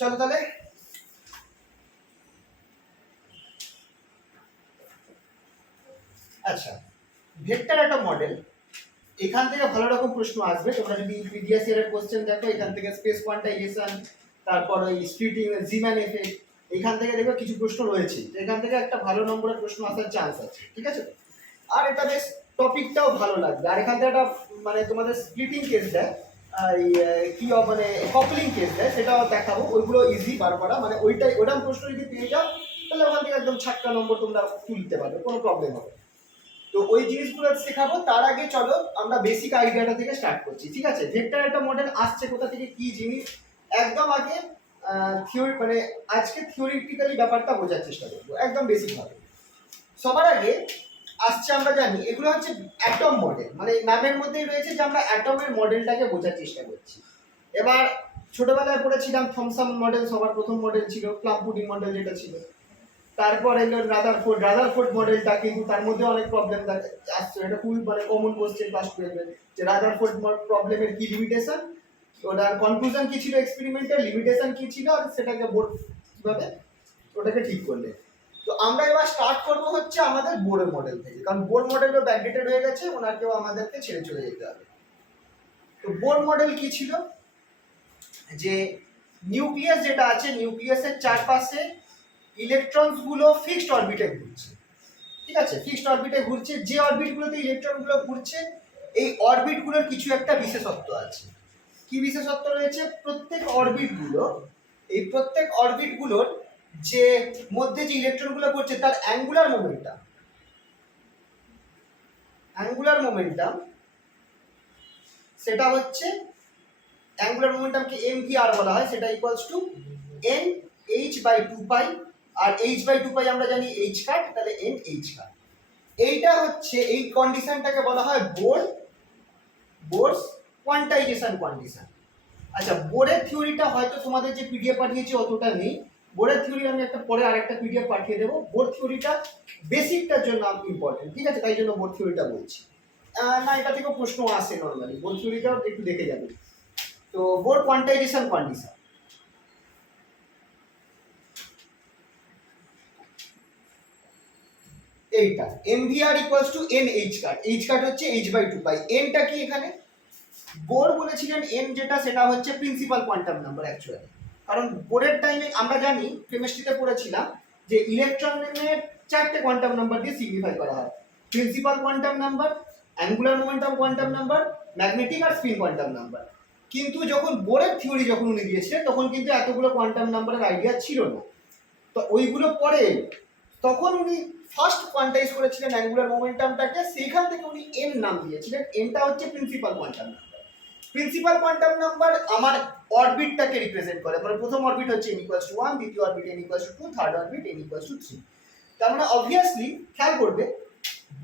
চলো তাহলে আচ্ছা, ভেক্টর একটা মডেল, এখান থেকে ভালো রকম প্রশ্ন আসবে। তোমরা যদি প্রিভিয়াস ইয়ারের কোশ্চেন দেখো, এখান থেকে স্পেস কোয়ান্টাইজেশন, তারপর ওই স্প্লিটিং, জিম্যান এফেক্ট, এখান থেকে দেখবে কিছু প্রশ্ন রয়েছে, এখান থেকে একটা ভালো নম্বরের প্রশ্ন আসার চান্স আছে, ঠিক আছে। আর এটা বেশ টপিকটাও ভালো লাগবে। আর এখান থেকে একটা মানে তোমাদের স্প্লিটিং কেস দেয়, কি মানে কপলিং কেস দেয়, সেটাও দেখাবো। ওইগুলো ইজি বার করা, মানে ওইটাই ওরকম প্রশ্ন যদি পেয়ে যাও তাহলে ওখান থেকে একদম 6টা নম্বর তোমরা তুলতে পারবে, কোনো প্রবলেম হবে। তো ওই জিনিসগুলো শেখাবো। তার আগে চলো আমরা বেসিক আইডিয়াটা থেকে স্টার্ট করছি, ঠিক আছে। ভেক্টর একটা মডেল আসছে কোথা থেকে, কি জিনিস, একদম আগে থিওরি মানে আজকে থিওরিটিক্যালি ব্যাপারটা বোঝার চেষ্টা করবো একদম বেসিক ভাবে। সবার আগে আসছে, আমরা জানি এগুলো হচ্ছে অ্যাটম মডেল, মানে নামের মধ্যেই রয়েছে যে আমরা অ্যাটমের মডেলটাকে বোঝার চেষ্টা করছি। এবার ছোটবেলায় পড়েছিলাম থমসন মডেল, সবার প্রথম মডেল ছিল, প্লাম পুডিং মডেল যেটা ছিল। তারপর এলো রাদারফোর্ড মডেলটা, কিন্তু তার মধ্যে অনেক প্রবলেম আসছে। এটা খুবই মানে কমন কোশ্চেন পাস করবে যে রাদারফোর্ড প্রবলেমের কি লিমিটেশন, ওটার কনক্লুশন কি ছিল, এক্সপেরিমেন্টের লিমিটেশন কি ছিল, আর সেটাকে বোর কিভাবে ওটাকে ঠিক করলে। তো আমরা এবার স্টার্ট করবো হচ্ছে আমাদের বোরের মডেল থেকে, কারণ বোর মডেলও ব্যাকডেটেড হয়ে গেছে, ওনাকেও আমাদেরকে ছেড়ে চলে যেতে হবে। তো বোর মডেল কি ছিল, যে নিউক্লিয়াস যেটা আছে, নিউক্লিয়াসের চারপাশে ইলেকট্রনস গুলো ফিক্সড অরবিটে ঘুরছে, ঠিক আছে। ফিক্সড অরবিটে ঘুরছে, যে অরবিটগুলোতে ইলেকট্রনগুলো ঘুরছে, এই অরবিটগুলোর কিছু একটা বিশেষত্ব আছে। কি বিশেষত্ব রয়েছে, প্রত্যেক অরবিটগুলোর যে মধ্যে যে ইলেকট্রনগুলো ঘুরছে তার অ্যাঙ্গুলার মোমেন্টাম সেটা হচ্ছে, অ্যাঙ্গুলার মোমেন্টামকে mvr বলা হয়, সেটা ইকুয়ালস টু nh/2 পাই। আর h/2 পাই আমরা জানি h কাট, তাহলে nh কাট। এইটা হচ্ছে, এই কন্ডিশনটাকে বলা হয় বোরস কোয়ান্টাইজেশন কন্ডিশন। আচ্ছা, বোরের থিওরিটা হয়তো তোমাদের যে পিডিএফ পাঠিয়েছি অতটা নেই। বোরের থিওরি আমি একটা পরে আরেকটা পিডিএফ পাঠিয়ে দেবো। বোর থিওরিটা বেসিকটার জন্য ইম্পর্টেন্ট, ঠিক আছে, তাই জন্য বোর থিওরিটা বলছি। না, এটা থেকেও প্রশ্ন আসে নর্মালি, বোর থিওরিটাও একটু দেখে যাবে। তো বোর কোয়ান্টাইজেশন কন্ডিশন, এইটা mvr equals to nh cut, h কাট হচ্ছে h/2 পাই। n টা কি এখানে বোর বলেছিলেন, n যেটা সেটা হচ্ছে প্রিন্সিপাল কোয়ান্টাম নাম্বার অ্যাকচুয়ালি। কারণ বোরের টাইমে আমরা জানি, কেমিস্ট্রিতে পড়েছিলাম যে ইলেকট্রনের 4টে কোয়ান্টাম নাম্বার দিয়ে সিগনিফাই করা হয়, principal quantum number, angular momentum quantum number, magnetic আর স্পিন কোয়ান্টাম নাম্বার। কিন্তু যখন বোরের থিওরি যখন উনি দিয়েছিলেন তখন কিন্তু এতগুলো কোয়ান্টাম নাম্বারের আইডিয়া ছিল না, তো ওইগুলো পরে তখন উনি ফার্স্ট কোয়ান্টাইজ করেছিলেন অ্যাঙ্গুলার মোমেন্টামটাকে, সেইখান থেকে উনি এন নাম দিয়েছিলেন। এনটা হচ্ছে principal quantum number. Principal quantum number আমার অরবিটটাকে রিপ্রেজেন্ট করে, মানে প্রথম অরবিট হচ্ছে n ইকুয়ালস টু 1, দ্বিতীয় orbit n equals to 2, third orbit n equals to 3। তার মানে অবভিয়াসলি খেয়াল করবে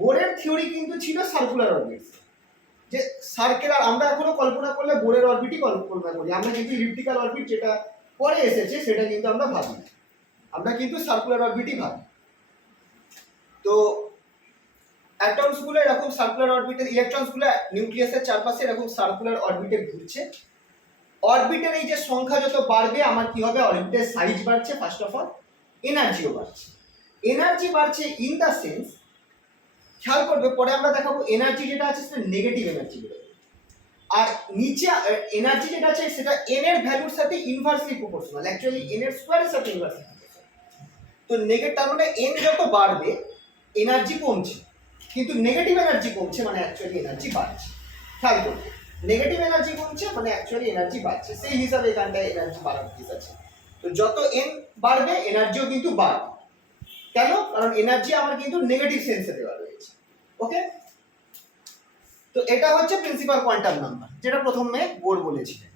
বোরের থিওরি কিন্তু ছিল সার্কুলার অরবিট, যে সার্কেলার, আমরা এখনো কল্পনা করলে বোরের অরবিটই কল্পনা করি, আমরা কিন্তু ইলিপ্টিক্যাল অরবিট যেটা পরে এসেছে সেটা কিন্তু আমরা ভাবি, আমরা কিন্তু সার্কুলার অরবিটই ভাবি। তো অ্যাটমস গুলো এরকম সার্কুলার অরবিটে, ইলেকট্রনস গুলো নিউক্লিয়াসের চারপাশে এরকম সার্কুলার অরবিটে ঘুরছে। অরবিটের এই যে সংখ্যা যত বাড়বে আমার কি হবে, অরবিটের সাইজ বাড়ছে, ফার্স্ট অফ অল এনার্জিও বাড়ছে। এনার্জি বাড়ছে ইন দ্য সেন্স, খেয়াল করবে পরে আমরা দেখাবো এনার্জি যেটা আছে সেটা নেগেটিভ এনার্জি বেরোবে, আর নিচে এনার্জি যেটা আছে সেটা n এর ভ্যালুর সাথে ইনভার্সলি প্রপোর্শনাল, অ্যাকচুয়ালি n এর স্কয়ারের সাথে ইনভার্সলি প্রপোর্শনাল। তো নেগেটিভ, তার মানে n যত বাড়বে এনার্জি কমছে, কিন্তু নেগেটিভ এনার্জি কমছে মানে অ্যাকচুয়ালি এনার্জি বাড়ছে। খেয়াল করবে নেগেটিভ এনার্জি কমছে মানে অ্যাকচুয়ালি এনার্জি বাড়ছে, সেই হিসাবে এখানটায় এনার্জি বাড়ার কেস আছে। তো যত n বাড়বে এনার্জিও কিন্তু বাড়বে। কেন? কারণ এনার্জি আমার কিন্তু নেগেটিভ সেন্সে দেওয়া রয়েছে। ওকে, তো এটা হচ্ছে প্রিন্সিপাল কোয়ান্টাম নাম্বার, যেটা প্রথমে বোর বলেছিলেন।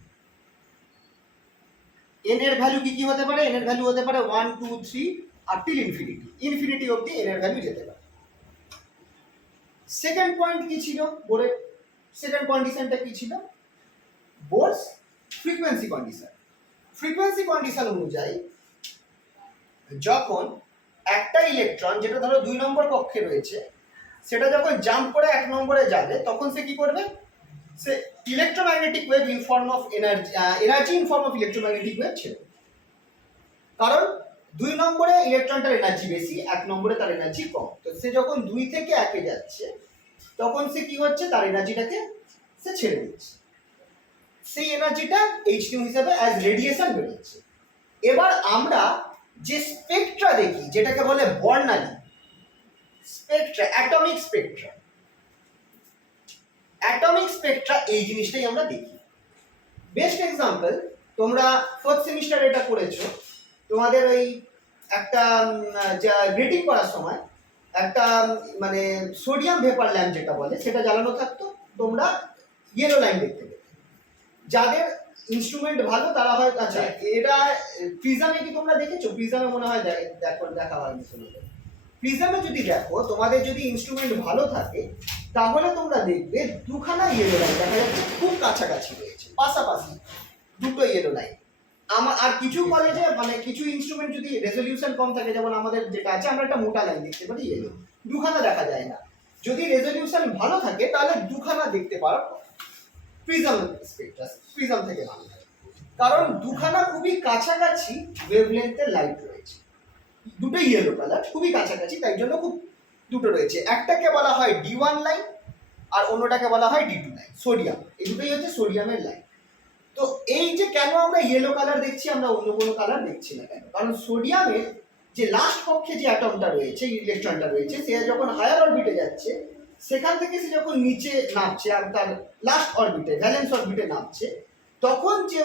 n এর ভ্যালু কি কি হতে পারে, n এর ভ্যালু হতে পারে 1 2 3 আর টিল ইনফিনিটি অবধি n এর ভ্যালু যেতে পারে। সেকেন্ড পয়েন্ট কি ছিল বোরের, সেকেন্ড কন্ডিশনটা কি ছিল, বোরস ফ্রিকোয়েন্সি কন্ডিশন। ফ্রিকোয়েন্সি কন্ডিশন অনুযায়ী যখন একটা ইলেকট্রন, যেটা ধরো 2 নম্বর কক্ষে রয়েছে, সেটা যখন জাম্প করে 1 নম্বরে যাবে তখন সে কি করবে, সে electromagnetic wave in form of energy in form of electromagnetic wave ছেড়ে। কারণ 2 নম্বরে ইলেকট্রনটার এনার্জি বেশি, 1 নম্বরে তার এনার্জি কম। তো সে যখন 2 থেকে 1 এ যাচ্ছে তখন সে কি হচ্ছে, তার এনার্জিটাকে সে ছেড়ে দিচ্ছে, সেই এনার্জিটা h nu হিসাবে অ্যাজ রেডিয়েশন বেরোচ্ছে। এবার আমরা যে স্পেকট্রা দেখি যেটাকে বলে বর্ণালী spectra, atomic spectra, atomic spectra এই জিনিসটাই আমরা দেখি। বেস্ট এক্সাম্পল, তোমরা 4th সেমিস্টারে এটা করেছো, তোমাদের ওই একটা যা গ্রেটিং করার সময় একটা মানে সোডিয়াম ভেপার ল্যাম্প যেটা বলে সেটা জ্বালানো থাকতো, তোমরা ইয়েলো লাইন দেখতে পেতে। যাদের ইনস্ট্রুমেন্ট ভালো তারা হয়, আচ্ছা এটা প্রিজমে কি তোমরা দেখেছো? প্রিজমে মনে হয় দেখা হয়নি তোমাদের। প্রিজমে যদি দেখো, তোমাদের যদি ইনস্ট্রুমেন্ট ভালো থাকে তাহলে তোমরা দেখবে দুখানা ইয়েলো লাইন দেখা যাচ্ছে, খুব কাছাকাছি রয়েছে, পাশাপাশি দুটো ইয়েলো লাইন। আর কিছু কলেজে মানে কিছু ইনস্ট্রুমেন্ট যদি রেজলিউশন কম থাকে, যেমন আমাদের যেটা আছে, আমরা একটা মোটা লাইন দেখতে পারি ইয়েলো, দুখানা দেখা যায় না। যদি রেজলিউশন ভালো থাকে তাহলে দুখানা দেখতে পারো প্রিজম স্পেকট্রাম, প্রিজম থেকে ভালো লাগে, কারণ দুখানা খুবই কাছাকাছি ওয়েভলেন্থের লাইট রয়েছে, দুটো ইয়েলো কালার খুবই কাছাকাছি, তাই জন্য খুব দুটো রয়েছে। একটাকে বলা হয় D1 লাইন আর অন্যটাকে বলা হয় D2 লাইন, সোডিয়াম। এই দুটোই হচ্ছে সোডিয়ামের লাইন। তো এই যে কেন আমরা ইয়েলো কালার দেখছি, আমরা অন্য কোনো কালার দেখছি না কেন? কারণ সোডিয়ামের যে লাস্ট কক্ষে যে অ্যাটমটা রয়েছে, ইলেকট্রনটা রয়েছে, সে যখন হায়ার অরবিটে যাচ্ছে, সেখান থেকে সে যখন নিচে নামছে আর তার লাস্ট অরবিটে, ভ্যালেন্স অরবিটে নামছে, তখন যে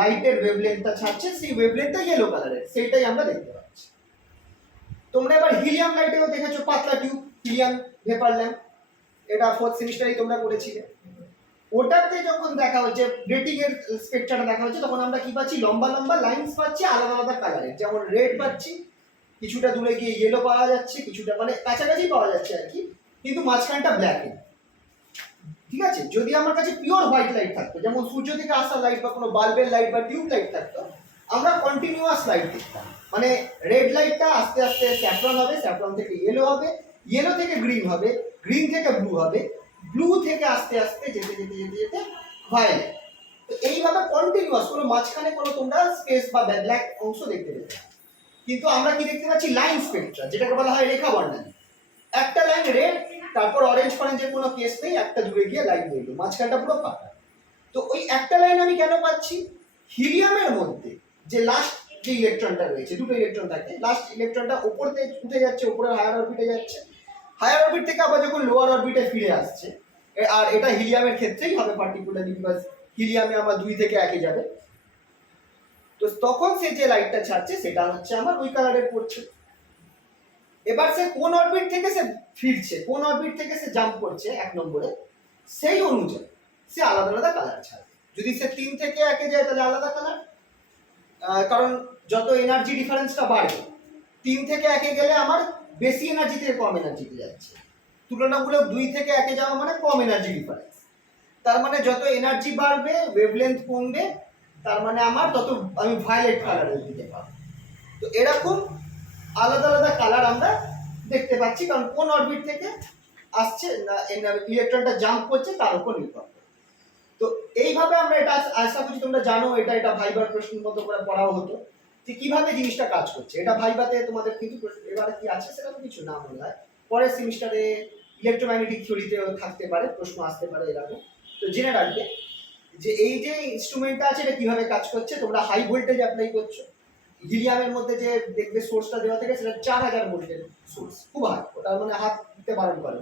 লাইটের ওয়েভলেন্থটা ছাড়ছে সেই ওয়েভলেন্থটা ইয়েলো কালারের, সেইটাই আমরা দেখতে পাচ্ছি। তোমরা এবার হিলিয়াম লাইটেও দেখেছো, পাতলা টিউব হিলিয়াম ভেপার ল্যাম্প, এটা 4th সেমিস্টারেই তোমরা করেছিলে। ওটাতে যখন দেখা হচ্ছে রেটিং এর স্পেকট্রামটা দেখা হচ্ছে, তখন আমরা কি পাচ্ছি, লম্বা লম্বা লাইনস পাচ্ছি আলাদা আলাদা কালারের, যেমন রেড পাচ্ছি, কিছুটা দূরে গিয়ে ইয়েলো পাওয়া যাচ্ছে, কিছুটা মানে কাছাকাছি পাওয়া যাচ্ছে আর কি, কিন্তু মাঝখানটা ব্ল্যাক। ঠিক আছে, যদি আমার কাছে পিওর হোয়াইট লাইট থাকতো, যেমন সূর্য থেকে আসা লাইট বা কোনো বাল্বের লাইট বা টিউব লাইট থাকতো, আমরা কন্টিনিউয়াস লাইট দেখতাম, মানে রেড লাইটটা আস্তে আস্তে স্যাফরন হবে, স্যাফরন থেকে ইয়েলো হবে, ইয়েলো থেকে গ্রিন হবে, গ্রিন থেকে ব্লু হবে, ব্লু থেকে আস্তে আস্তে যেতে যেতে যেতে যেতে ভায়োলেট। তো এইভাবে কন্টিনিউয়াস, কোনো মাঝখানে কোনো তোমরা স্পেস বা ব্ল্যাক অংশ দেখতে পেতে। কিন্তু আমরা কি দেখতে পাচ্ছি, লাইন স্পেকট্রা, যেটাকে বলা হয় রেখা বর্ণালী। একটা লাইন রেড, তারপর অরেঞ্জ ফরেঞ্জের কোনো কেস নেই, একটা দূরে গিয়ে লাইন রইল, মাঝখানটা পুরো ফাঁকা। তো ওই একটা লাইন আমি কেন পাচ্ছি, হিলিয়ামের মধ্যে যে লাস্ট যে ইলেকট্রনটা রয়েছে, দুটো ইলেকট্রন থাকে, লাস্ট ইলেকট্রনটা উপর থেকে উঠে যাচ্ছে, উপরের হায়ার অরবিটে যাচ্ছে, হায়ার অরবিট থেকে আবার যখন লোয়ার অরবিটে ফিরে আসছে, আর এটা হিলিয়ামের ক্ষেত্রেই হবে পার্টিকুলারলি, বিকজ হিলিয়ামে আমার 2 থেকে 1 এ যাবে, তো তখন সে যে লাইটটা ছাড়ছে সেটা হচ্ছে আমার ওই কালারের পড়ছে। এবার সে কোন অরবিট থেকে সে ফিরছে, কোন অরবিট থেকে সে জাম্প করছে 1 নম্বরে, সেই অনুযায়ী সে আলাদা আলাদা কালার ছাড়বে। যদি সে 3 থেকে 1 এ যায় তাহলে আলাদা কালার, কারণ যত এনার্জি ডিফারেন্সটা বাড়বে, 3 থেকে 1 এ গেলে আমার বেশি এনার্জি থেকে কম এনার্জিতে যাচ্ছে, তুলনামূলক 2 থেকে 1 এ যাওয়া মানে কম এনার্জি ডিফারেন্স, তার মানে যত এনার্জি বাড়বে ওয়েভলেন্থ কমবে, তার মানে আমার তত আমি ভায়োলেট কালারের দিকে পাবো। তো এরকম আলাদা আলাদা কালার আমরা দেখতে পাচ্ছি, কারণ কোন অরবিট থেকে আসছে না ইলেকট্রনটা জাম্প করছে তার উপর নির্ভর করে। তো এইভাবে আমরা এটা আশা করছি তোমরা জানো, এটা ভাইবার প্রশ্নের মতো করে পড়াও হতো যে কিভাবে জিনিসটা কাজ করছে। এটা ভাইবাতে তোমাদের কিন্তু এবারে কি আছে সেটা তো কিছু না মনে হয়, পরের সেমিস্টারে ইলেকট্রোম্যাগনেটিক থিওরিতেও থাকতে পারে, প্রশ্ন আসতে পারে এরকম। তো জেনে রাখবে যে এই যে ইনস্ট্রুমেন্টটা আছে এটা কিভাবে কাজ করছে। তোমরা হাই ভোল্টেজ অ্যাপ্লাই করছো, হিলিয়ামের মধ্যে যে দেখবে সোর্সটা দেওয়া থাকে সেটা 4000 ভোল্টের সোর্স, খুব হাই, ওটা মানে হাত দিতে বারণ করে।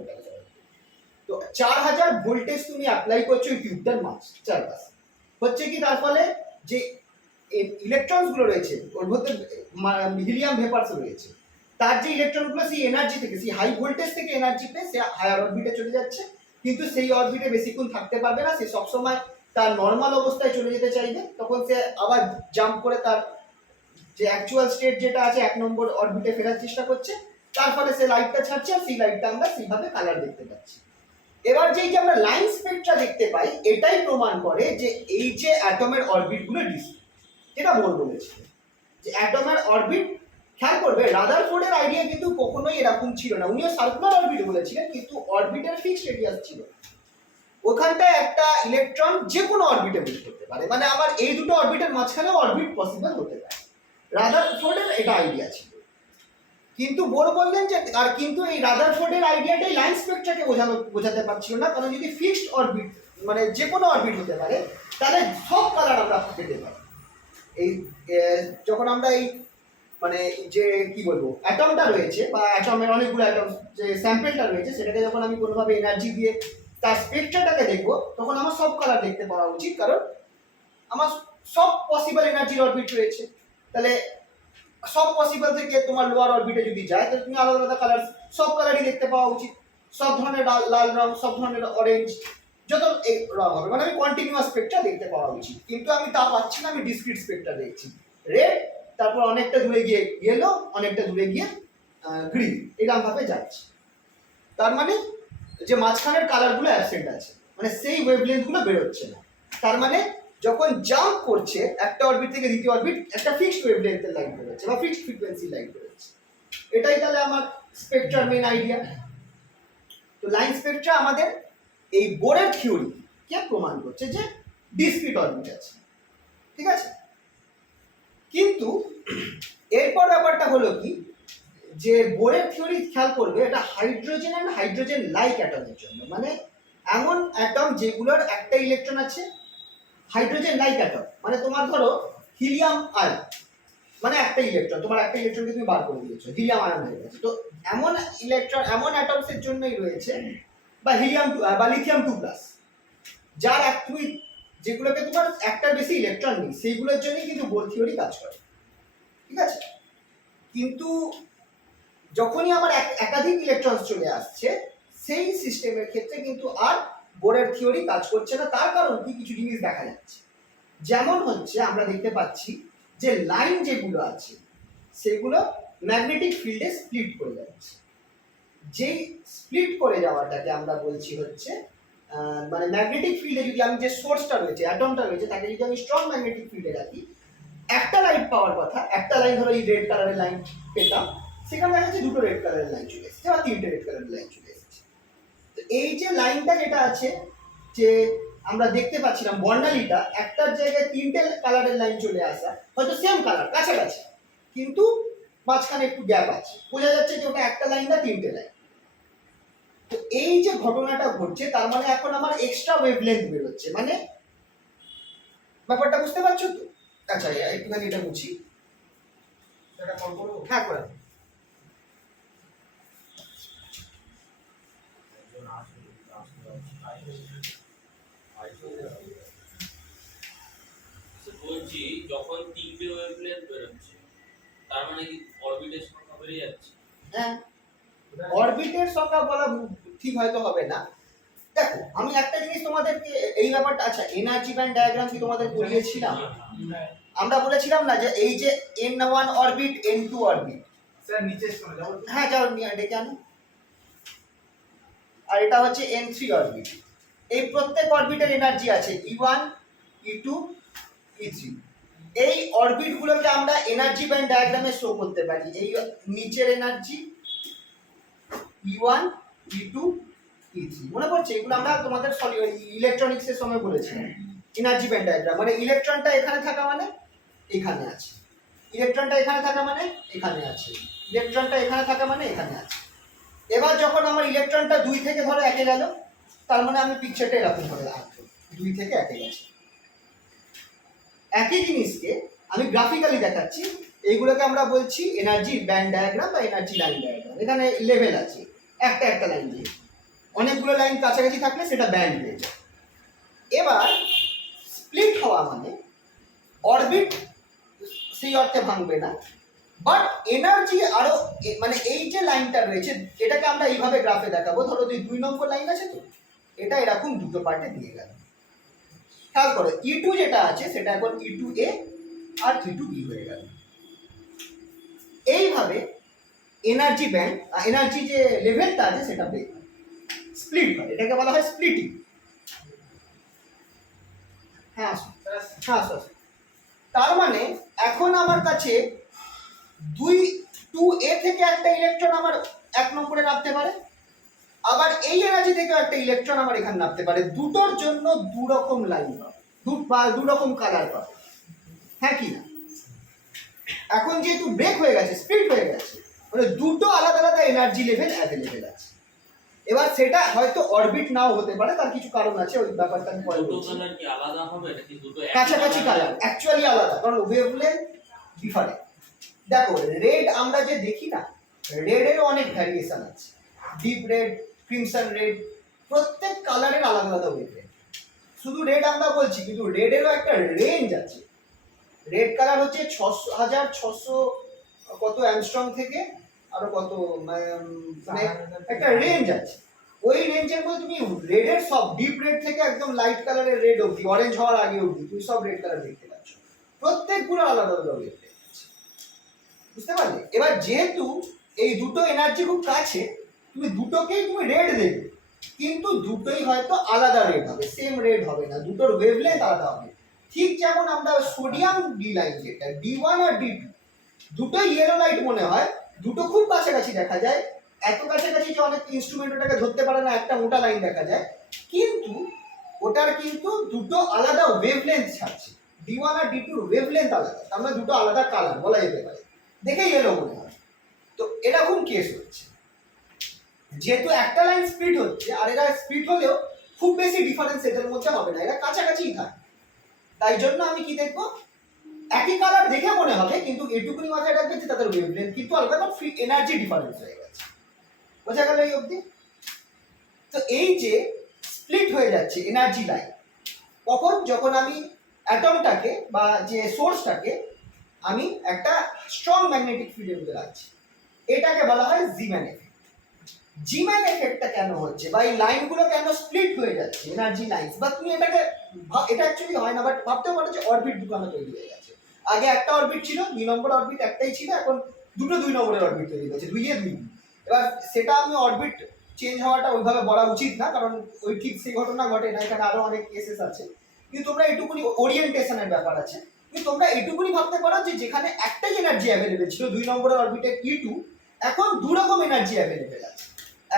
তো 4000 ভোল্টেজ তুমি অ্যাপ্লাই করছো এই টিউবটার চারপাশে, হচ্ছে কি তার ফলে যে ইলেকট্রনস গুলো রয়েছে ওর মধ্যে হিলিয়াম ভেপারস রয়েছে, তার যে ইলেকট্রনগুলো সেই এনার্জি থেকে, সেই হাই ভোল্টেজ থেকে এনার্জি পেয়ে সে হায়ার অরবিটে চলে যাচ্ছে, কিন্তু সেই অরবিটে বেশিক্ষণ থাকতে পারবে না, সে সবসময় তার নর্মাল অবস্থায় চলে যেতে চাইবে, তখন সে আবার জাম্প করে তার যে অ্যাকচুয়াল স্টেট যেটা আছে 1 নম্বর অরবিটে ফেরার চেষ্টা করছে, তার ফলে সে লাইটটা ছাড়ছে, আর সেই লাইটটা আমরা সেইভাবে কালার দেখতে পাচ্ছি। এবার যেই যে আমরা লাইন স্পেকট্রা দেখতে পাই, এটাই প্রমাণ করে যে এই যে অ্যাটমের অরবিটগুলো ডিসক্রিট, যেটা বোর বলেছে যে অ্যাটমের অরবিট, খেয়াল করবে রাদারফোর্ডের আইডিয়া কিন্তু কখনোই এরকম ছিল না, উনিও সার্কুলার অরবিট বলেছিলেন, কিন্তু অরবিটের ফিক্সড রেডিয়াস ছিল। ওখানটায় একটা ইলেকট্রন যে কোনো অরবিটে মুভ করতে পারে, মানে আমার এই দুটো অরবিটের মাঝখানে অরবিট পসিবল হতে পারে। রাদারফোর্ডের এটা আইডিয়া ছিল, কিন্তু বোর বললেন যে আর কিন্তু এই রাদারফোর্ডের আইডিয়াটাই লাইন স্পেকট্রাকে বোঝাতে পারছিল না, কারণ যদি ফিক্সড অরবিট মানে যে কোনো অরবিট হতে পারে তাহলে সব কালার আমরা পেতে পারি। এই যখন আমরা এই মানে যে কি বলবো অ্যাটমটা রয়েছে বা অ্যাটমের অনেকগুলো অ্যাটম যে স্যাম্পেলটা রয়েছে সেটাকে যখন আমি কোনোভাবে এনার্জি দিয়ে তার স্পেকট্রাটাকে দেখবো তখন আমার সব কালার দেখতে পাওয়া উচিত, কারণ আমার সব পসিবল এনার্জির অরবিট রয়েছে। তাহলে সব পসিবল থেকে তোমার লোয়ার অরবিটে যদি যায় তাহলে তুমি আলাদা আলাদা কালার সব কালারই দেখতে পাওয়া উচিত, সব ধরনের লাল রং, সব ধরনের অরেঞ্জ, যত রং হবে মানে আমি কন্টিনিউয়াস স্পেকট্রা দেখতে পাওয়া উচিত। কিন্তু আমি তা পাচ্ছি না, আমি ডিসক্রিট স্পেকট্রা দেখছি, রেড, তারপর অনেকটা দূরে গিয়ে ইয়েলো, অনেকটা দূরে গিয়ে গ্রিন, এরকম ভাবে যাচ্ছে। তার মানে যে মাঝখানের কালারগুলো অ্যাবসেন্ট আছে, মানে সেই ওয়েভলেন্থগুলো বেরোচ্ছে না। তার মানে যখন জাম্প করছে একটা অরবিট থেকে দ্বিতীয় অরবিট একটা ফিক্সড ওয়েভলেন্থের লাইন বেরোচ্ছে বা ফিক্সড ফ্রিকোয়েন্সি লাইন বেরোচ্ছে। এটাই তাহলে আমার স্পেকট্রার মেন আইডিয়া। তো লাইন স্পেকট্রা আমাদের এই বোরের থিওরি কে প্রমাণ করছে যে ডিসক্রিট অরবিট আছে, ঠিক আছে। কিন্তু এরপর ব্যাপারটা হলো কি, যে বোরের থিওরি খেয়াল করবে এটা হাইড্রোজেন এন্ড হাইড্রোজেন লাইক অ্যাটমের জন্য, মানে এমন অ্যাটম যেগুলোর একটা ইলেকট্রন আছে, হাইড্রোজেন লাইক অ্যাটম মানে তোমার ধরো হিলিয়াম আয়ন, মানে একটা ইলেকট্রন, তোমার একটা ইলেকট্রনকে তুমি বার করে দিয়েছো, হিলিয়াম আয়ন হয়ে গেছে। তো এমন ইলেকট্রন এমন অ্যাটমসের জন্যই রয়েছে, বা হিলিয়াম বা লিথিয়াম 2+, যার তুমি যেগুলোকে তোমার একটার বেশি ইলেকট্রন নেই সেইগুলোর জন্যই কিন্তু বোর থিওরি কাজ করে, ঠিক আছে। কিন্তু যখনই আমার একাধিক ইলেকট্রন চলে আসছে সেই সিস্টেমের ক্ষেত্রে কিন্তু আর বোরের থিওরি কাজ করছে না। তার কারণ কি, কিছু জিনিস দেখা যাচ্ছে। যেমন হচ্ছে আমরা দেখতে পাচ্ছি যে লাইন যেগুলো আছে সেগুলো ম্যাগনেটিক ফিল্ডে স্প্লিট করে যাচ্ছে। যেই স্প্লিট করে যাওয়াটাকে আমরা বলছি হচ্ছে মানে ম্যাগনেটিক ফিল্ডে যদি আমি যে সোর্সটা রয়েছে অ্যাটমটা রয়েছে তাকে যদি আমি স্ট্রং ম্যাগনেটিক ফিল্ডে রাখি, একটা লাইট পাওয়ার কথা, একটা লাইন ধরো এই রেড কালারের লাইন পেতাম, সেখানে দেখা যাচ্ছে দুটো রেড কালারের লাইন চলে এসেছে বা তিনটে রেড কালারের লাইন চলে এসেছে। তো এই যে লাইনটা যেটা আছে যে আমরা দেখতে পাচ্ছিলাম বর্ণালীটা, একটার জায়গায় তিনটে কালারের লাইন চলে আসা, হয়তো সেম কালার কাছাকাছি কিন্তু মাঝখানে একটু গ্যাপ আছে, বোঝা যাচ্ছে যে ওটা একটা লাইন না তিনটে লাইন। তো এই যে ঘটনাটা ঘটছে তার মানে এখন আমার এক্সট্রা ওয়েভলেন্থ বেরোচ্ছে, মানে ব্যাপারটা বুঝতে পারছো তো? আচ্ছা একটুখানি এটা বুঝি, হ্যাঁ করে বলছি যখন তিনটে ওয়েভলেন্থ বেরোচ্ছে তার মানে কি অরবিটের সংখ্যা বেড়ে যাচ্ছে? হ্যাঁ, অরবিটের সংখ্যা বলা ঠিক হয়তো হবে না। দেখো আমি একটা জিনিস তোমাদেরকে এই ব্যাপারটা, আচ্ছা এনার্জি ব্যান্ড ডায়াগ্রাম কি তোমাদের পড়িয়েছিলাম? আমরা বলেছিলাম না যে এই যে n1 orbit n2 orbit, sir নিচে চলে যাও। হ্যাঁ যাও নিয়ে ডেকে আনো, আর এটা হচ্ছে n3 অরবিট। এই প্রত্যেক অরবিটের এনার্জি আছে e1 e2 e3। এই অরবিট গুলোকে আমরা এনার্জি ব্যান্ড ডায়াগ্রামে শো করতে পারি। এই নিচের এনার্জি e1 e2 e3, মনে পড়ছে? এগুলো আমরা তোমাদের ইলেকট্রনিক্স এর সময় বলেছিলাম এনার্জি ব্যান্ড ডায়াগ্রাম, মানে ইলেকট্রনটা এখানে থাকা মানে এখানে আছে, ইলেকট্রনটা এখানে থাকা মানে এখানে আছে, ইলেকট্রনটা এখানে থাকা মানে এখানে আছে। এবার যখন আমার ইলেকট্রনটা 2 থেকে ধরো 1 এ গেল, তার মানে আমি পিকচারটা এরকম ভাবে আঁকবো, 2 থেকে 1 এ গেছে। একই জিনিসকে আমি গ্রাফিক্যালি দেখাচ্ছি, এইগুলোকে আমরা বলছি এনার্জি ব্যান্ড ডায়াগ্রাম বা এনার্জি লাইন ডায়াগ্রাম। এখানে লেভেল আছে, একটা একটা লাইন দিয়ে, অনেকগুলো লাইন কাছাকাছি থাকলে সেটা ব্যান্ড হয়ে যায়। এবার স্প্লিট হওয়া মানে অরবিট সেই অর্থে ভাঙবে না, বাট এনার্জি আরো মানে এই যে লাইনটা রয়েছে এটাকে আমরা এইভাবে গ্রাফে দেখাবো। ধরো 2 নম্বর লাইন আছে, তো এটা এরকম দুটো পার্টে দিয়ে গেল। খেয়াল করো E2 যেটা আছে সেটা এখন E2A আর E2B হয়ে গেল। এইভাবে এনার্জি ব্যান্ড এনার্জি যে লেভেলটা আছে সেটা স্প্লিট হয়, এটাকে বলা হয় স্প্লিটিং। হ্যাঁ হ্যাঁ স্যার, তার মানে এখন আমার কাছে 2A থেকে একটা ইলেকট্রন আমার 1 নম্বরে নামতে পারে, আবার এই এনার্জি থেকে একটা ইলেকট্রন আমার এখানে নামতে পারে। দুটোর জন্য দু রকম লাইন পাবে, দু রকম কালার পাবে, হ্যাঁ কি না? এখন যেহেতু ব্রেক হয়ে গেছে, স্প্লিট হয়ে গেছে, মানে দুটো আলাদা আলাদা এনার্জি লেভেল অ্যাভেলেবেল আছে। এবার সেটা হয়তো অরবিট নাও হতে পারে, তার কিছু কারণ আছে, ওই ব্যাপারটা আমি পরে দুটো বলছি। কালার কি আলাদা হবে নাকি দুটো কাছাকাছি কালার, অ্যাকচুয়ালি আলাদা, কারণ ওয়েভলেন্থ ডিফারেন্ট। দেখো রেড আমরা যে দেখি না, রেডেরও অনেক ভ্যারিয়েশন আছে, ডিপ রেড, ক্রিমসন রেড, প্রত্যেক কালারের আলাদা আলাদা ওয়েভলেন্থ। শুধু রেড আমরা বলছি, কিন্তু রেডেরও একটা রেঞ্জ আছে। রেড কালার হচ্ছে 6,600 কত অ্যামস্ট্রং থেকে আরো কত, মানে একটা রেঞ্জ আছে। ওই রেঞ্জের মধ্যে তুমি রেডের সব ডিপ রেড থেকে একদম লাইট কালারের রেড অবধি, অরেঞ্জ হওয়ার আগে অবধি তুমি সব রেড কালার দেখতে পাচ্ছ। প্রত্যেকগুলো আলাদা আলাদা রেড আছে, বুঝতে পারলে? এবার যেহেতু এই দুটো এনার্জি খুব কাছে, তুমি দুটোকেই তুমি রেড দেখবে, কিন্তু দুটোই হয়তো আলাদা রেড হবে, সেম রেড হবে না, দুটোর ওয়েভলেন্থ আলাদা হবে। ঠিক যেমন আমরা সোডিয়াম ডি লাইন যেটা D1 আর D2, দুটো ইয়েলো লাইট মনে হয়, দুটো খুব কাছাকাছি দেখা যায়, এত কাছাকাছি যে অনেক ইনস্ট্রুমেন্ট ওটাকে ধরতে পারে না, একটা মোটা লাইন দেখা যায়, কিন্তু ওটার কিন্তু দুটো আলাদা ওয়েভলেন্থ ছাড়ছে। D1 আর D2 ওয়েভলেন্থ আলাদা, তার মানে দুটো আলাদা কালার বলা যেতে পারে, দেখে ইয়েলো মনে হয়। তো এরকম কেস হচ্ছে, যেহেতু একটা লাইন স্প্লিট হচ্ছে, আর এরা স্প্লিট হলেও খুব বেশি ডিফারেন্স এদের মধ্যে হবে না, এরা কাছাকাছিই থাকে। তাই জন্য আমি কি দেখবো, একই কালার দেখে মনে হবে, কিন্তু এটুকুনি মাথায় রাখবে যে তাদের ওয়েভলেন্থ কিন্তু আলাদা, কারণ ফ্রি এনার্জি ডিফারেন্স হয়ে গেছে। বোঝা গেল এই অবধি? তো এই যে স্প্লিট হয়ে যাচ্ছে এনার্জি লাইন, কখন? যখন আমি অ্যাটমটাকে বা যে সোর্সটাকে আমি একটা স্ট্রং ম্যাগনেটিক ফিল্ডের মধ্যে রাখছি, এটাকে বলা হয় জিম্যান এফেক্ট। জিম্যান এফেক্টটা কেন হচ্ছে, বা এই লাইনগুলো কেন স্প্লিট হয়ে যাচ্ছে এনার্জি লাইনস, বা তুমি এটাকে, এটা অ্যাকচুয়ালি হয় না, বাট ভাবতেও পারো যে অরবিট দুখানা তৈরি হয়ে গেছে। আগে একটা অরবিট ছিল, 2 নম্বর অরবিট একটাই ছিল, এখন দুটো 2 নম্বরের অরবিট তৈরি হয়েছে, 2 এ 2। এবার সেটা আমি অরবিট চেঞ্জ হওয়াটা ওইভাবে বলা উচিত না, কারণ ওই ঠিক সেই ঘটনা ঘটে না, এখানে আরো অনেক কেসেস আছে। কিন্তু তোমরা এটুকুনি, ওরিয়েন্টেশনের ব্যাপার আছে, কিন্তু তোমরা এটুকুনি ভাবতে পারো যে যেখানে একটাই এনার্জি অ্যাভেলেবেল ছিল 2 নম্বরের অরবিটে E2, এখন দু রকম এনার্জি অ্যাভেলেবেল আছে,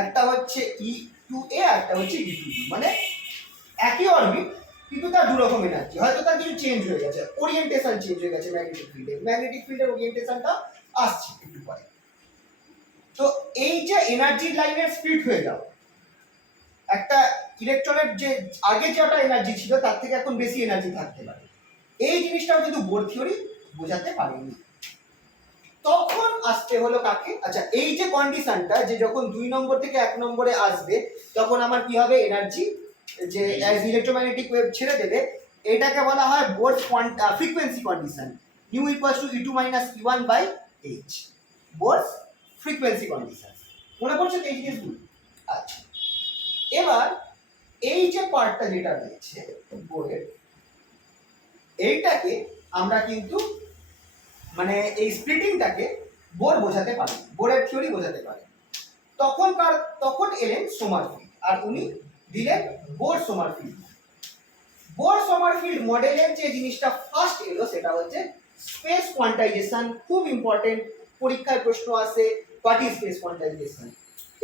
একটা হচ্ছে E2A, একটা হচ্ছে E2B, মানে একই অরবিট কিন্তু তার দু রকম এনার্জি, হয়তো তার কিছু চেঞ্জ হয়ে গেছে, ওরিয়েন্টেশন চেঞ্জ হয়ে গেছে ম্যাগনেটিক ফিল্ডের ওরিয়েন্টেশনটা আসছে একটু পরে। তো এই যে এনার্জি লাইনের স্প্লিট হয়ে যাও, একটা ইলেকট্রনের যে আগে যেটা এনার্জি ছিল তার থেকে এখন বেশি এনার্জি থাকতে পারে, এই জিনিসটাও কিন্তু বোর থিওরি বোঝাতে পারেনি। তখন আসতে হলো কাকে, আচ্ছা এই যে কন্ডিশনটা, যে যখন 2 নম্বর থেকে 1 নম্বরে আসবে, তখন আমার কি হবে, এনার্জি যে ইলেকট্রোম্যাগনেটিক ওয়েভ ছেড়ে দেবে, এটাকে বলা হয় Bohr's frequency condition, u = E2 - E1 / h, Bohr's frequency condition. মনে পড়ছে এই জিনিসগুলো? আচ্ছা, এবার এই যে পার্টটা যেটা রয়েছে বোরের, এইটাকে আমরা কিন্তু মানে এই স্প্লিটিংটাকে বোর বোঝাতে পারি, বোরের থিওরি বোঝাতে পারি। তখন এলেন সোমারফিল্ড, আর উনি দিলেন বোর সোমারফিল্ড। বোর সোমারফিল্ড মডেলের যে জিনিসটা ফার্স্ট এলো সেটা হচ্ছে স্পেস কোয়ান্টাইজেশন। খুব ইম্পর্টেন্ট, পরীক্ষায় প্রশ্ন আসে, what is space quantisation,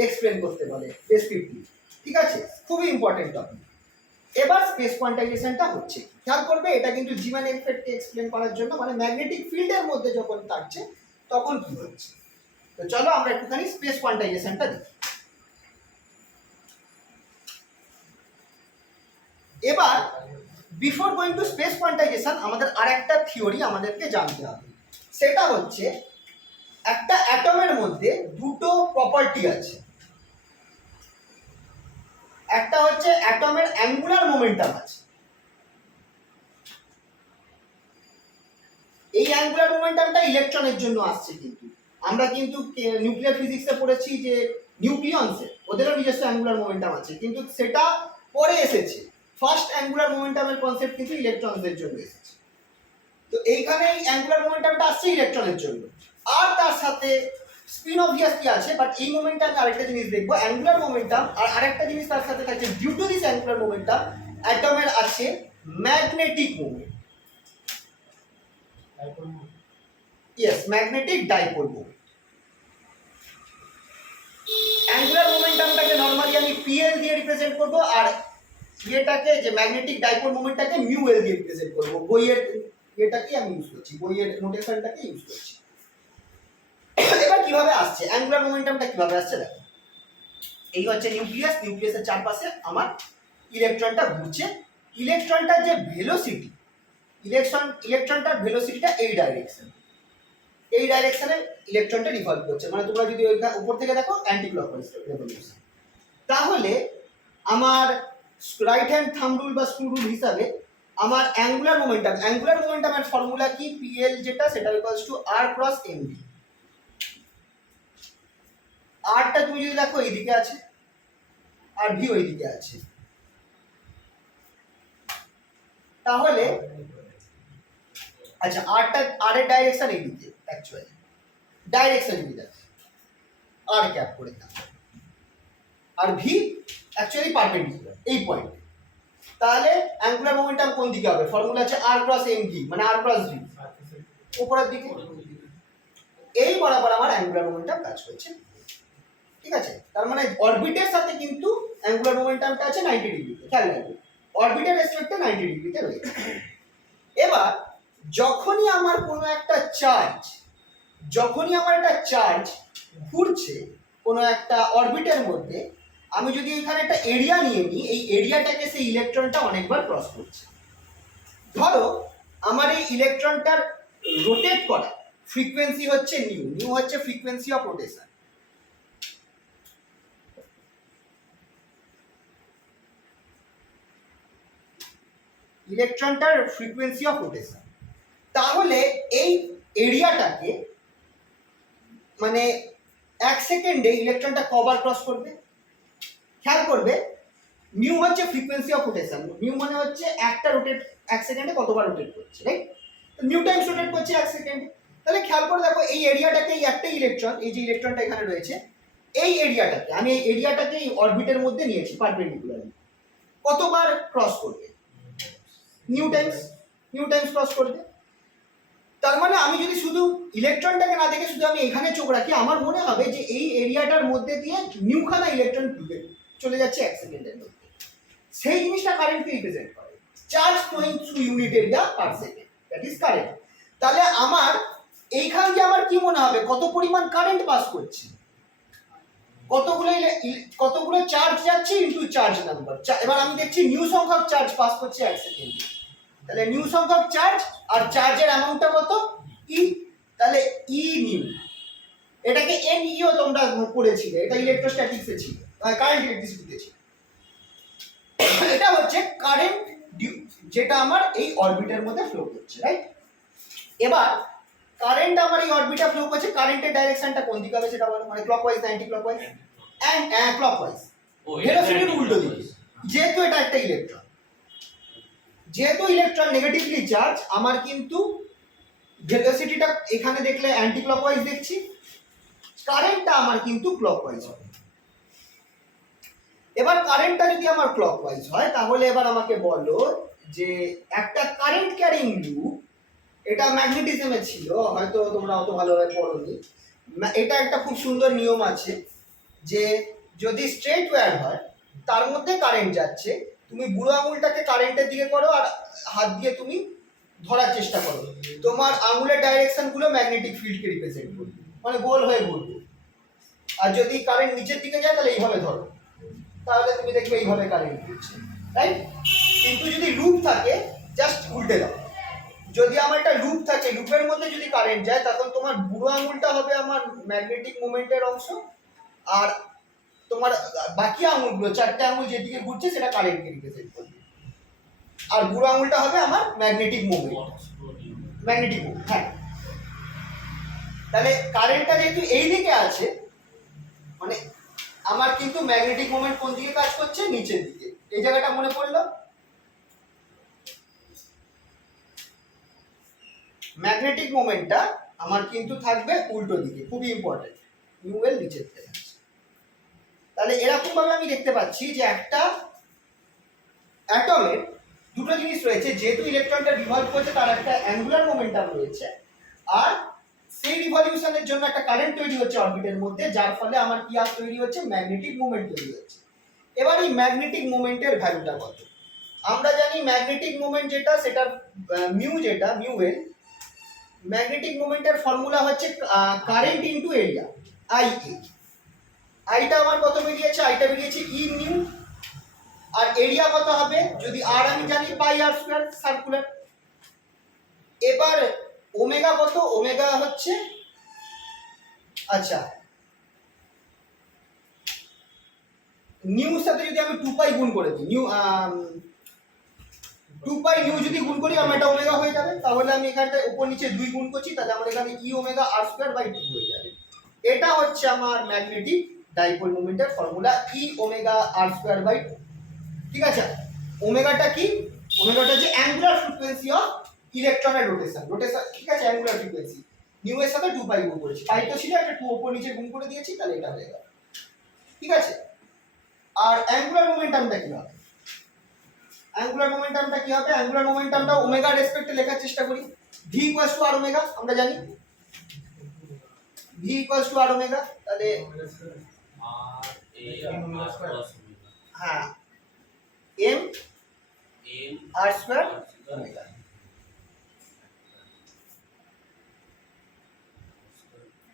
explain করতে বলে ডেসক্রিপটিভ, ঠিক আছে, খুবই ইম্পর্টেন্ট টপিক। এবার স্পেস কোয়ান্টাইজেশনটা হচ্ছে, খেয়াল করবে এটা কিন্তু জিম্যান এফেক্টকে এক্সপ্লেন করার জন্য, মানে ম্যাগনেটিক ফিল্ডের মধ্যে যখন থাকছে তখন কি হচ্ছে। তো চলো আমরা একটুখানি স্পেস কোয়ান্টাইজেশনটা দেখি। এবার before going to space quantisation আমাদের আরেকটা থিওরি আমাদেরকে জানতে হবে, সেটা হচ্ছে একটা অ্যাটমের মধ্যে দুটো প্রপার্টি আছে। একটা হচ্ছে অ্যাটমের অ্যাঙ্গুলার মোমেন্টাম আছে, এই অ্যাঙ্গুলার মোমেন্টামটা ইলেকট্রনের জন্য আসছে, কিন্তু আমরা কিন্তু নিউক্লিয়ার ফিজিক্সে পড়েছি যে নিউক্লিয়নসে ওদেরও নিজস্ব অ্যাঙ্গুলার মোমেন্টাম আছে, কিন্তু সেটা পরে এসেছে। ফার্স্ট অ্যাঙ্গুলার মোমেন্টামের কনসেপ্ট কিন্তু ইলেকট্রনদের জন্য এসেছে। তো এইখানে এই অ্যাঙ্গুলার মোমেন্টামটা আসছে ইলেকট্রনের জন্য, আর তার সাথে স্পিন অবভিয়াসলি আছে, বাট এই মোমেন্টামে আরেকটা জিনিস দেখবো, অ্যাঙ্গুলার মোমেন্টাম আর আরেকটা জিনিস তার সাথে থাকছে, due to this angular momentum অ্যাটমের আছে magnetic moment. Yes, magnetic dipole moment. Angular মোমেন্টামটাকে নরমালি আমি PL দিয়ে রিপ্রেজেন্ট করব, আর এটাকে যে ম্যাগনেটিক ডাইপোল মোমেন্টটাকে μL দিয়ে রিপ্রেজেন্ট করব। বইয়ের এটাকেই আমি ইউজ করছি, বইয়ের নোটেশনটাকে ইউজ করছি। এবার কিভাবে আসছে অ্যাঙ্গুলার মোমেন্টামটা, কিভাবে আসছে দেখো, এই হচ্ছে নিউক্লিয়াস, নিউক্লিয়াসের চারপাশে আমার ইলেকট্রনটা ঘুরছে। ইলেকট্রনটার যে ভেলোসিটি, ইলেকট্রনটার ভেলোসিটিটা এই ডাইরেকশনে ইলেকট্রনটা রিভলভ করছে। মানে তোমরা যদি উপর থেকে দেখো অ্যান্টি ক্লকওয়াইজ রেভলিউশন। তাহলে আমার রাইট হ্যান্ড থাম্ব রুল বা স্ক্রু রুল হিসাবে আমার অ্যাঙ্গুলার মোমেন্টামের ফর্মুলা কি, পিএল যেটা সেটা equals to r cross mv. আরটা তুমি যদি দেখো এইদিকে আছে আর ভি ওইদিকে আছে, তাহলে আচ্ছা আর এর ডাইরেকশন এইদিকে, অ্যাকচুয়ালি ডাইরেকশন যদি দেখো আর ক্যাপ করে দাও, আর ভি অ্যাকচুয়ালি পারপেন্ডিকুলার এই পয়েন্টে, তাহলে অ্যাঙ্গুলার মোমেন্টাম কোন দিকে হবে? ফর্মুলা আছে আর ক্রস এম ভি, মানে আর ক্রস ভি উপরের দিকে, এই বরাবর আমার অ্যাঙ্গুলার মোমেন্টাম কাজ করছে। ঠিক আছে, তার মানে অরবিটের সাথে কিন্তু অ্যাঙ্গুলার মোমেন্টামটা আছে 90 ডিগ্রিতে, খেয়াল রাখবে অরবিটের রেসপেক্টে 90 ডিগ্রিতে রয়েছে। এবার যখনই আমার কোনো একটা চার্জ ঘুরছে কোনো একটা অরবিটের মধ্যে, আমি যদি এখানে একটা এরিয়া নিয়ে নিই, এই এরিয়াটাকে সেই ইলেকট্রনটা অনেকবার ক্রস করছে। ধরো আমার এই ইলেকট্রনটার রোটেট করা ফ্রিকোয়েন্সি হচ্ছে নিউ হচ্ছে ফ্রিকোয়েন্সি অফ রোটেশন। ইলেকট্রনটার ফ্রিকোয়েন্সি অফ রোটেশন, তাহলে এই এরিয়াটাকে মানে 1 সেকেন্ডে ইলেকট্রনটা কবার ক্রস করবে? খেয়াল করবে নিউ হচ্ছে ফ্রিকোয়েন্সি অফ রোটেশন, নিউ মানে হচ্ছে একটা রোটেট 1 সেকেন্ডে কতবার রোটেট করছে, রাইট? তো নিউ টাইমস রোটেট করছে 1 সেকেন্ডে। তাহলে খেয়াল করে দেখো এই এরিয়াটাকে, এই একটাই ইলেকট্রন, এই যে ইলেকট্রনটা এখানে রয়েছে, এই এরিয়াটাকে এই অরবিটের মধ্যে নিয়েছি পারপেন্ডিকুলারলি, কতবার ক্রস করবে? নিউ টাইমস ক্রস করবে। তার মানে আমি যদি শুধু ইলেকট্রনটাকে না দেখে শুধু আমি এখানে চোখ রাখি, আমার মনে হবে যে এই এরিয়াটার মধ্যে দিয়ে নিউখানা ইলেকট্রন চলে যাচ্ছে 1 সেকেন্ডের মধ্যে। সেই জিনিসটা কারেন্টকে রিপ্রেজেন্ট করে, charge flowing through unit area per second, that is current. তাহলে আমার এইখান দিয়ে আমার কি মনে হবে কত পরিমাণ কারেন্ট পাস করছে, কতগুলো চার্জ যাচ্ছে ইনটু চার্জ নাম্বার। এবার আমি দেখছি নিউ সংখ্যক চার্জ পাস করছে 1 সেকেন্ডে, তাহলে নিউ সংখ্যক চার্জ আর চার্জের অ্যামাউন্টটা কত? ই, তাহলে ই নিউ। এটাকে এন ইও তোমরা পড়েছিলে, এটা ইলেকট্রোস্ট্যাটিক্সে ছিল, কারেন্ট ইলেকট্রিসিটিতে ছিল। এটা হচ্ছে কারেন্ট যেটা আমার এই অরবিটের মধ্যে ফ্লো করছে, রাইট? এবার কারেন্ট আমার এই অরবিটে ফ্লো করছে, কারেন্টের ডাইরেকশনটা কোন দিকে হবে সেটা বলো, মানে ক্লকওয়াইজ না অ্যান্টি ক্লকওয়াইজ? ক্লকওয়াইজ, ভেলোসিটির উল্টো দিকে। যেহেতু এটা একটা ইলেকট্রন নেগেটিভলি চার্জ, আমার কিন্তু ভেলোসিটিটা এখানে দেখলে অ্যান্টি ক্লকওয়াইজ দেখছি, কারেন্টটা আমার কিন্তু ক্লকওয়াইজ হবে। এবার কারেন্টটা যদি আমার ক্লকওয়াইজ হয়, তাহলে এবার আমাকে বলো যে একটা কারেন্ট ক্যারিং লুপ, এটা ম্যাগনেটিজমে ছিল, হয়তো তোমরা অত ভালোভাবে পড়োনি। এটা একটা খুব সুন্দর নিয়ম আছে যে যদি স্ট্রেট ওয়্যার হয় তার মধ্যে কারেন্ট যাচ্ছে, তুমি বুড়ো আঙুলটাকে কারেন্টের দিকে করো আর হাত দিয়ে তুমি ধরার চেষ্টা করো, তোমার আঙুলের ডাইরেকশন গুলো ম্যাগনেটিক ফিল্ডকে রিপ্রেজেন্ট করবে, মানে গোল হয়ে ঘুরবে। আর যদি কারেন্ট নিচের দিকে যায় তাহলে এইভাবে ধরো, তাহলে তুমি দেখবে এইভাবে কারেন্ট ঘুরছে, রাইট? কিন্তু যদি লুপ থাকে জাস্ট উল্টে দাও, যদি আমার একটা লুপ থাকে, লুপের মধ্যে যদি কারেন্ট যায়, তখন তোমার বুড়ো আঙুলটা হবে আমার ম্যাগনেটিক মোমেন্টের অংশ, আর তোমার বাকি আঙুলগুলো, 4টে আঙুল যেদিকে ঘুরছে সেটা কারেন্টকে রিপ্রেজেন্ট করবে, আর বুড়ো আঙুলটা হবে আমার ম্যাগনেটিক মোমেন্ট। হ্যাঁ, তাহলে কারেন্টটা যেহেতু এই দিকে আছে, মানে আমার কিন্তু ম্যাগনেটিক মোমেন্ট কোন দিকে কাজ করছে? নিচের দিকে। এই জায়গাটা মনে পড়লো, ম্যাগনেটিক মোমেন্টটা আমার কিন্তু থাকবে উল্টো দিকে, খুবই ইম্পর্টেন্ট, নিউএল নিচের দিকে আছে। তাহলে এরকম ভাবে আমি দেখতে পাচ্ছি যে একটা অ্যাটমের দুটো জিনিস রয়েছে, যেহেতু ইলেকট্রনটা রিভলভ করছে তার একটা অ্যাঙ্গুলার মোমেন্টাম রয়েছে, আর সেই রিভলিউশনের জন্য একটা কারেন্ট তৈরি হচ্ছে অরবিটের মধ্যে, যার ফলে আমার কি তৈরি হচ্ছে? ম্যাগনেটিক মোমেন্ট তৈরি হচ্ছে। এবার এই ম্যাগনেটিক মোমেন্টের ভ্যালুটা কত? আমরা জানি ম্যাগনেটিক মোমেন্ট যেটা সেটা মিউ যেটা মিউ এল, ম্যাগনেটিক মোমেন্টের ফর্মুলা হচ্ছে current into area I A. আইটা আমার কত বেরিয়েছে, আইটা বেরিয়েছে ই মিউ, আর এরিয়া কত হবে যদি আর আমি জানি পাই আর স্কয়ার সার্কুলার। এবার ওমেগা কত, ওমেগা হচ্ছে আচ্ছা নিউর সাথে যদি আমি 2 পাই গুণ করে দিই, নিউ 2 পাই নিউ যদি গুণ করি আমার এটা ওমেগা হয়ে যাবে। তাহলে আমি এখানটায় উপর নিচে 2 গুণ করছি, তাহলে আমার এখানে e omega r square by 2 হয়ে যাবে। এটা হচ্ছে আমার ম্যাগনেটিক ডাইপোল মোমেন্টের formula, e omega r square by 2। ঠিক আছে, ওমেগাটা কি, ওমেগাটা হচ্ছে অ্যাঙ্গুলার ফ্রিকোয়েন্সি অফ ইলেকট্রনের রোটেশন, রোটেশন ঠিক আছে, অ্যাঙ্গুলার ফ্রিকোয়েন্সি। নিউ এর সাথে 2 পাই গুণ করেছি, পাই তো ছিল একটা 2 উপর নিচে গুণ করে দিয়েছি, তাহলে এটা হয়ে গেল। ঠিক আছে, আর অ্যাঙ্গুলার মোমেন্টামটা কি হবে, অ্যাঙ্গুলার মোমেন্টামটা কি হবে, অ্যাঙ্গুলার মোমেন্টামটা ওমেগা রেসপেক্টে লেখার চেষ্টা করি। V equals to r omega, আমরা জানি v equals to r omega, তাহলে r a r plus omega, হ্যাঁ m m r square r omega.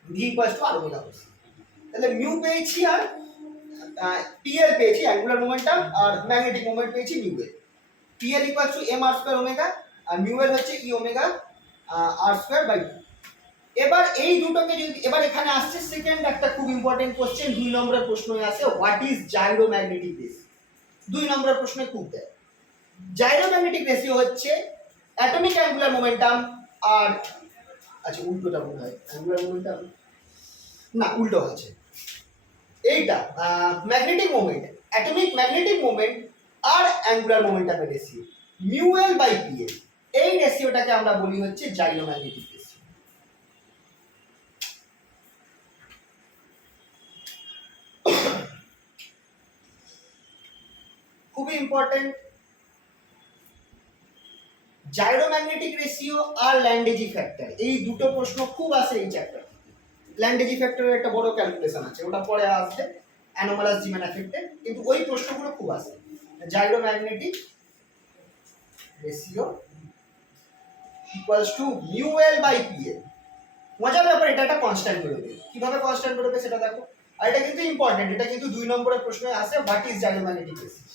V equals to r omega, তাহলে মিউ পেয়েছি আর পিএল পেয়েছি অ্যাঙ্গুলার মোমেন্টাম, আর ম্যাগনেটিক মোমেন্ট পেয়েছি mu l. PL equals to m r square omega, আর mu l হচ্ছে e omega r square by 2। এবার এই দুটোকে যদি, এবার এখানে আসছে সেকেন্ড একটা খুব ইম্পর্টেন্ট কোশ্চেন, 2 নম্বরের প্রশ্নে আসে হোয়াট ইজ জাইরোম্যাগনেটিক রেশিও। 2 নম্বরের প্রশ্নে খুব দেয়। জাইরোম্যাগনেটিক রেশিও হচ্ছে অ্যাটমিক অ্যাঙ্গুলার মোমেন্টাম আর আচ্ছা উল্টোটা মনে হয় অ্যাঙ্গুলার মোমেন্টাম, না উল্টো আছে এইটা, magnetic moment, atomic magnetic moment আর অ্যাঙ্গুলার মোমেন্টামের ratio mu L by PL, এই রেশিওটাকে আমরা বলি হচ্ছে জাইরোম্যাগনেটিক রেশিও। খুবই ইম্পর্টেন্ট। জাইরোম্যাগনেটিক রেশিও আর ল্যান্ডেজি ফ্যাক্টর, এই দুটো প্রশ্ন খুব আসে এই চ্যাপ্টার। ল্যান্ডেজি ফ্যাক্টরের একটা বড় ক্যালকুলেশন আছে, ওটা পরে আসবে অ্যানোমালাস জিমেন এফেক্টে, কিন্তু ওই প্রশ্নগুলো খুব আসে। Gyromagnetic ratio equals to mu L by PL. মজার ব্যাপার, এটা একটা কনস্ট্যান্ট বেরোবে, কিভাবে কনস্ট্যান্ট বেরোবে সেটা দেখো। আর এটা কিন্তু ইম্পর্টেন্ট, এটা কিন্তু 2 নম্বরের প্রশ্নে আসে, what is gyromagnetic ratio.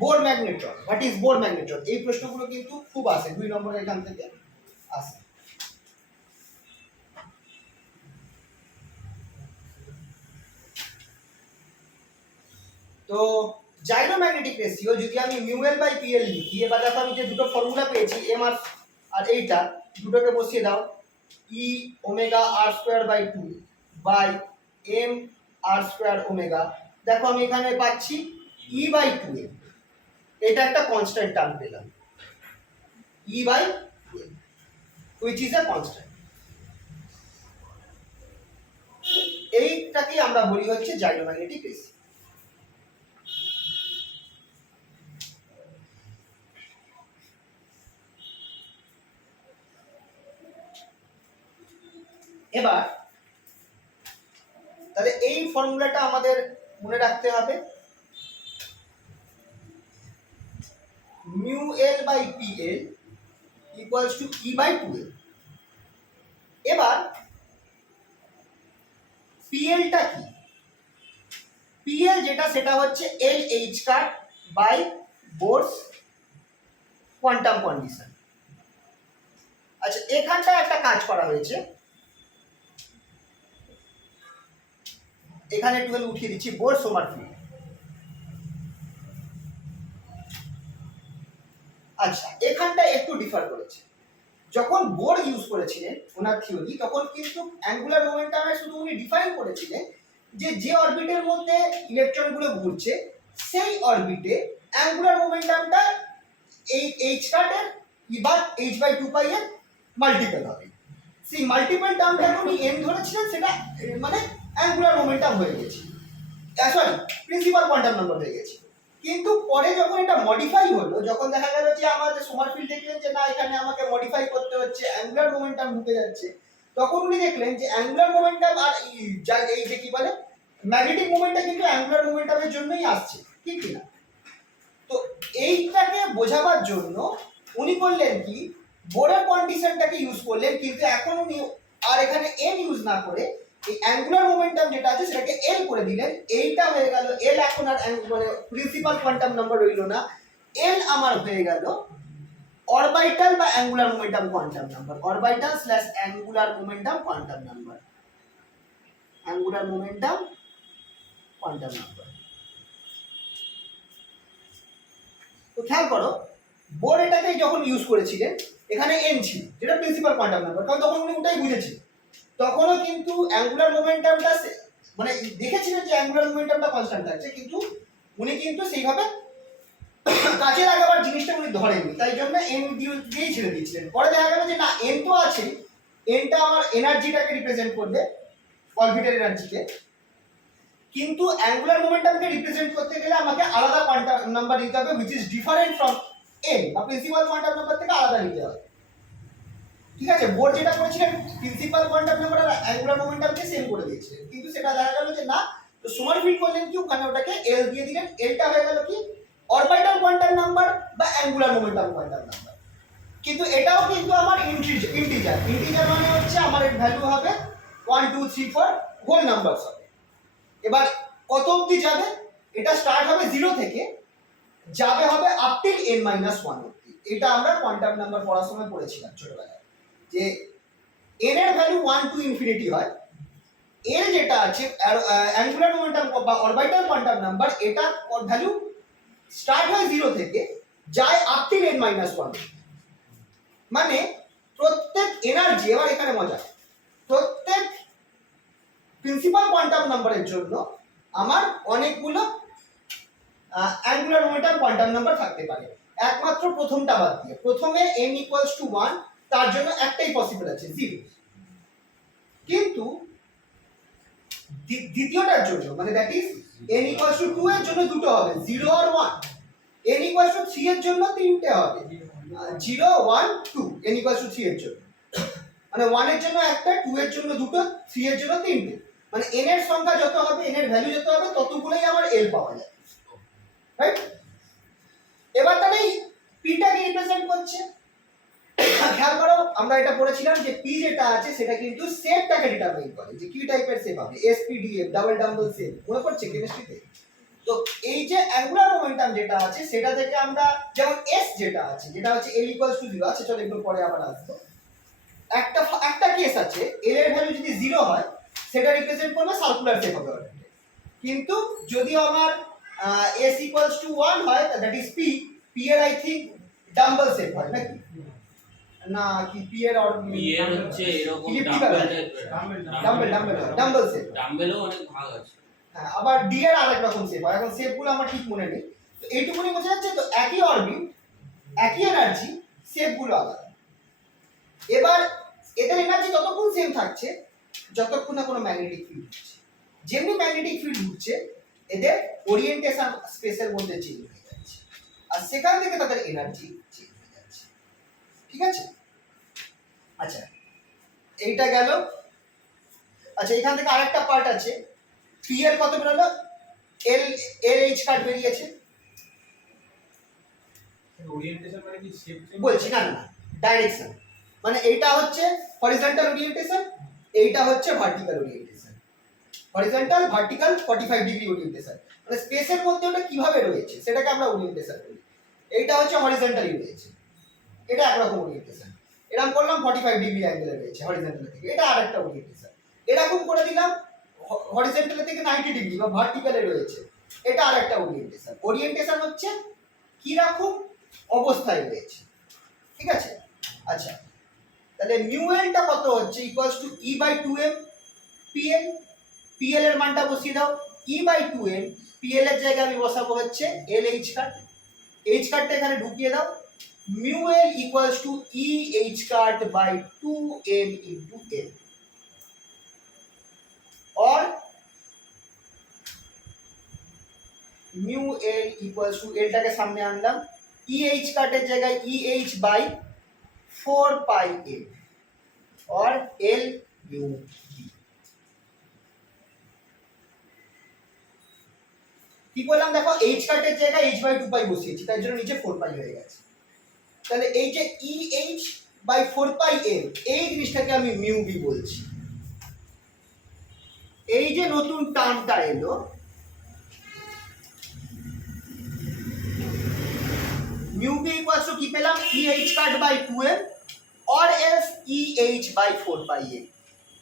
Bohr magnetron, what is Bohr magnetron, এই প্রশ্নগুলো কিন্তু খুব আসে 2 নম্বরের এখান থেকে আসে। তো জাইরোম্যাগনেটিক রেশিও যদি আমি মিউ এল বাই পিএল লিখি, এবার দেখো আমি যে দুটো ফর্মুলা পেয়েছি এম আর এইটা, দুটোকে বসিয়ে দাও, e omega r square by 2 by m r square omega. দেখো আমি এখানে পাচ্ছি ই বাই 2 এম, এটা একটা কনস্ট্যান্ট টার্ম পেলাম, e by 2 m which is a constant. এইটাকে আমরা বলি হচ্ছে জাইরোম্যাগনেটিক রেশিও। এবার তাহলে এই ফর্মুলাটা আমাদের মনে রাখতে হবে, mu L by PL equals to e by 2এল। এবার পিএলটা কি, পিএল যেটা সেটা হচ্ছে L H cut by Bohr's quantum condition. আচ্ছা এখানটা একটা কাজ করা হয়েছে, এখানে একটুখানি উঠিয়ে দিচ্ছি বোর সোমারফিল্ড। আচ্ছা এখানটা একটু ডিফার করেছে, যখন বোর ইউজ করেছিলেন ওনার থিওরি, তখন কিন্তু অ্যাঙ্গুলার মোমেন্টামে শুধু উনি ডিফাইন করেছিলেন যে যে অরবিটের মধ্যে ইলেকট্রনগুলো ঘুরছে সেই অরবিটে অ্যাঙ্গুলার মোমেন্টামটা এই এইচ কাটের বা এইচ বাই 2 পাই এর মাল্টিপল হবে। সেই মাল্টিপল টার্মটা উনি এন ধরেছিলেন, সেটা মানে অ্যাঙ্গুলার মোমেন্টাম হয়ে গেছে, সরি প্রিন্সিপাল কোয়ান্টাম নাম্বার হয়ে গেছে। কিন্তু পরে যখন এটা মডিফাই হলো, যখন দেখা গেল যে আমাদের সোমারফিল্ড দেখলেন যে না এখানে আমাকে মডিফাই করতে হচ্ছে, অ্যাঙ্গুলার মোমেন্টাম ঢুকে যাচ্ছে, তখন উনি দেখলেন যে অ্যাঙ্গুলার মোমেন্টাম আর এই যে কি বলে ম্যাগনেটিক মোমেন্টটা কিন্তু অ্যাঙ্গুলার মোমেন্টামের জন্যই আসছে, ঠিক কি না? এইটাকে বোঝাবার জন্য উনি করলেন কি, বোরের কন্ডিশনটাকে ইউজ করলেন, কিন্তু এখন উনি আর এখানে এন ইউজ না করে এই অ্যাঙ্গুলার মোমেন্টাম যেটা আছে সেটাকে এল করে দিলেন। এইটা হয়ে গেল এল, এখন আর মানে প্রিন্সিপাল কোয়ান্টাম নাম্বার রইলো না, এল আমার হয়ে গেল অরবিটাল বা angular momentum quantum number, orbital slash angular momentum quantum number, angular momentum quantum number. তো খেয়াল করো, বোর এটাকে যখন ইউজ করেছিলেন এখানে এন ছিল যেটা প্রিন্সিপাল কোয়ান্টাম নাম্বার, কারণ তখন উনি ওটাই বুঝেছিলেন। তখনও কিন্তু অ্যাঙ্গুলার মোমেন্টামটা মানে দেখেছিলেন যে অ্যাঙ্গুলার মোমেন্টামটা কনস্ট্যান্ট থাকছে, কিন্তু উনি কিন্তু সেইভাবে কাজে লাগাবার জিনিসটা উনি ধরেননি, তাই জন্য এন দিয়েই ছেড়ে দিয়েছিলেন। পরে দেখা গেল যে না, এন তো আছে, এনটা আমার এনার্জিটাকে রিপ্রেজেন্ট করবে, অরবিটাল এনার্জিকে, কিন্তু অ্যাঙ্গুলার মোমেন্টামকে রিপ্রেজেন্ট করতে গেলে আমাকে আলাদা কোয়ান্টাম নাম্বার নিতে হবে which is different from n, বা প্রিন্সিপাল কোয়ান্টাম নাম্বার থেকে আলাদা নিতে হবে। ঠিক আছে, বোর যেটা করেছিলেন প্রিন্সিপাল কোয়ান্টাম নাম্বার আর অ্যাঙ্গুলার মোমেন্টামকে সেম করে দিয়েছিলেন, কিন্তু সেটা দেখা গেল যে না, তো সোমারফিল্ড করলেন কি, ওখানে ওটাকে এল দিয়ে দিলেন, এলটা হয়ে গেল কি অরবিটাল কোয়ান্টাম নাম্বার বা অ্যাঙ্গুলার মোমেন্টাম কোয়ান্টাম নাম্বার। কিন্তু এটাও কিন্তু আমার ইন্টিজার, ইন্টিজার মানে হচ্ছে আমার এর ভ্যালু হবে 1 2 3 4 হোল নাম্বারস হবে। এবার কত অবধি যাবে, এটা স্টার্ট হবে 0 থেকে, যাবে হবে আপ টিল n-1 অবধি। এটা আমরা কোয়ান্টাম নাম্বার পড়ার সময় পড়েছিলাম ছোটবেলায়, যে n এর ভ্যালু 1 টু ইনফিনিটি হয়, l যেটা আছে অ্যাঙ্গুলার মোমেন্টাম বা অরবিটাল কোয়ান্টাম নাম্বার, এটা ভ্যালু স্টার্ট হয় 0 থেকে, যায় আপ টিল n-1। মানে প্রত্যেক এনার্জি, এবার এখানে মজা, প্রত্যেক প্রিন্সিপাল কোয়ান্টাম নাম্বারের জন্য আমার অনেকগুলো অ্যাঙ্গুলার মোমেন্টাম কোয়ান্টাম নাম্বার থাকতে পারে, একমাত্র প্রথমটা বাদ দিয়ে। প্রথমে n ইকুয়ালস টু 1, তার জন্য একটাই পসিবল আছে 0, কিন্তু দ্বিতীয়টার জন্য মানে that is n equals to 2 এর জন্য দুটো হবে 0 আর 1, n ইকুয়ালস টু 3 এর জন্য তিনটে হবে 0 1 2, n ইকুয়ালস টু 3 এর জন্য, মানে 1 এর জন্য একটা, 2 এর জন্য দুটো, 3 এর জন্য তিনটে, মানে n এর সংখ্যা যত হবে, n এর ভ্যালু যত হবে, ততগুলোই আমার l পাওয়া যায়, রাইট? এবার তাহলে পিটাকে রিপ্রেজেন্ট করছে, খেয়াল করো আমরা এটা পড়েছিলাম যে পি যেটা আছে সেটা কিন্তু শেপটাকে ডিটারমাইন করে, যে কি টাইপের শেপ হবে, এসপিডিএফ, ডাবল ডাম্বল শেপ, মনে পড়ছে কেমিস্ট্রিতে? তো এই যে অ্যাঙ্গুলার মোমেন্টাম যেটা আছে সেটা থেকে আমরা, যেমন এস যেটা আছে, যেটা হচ্ছে l ইকুয়ালস টু 0 আছে, চলো একটু পরে আবার আসবো। একটা কেস আছে, l এর ভ্যালু যদি 0 হয় সেটা রিপ্রেজেন্ট করবে সার্কুলার শেপ হবে অলরেডি, কিন্তু যদি আমার s ইকুয়ালস টু 1 হয়, দ্যাট ইজ পি, পি এর আই থিংক ডাম্বল শেপ হয় নাকি না, কি পি এর অর পি এর হচ্ছে এরকম ডাম্বল শেপ, ডাম্বেলও অনেক ভাগ আছে। হ্যাঁ, আবার ডি এর আরেক রকম শেপ হয়, এখন শেপগুলো আমার ঠিক মনে নেই, তো এইটুকুনি বোঝা যাচ্ছে। তো একই অরবিট, একই এনার্জি, শেপগুলো আলাদা। এবার এদের এনার্জি ততক্ষণ সেম থাকছে যতক্ষণ না কোনো ম্যাগনেটিক ফিল্ড হচ্ছে, যেমনি ম্যাগনেটিক ফিল্ড হচ্ছে এদের ওরিয়েন্টেশন স্পেসের মধ্যে চেঞ্জ হয়ে যাচ্ছে, আর সেখান থেকে তাদের এনার্জি চেঞ্জ হয়ে যাচ্ছে। ঠিক আছে, আচ্ছা এইটা গেল। আচ্ছা এখান থেকে আরেকটা পার্ট আছে, পি এর কত বেরোলো, এল এল এইচ কাট বেরিয়েছে, ওরিয়েন্টেশন মানে কি শেপ বলছি না না ডাইরেকশন, মানে এইটা হচ্ছে হরিজন্টাল ওরিয়েন্টেশন, এইটা হচ্ছে vertical orientation, horizontal vertical 45 degree orientation, মানে স্পেসের মধ্যে ওটা কিভাবে রয়েছে সেটাকে আমরা ওরিয়েন্টেশন বলি। এইটা হচ্ছে হরিজন্টালি রয়েছে, এটা একরকম ওরিয়েন্টেশন, এরকম করলাম 45 ডিগ্রি অ্যাঙ্গেলে রয়েছে হরিজন্টাল থেকে, এটা আরেকটা ওরিয়েন্টেশন, এরকম করে দিলাম হরিজন্টাল থেকে 90 ডিগ্রি বা ভার্টিক্যালে রয়েছে, এটা আরেকটা ওরিয়েন্টেশন। ওরিয়েন্টেশন হচ্ছে কি রকম অবস্থায় রয়েছে, ঠিক আছে? আচ্ছা তাহলে মিউ এলটা কত হচ্ছে, equals to e by 2m PL, PL এর মানটা বসিয়ে দাও, ই বাই 2m, পিএল এর জায়গায় আমি বসাবো হচ্ছে এল এইচ কাট, এইচ কাটটা এখানে ঢুকিয়ে দাও, mu l equals to e h cut by 2m into l, और মিউ এল ইকুয়ালস টু, এলটাকে সামনে আনলাম, ই এইচ কাটের জায়গায় ই এইচ বাই 4 পাই এল, और एल यू बी। কি করলাম দেখো, এইচ কাটের জায়গায় h/2 পাই বসিয়েছি, তার জন্য নিচে 4 পাই হয়ে গেছে। তাহলে এই যে EH/4 m এই জিনিসটাকে আমি মিউ বি বলছি। এই যে নতুন টার্মটা এলো, মিউ বি ইকুয়ালস টু কি পেলাম, EH cut by 2m or else EH/4 pi m।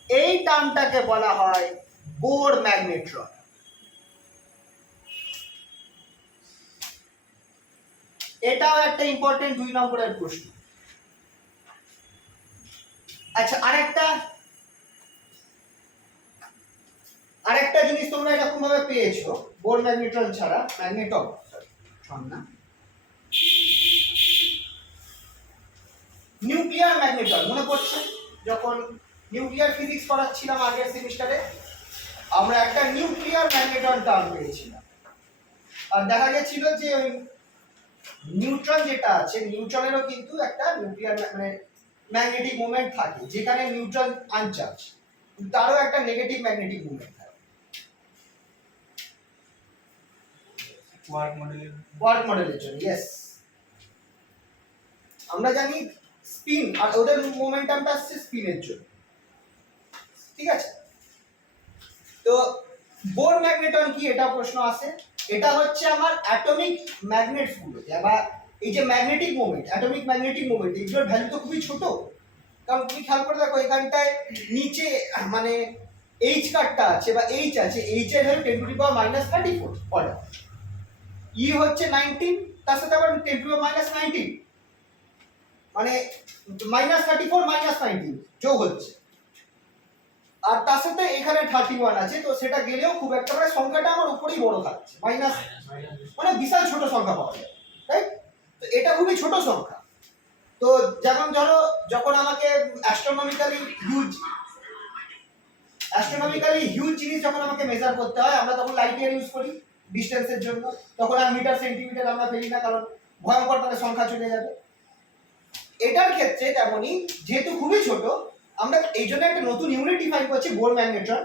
এই টার্মটাকে বলা হয় বোর ম্যাগনেট্রন। এটাও একটা ইম্পর্টেন্ট 2 নম্বরের প্রশ্ন। আচ্ছা, আরেকটা জিনিস তোমরা এরকম ভাবে পেয়েছো বোর ম্যাগনেট্রন ছাড়া, ম্যাগনেটন না, নিউক্লিয়ার ম্যাগনেটন। মনে পড়ছে যখন নিউক্লিয়ার ফিজিক্স পড়াচ্ছিলাম আগের সেমিস্টারে, আমরা একটা নিউক্লিয়ার ম্যাগনেটন টার্ম পেয়েছিলাম। আর দেখা গেছিল যে ওই নিউট্রন যেটা আছে, নিউট্রনেরও কিন্তু একটা নিউক্লিয়ার মানে ম্যাগনেটিক মোমেন্ট থাকে, যেখানে নিউট্রন আনচার্জ, তারও একটা নেগেটিভ ম্যাগনেটিক মোমেন্ট থাকে। কোয়ার্ক মডেলের জন্য ইয়েস, আমরা জানি স্পিন, আর ওদের মোমেন্টামটা আসছে স্পিনের জন্য। ঠিক আছে, তো বোর ম্যাগনেটন কি, এটা প্রশ্ন আসে। এটা হচ্ছে আমার অ্যাটমিক ম্যাগনেটস গুলো, বা এই যে magnetic moment, atomic magnetic moment, এগুলোর ভ্যালু তো খুবই ছোট। কারণ তুমি খেয়াল করে দেখো, এখানটায় নিচে মানে এইচ কার্ডটা আছে বা এইচ আছে, এইচ এর ভ্যালু 10⁻34 অর্ডার, ই হচ্ছে 19, তার সাথে আবার 10⁻19 মানে -34 -19 যোগ হচ্ছে, আর তার সাথে এখানে 31 আছে, তো সেটা গেলেও খুব একটা মানে সংখ্যাটা আমার উপরেই বড় থাকছে, মাইনাস মানে বিশাল ছোট সংখ্যা পাওয়া যায়, রাইট? তো এটা খুবই ছোট সংখ্যা। তো যেমন ধরো, যখন আমাকে অ্যাস্ট্রোনমিক্যালি হিউজ জিনিস যখন আমাকে মেজার করতে হয়, আমরা তখন লাইট ইয়ার ইউজ করি ডিসটেন্সের জন্য, তখন আর মিটার সেন্টিমিটার আমরা ফেলি না, কারণ ভয়ঙ্কর মানে সংখ্যা চলে যাবে। এটার ক্ষেত্রে তেমনই, যেহেতু খুবই ছোট, আমরা এই জন্য একটা নতুন ইউনিট ডিফাইন করছি, বোর ম্যাগনেট্রন।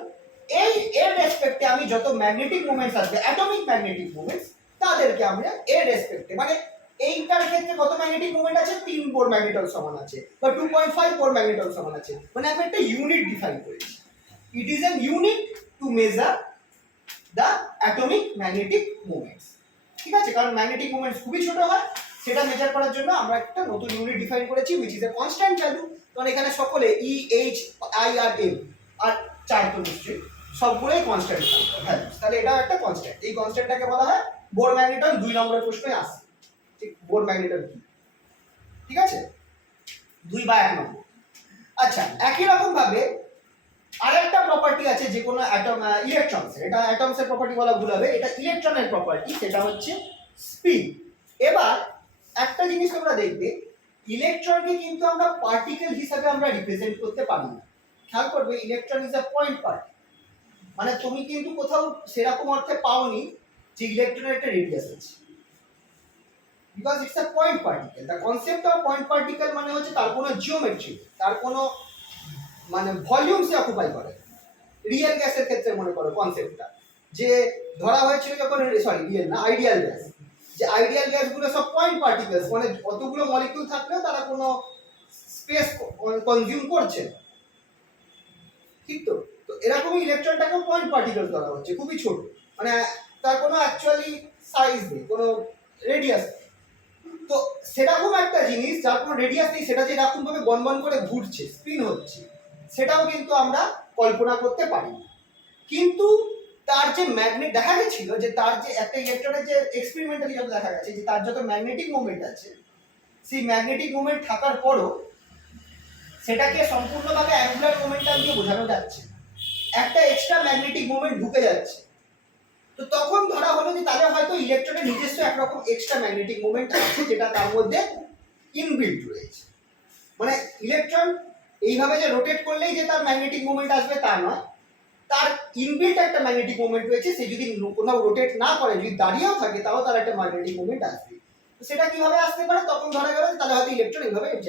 এর রেসপেক্টে আমি যত ম্যাগনেটিক মোমেন্টস আসবে, অ্যাটমিক ম্যাগনেটিক মোমেন্টস, তাদেরকে আমরা এর রেসপেক্টে, মানে এইটার ক্ষেত্রে কত ম্যাগনেটিক মোমেন্ট আছে, 3 বোর ম্যাগনেটন সমান আছে, বা 2.5 বোর ম্যাগনেটন সমান আছে, মানে আমি একটা ইউনিট ডিফাইন করেছি। It is an unit to measure the atomic magnetic moments. ঠিক আছে, কারণ ম্যাগনেটিক মোমেন্টস খুবই ছোট হয়, সেটা মেজার করার জন্য আমরা একটা নতুন ইউনিট ডিফাইন করেছি, which is a constant value. কারণ এখানে সকলে ই, এইচ, আই আর এম, আর চার তো নিশ্চয়ই সবগুলোই কনস্ট্যান্ট ভ্যালু, তাহলে এটাও একটা কনস্ট্যান্ট। এই কনস্ট্যান্টটাকে বলা হয় বোর ম্যাগনেটন। 2 নম্বরের প্রশ্নে আসে ঠিক বোর ম্যাগনেটন কি। ঠিক আছে, 2 বা 1 নম্বর। আচ্ছা, একই রকম ভাবে আরেকটা প্রপার্টি আছে যে কোনো অ্যাটম, ইলেকট্রনসের, এটা অ্যাটমসের প্রপার্টি বলা ভুল হবে, এটা ইলেকট্রনের প্রপার্টি, সেটা হচ্ছে স্পিন। এবার একটা জিনিস তোমরা দেখবে, ইলেকট্রনকে কিন্তু আমরা পার্টিকেল হিসাবে আমরা রিপ্রেজেন্ট করতে পারি না। খেয়াল করবে, electron is a point particle, মানে তুমি কিন্তু কোথাও সেরকম অর্থে পাওনি যে ইলেকট্রনের একটা রেডিয়াস আছে, because it's a point particle. The concept of point particle মানে হচ্ছে তার কোনো জিওমেট্রি, তার কোনো মানে ভলিউম সে অকুপাই করে। রিয়েল গ্যাসের ক্ষেত্রে মনে করো কনসেপ্টটা, যে ধরা হয়েছিল যখন, সরি রিয়েল না, আইডিয়াল গ্যাস, যে আইডিয়াল গ্যাসগুলো সব পয়েন্ট পার্টিকেলস, মানে অতগুলো মলিকিউল থাকলেও তারা কোনো স্পেস কনজিউম করছে না। ঠিক তো, তো এরকমই ইলেকট্রনটাকেও পয়েন্ট পার্টিকেল ধরা হচ্ছে, খুবই ছোট, মানে তার কোনো অ্যাকচুয়ালি সাইজ নেই, কোনো রেডিয়াস নেই। তো সেরকম একটা জিনিস যার কোনো রেডিয়াস নেই, সেটা যে এরকম ভাবে বনবন করে ঘুরছে, স্পিন হচ্ছে, সেটাও কিন্তু আমরা কল্পনা করতে পারি না। কিন্তু তার যে ম্যাগনেট, দেখা গেছিল যে তার যে একটা ইলেকট্রনের যে এক্সপেরিমেন্টালি যত দেখা গেছে যে তার যত ম্যাগনেটিক মোমেন্ট আছে, সেই ম্যাগনেটিক মোমেন্ট থাকার পরও সেটাকে সম্পূর্ণভাবে অ্যাঙ্গুলার মোমেন্টাম দিয়ে বোঝানো যাচ্ছে, একটা এক্সট্রা ম্যাগনেটিক মোমেন্ট ঢুকে যাচ্ছে। তো তখন ধরা হলো যে তাহলে হয়তো ইলেকট্রনের নিজস্ব একরকম এক্সট্রা ম্যাগনেটিক মোমেন্ট আছে, যেটা তার মধ্যে ইনবিল্ট রয়েছে। মানে ইলেকট্রন এইভাবে যে রোটেট করলেই যে তার ম্যাগনেটিক মোমেন্ট আসবে তা নয়, তার ইনবিল্ট একটা ম্যাগনেটিক মোমেন্ট রয়েছে, সে যদি কোথাও রোটেট না করে, যদি দাঁড়িয়েও থাকে, তাও তার একটা ম্যাগনেটিক মোমেন্ট আসবে। তো সেটা কিভাবে আসতে পারে, তখন ধরা গেল তাহলে হয়তো ইলেকট্রন এইভাবে এক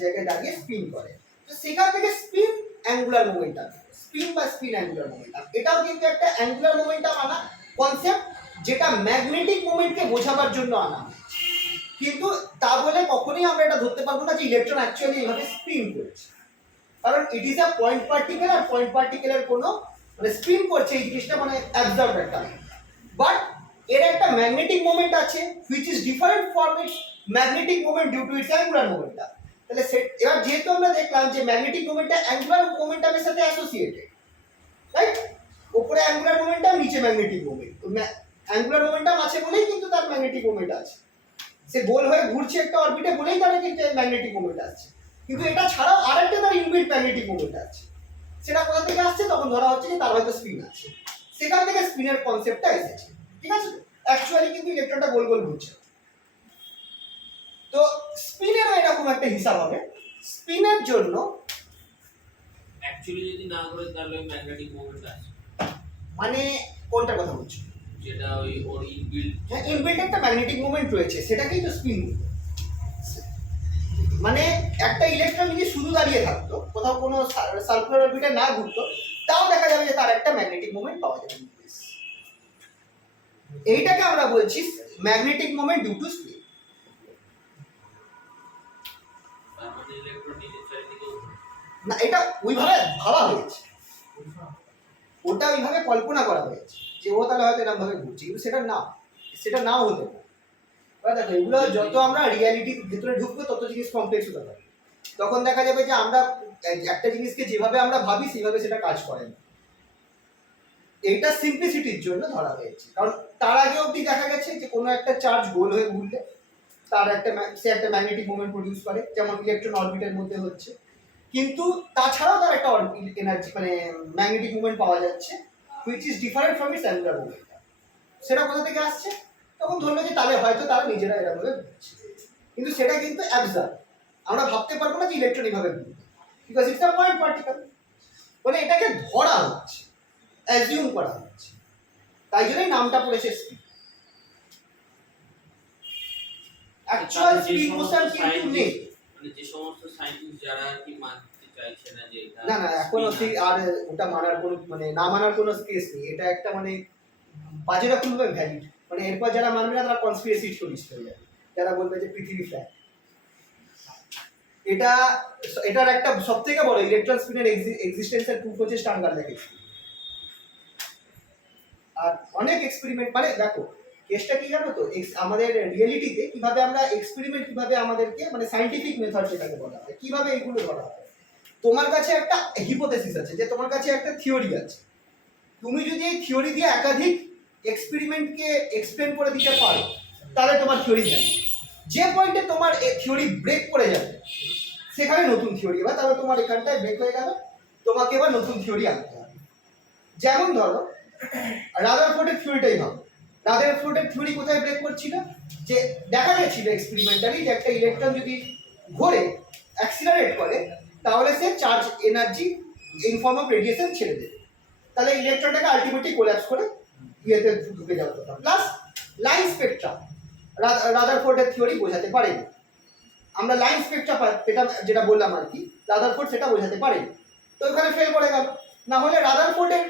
জায়গায় দাঁড়িয়ে স্পিন করে, তো সেখান থেকে স্পিন অ্যাঙ্গুলার মোমেন্টাম, স্পিন বা স্পিন অ্যাঙ্গুলার মোমেন্টাম, এটাও কিন্তু একটা অ্যাঙ্গুলার মোমেন্টাম আনা কনসেপ্ট, যেটা ম্যাগনেটিক মোমেন্টকে বোঝাবার জন্য আনা হয়েছে। কিন্তু তা বলে কখনোই আমরা এটা ধরতে পারবো না যে ইলেকট্রন অ্যাকচুয়ালি এইভাবে স্পিন করছে, কারণ it is a point particle, আর পয়েন্ট পার্টিকেলের কোনো মানে স্পিন করছে এই জিনিসটা মানে অ্যাবজর্ব একটা, বাট এর একটা ম্যাগনেটিক মোমেন্ট আছে which is different from its magnetic moment due to its angular momentum. তাহলে এবার যেহেতু আমরা দেখলাম যে ম্যাগনেটিক মোমেন্টটা অ্যাঙ্গুলার মোমেন্টামের সাথে অ্যাসোসিয়েটেড, রাইট? উপরে অ্যাঙ্গুলার মোমেন্টাম, নিচে ম্যাগনেটিক মোমেন্ট, অ্যাঙ্গুলার মোমেন্টাম আছে বলেই কিন্তু তার ম্যাগনেটিক মোমেন্ট আছে, সে গোল হয়ে ঘুরছে একটা অরবিটে বলেই তার কিন্তু ম্যাগনেটিক মোমেন্ট আছে। কিন্তু এটা ছাড়াও আরেকটা তার ইনবিল্ট ম্যাগনেটিক মোমেন্ট আছে, সেটা কোথা থেকে আসছে? তখন ধরা হচ্ছে যে তার হয়তো স্পিন আছে, সেখান থেকে স্পিনের কনসেপ্টটা এসেছে, ঠিক আছে? অ্যাকচুয়ালি কিন্তু ইলেকট্রনটা গোল গোল ঘুরছে। তো স্পিনেরও এরকম একটা হিসাব হবে। স্পিনের জন্য অ্যাকচুয়ালি যদি না করে তাহলে ম্যাগনেটিক মোমেন্ট আছে, মানে কোনটার কথা বলছো? যেটা ওই ওর ইনবিল্ট। হ্যাঁ, ইনবিল্ট একটা ম্যাগনেটিক মোমেন্ট রয়েছে, সেটাকেই তো স্পিন। মানে একটা ইলেকট্রন যদি শুধু দাঁড়িয়ে থাকতো, কোথাও কোনো সার্কুলার অরবিটে না ঘুরতো, তাও দেখা যাবে যে তার একটা ম্যাগনেটিক মোমেন্ট পাওয়া যাবে। এইটাকে আমরা বলছি magnetic moment due to spin. তার মানে ইলেকট্রন নিজের চারিদিকে না, এটা ওইভাবে ভাবা হয়েছে, ওটা ওইভাবে কল্পনা করা হয়েছে যে ও তাহলে হয়তো এরকম ভাবে ঘুরছে, কিন্তু সেটা নাও হতে পারে। দেখো, এগুলো যত আমরা রিয়ালিটির ভিতরে ঢুকবো তত জিনিস কমপ্লেক্স হতে পারে। তখন দেখা যাবে যে আমরা একটা জিনিসকে যেভাবে আমরা ভাবি সেইভাবে সেটা কাজ করে না। এইটা সিম্পলিসিটির জন্য ধরা হয়েছে, কারণ তার আগে অবধি দেখা গেছে যে কোনো একটা চার্জ গোল হয়ে ঘুরলে তার সে একটা ম্যাগনেটিক মোমেন্ট প্রডিউস করে, যেমন ইলেকট্রন অরবিটের মধ্যে হচ্ছে। কিন্তু তাছাড়াও তার একটা এনার্জি মানে ম্যাগনেটিক মুভমেন্ট পাওয়া যাচ্ছে which is different from it's angular movement. সেটা কোথা থেকে আসছে? তখন ধরলো যে তাহলে হয়তো তারা নিজেরা এরকমভাবে ঘুরছে, কিন্তু সেটা কিন্তু অ্যাবসার্ভ। আমরা ভাবতে পারবো না যে ইলেকট্রন এইভাবে ঘুরবে, because it's a point particle. মানে এটাকে ধরা হচ্ছে, অ্যাজিউম করা হচ্ছে, তাই জন্যই নামটা পড়েছে স্পিন। অ্যাকচুয়াল স্পিন মোশন কিন্তু নেই। মানে যে সমস্ত সায়েন্টিস্ট যারা আর কি মানতে চাইছে না যে এটা না এখন অবধি আর ওটা মানার কোনো মানে না মানার কোনো কেস নেই। এটা একটা মানে বাজে রকম ভাবে ভ্যালিড, মানে এরপর যারা মানবে না তারা কনস্পিরেসি থিওরিস্ট হয়ে যাবে, যারা বলবে যে পৃথিবী ফ্ল্যাট। এটার একটা সবথেকে বড় ইলেকট্রন স্পিনের এক্সিস্টেন্সের প্রুফ হচ্ছে স্টার্নগার্ড এক্সপেরিমেন্ট। আর অনেক এক্সপেরিমেন্ট, মানে দেখো কেসটা কি জানো তো, আমাদের রিয়েলিটিতে কিভাবে আমরা এক্সপেরিমেন্ট কিভাবে আমাদেরকে মানে সায়েন্টিফিক মেথড যেটাকে বলা হয়, কিভাবে এগুলো ধরা হয়। তোমার কাছে একটা হিপোথেসিস আছে, যে তোমার কাছে একটা থিওরি আছে, তুমি যদি এই থিওরি দিয়ে একাধিক এক্সপেরিমেন্টকে এক্সপ্লেন করে দিতে পারো তাহলে তোমার থিওরি জানো। যে পয়েন্টে তোমার থিওরি ব্রেক করে যাবে সেখানে নতুন থিওরি, এবার তাহলে তোমার এখানটায় ব্রেক হয়ে গেল, তোমাকে এবার নতুন থিওরি আনতে হবে। যেমন ধরো রাদারফোর্ডের থিওরিটাই ভাবো। রাদারফোর্ডের থিওরি কোথায় ব্রেক করছিল? যে দেখা গেছিল এক্সপেরিমেন্টালি যে একটা ইলেকট্রন যদি ঘোরে অ্যাক্সিলারেট করে তাহলে সে charge energy in form of radiation ছেড়ে দেবে, তাহলে ইলেকট্রনটাকে আলটিমেটলি কোল্যাপস করে ইয়েতে ঢুকে যাওয়ার কথা। প্লাস লাইন স্পেকট্রাম রাদারফোর্ডের থিওরি বোঝাতে পারেনি। আমরা লাইন স্পেকট্রাম যেটা বললাম আর কি, রাদারফোর্ড সেটা বোঝাতে পারেনি, তো ওখানে ফেল করে গেল। না হলে রাদারফোর্ডের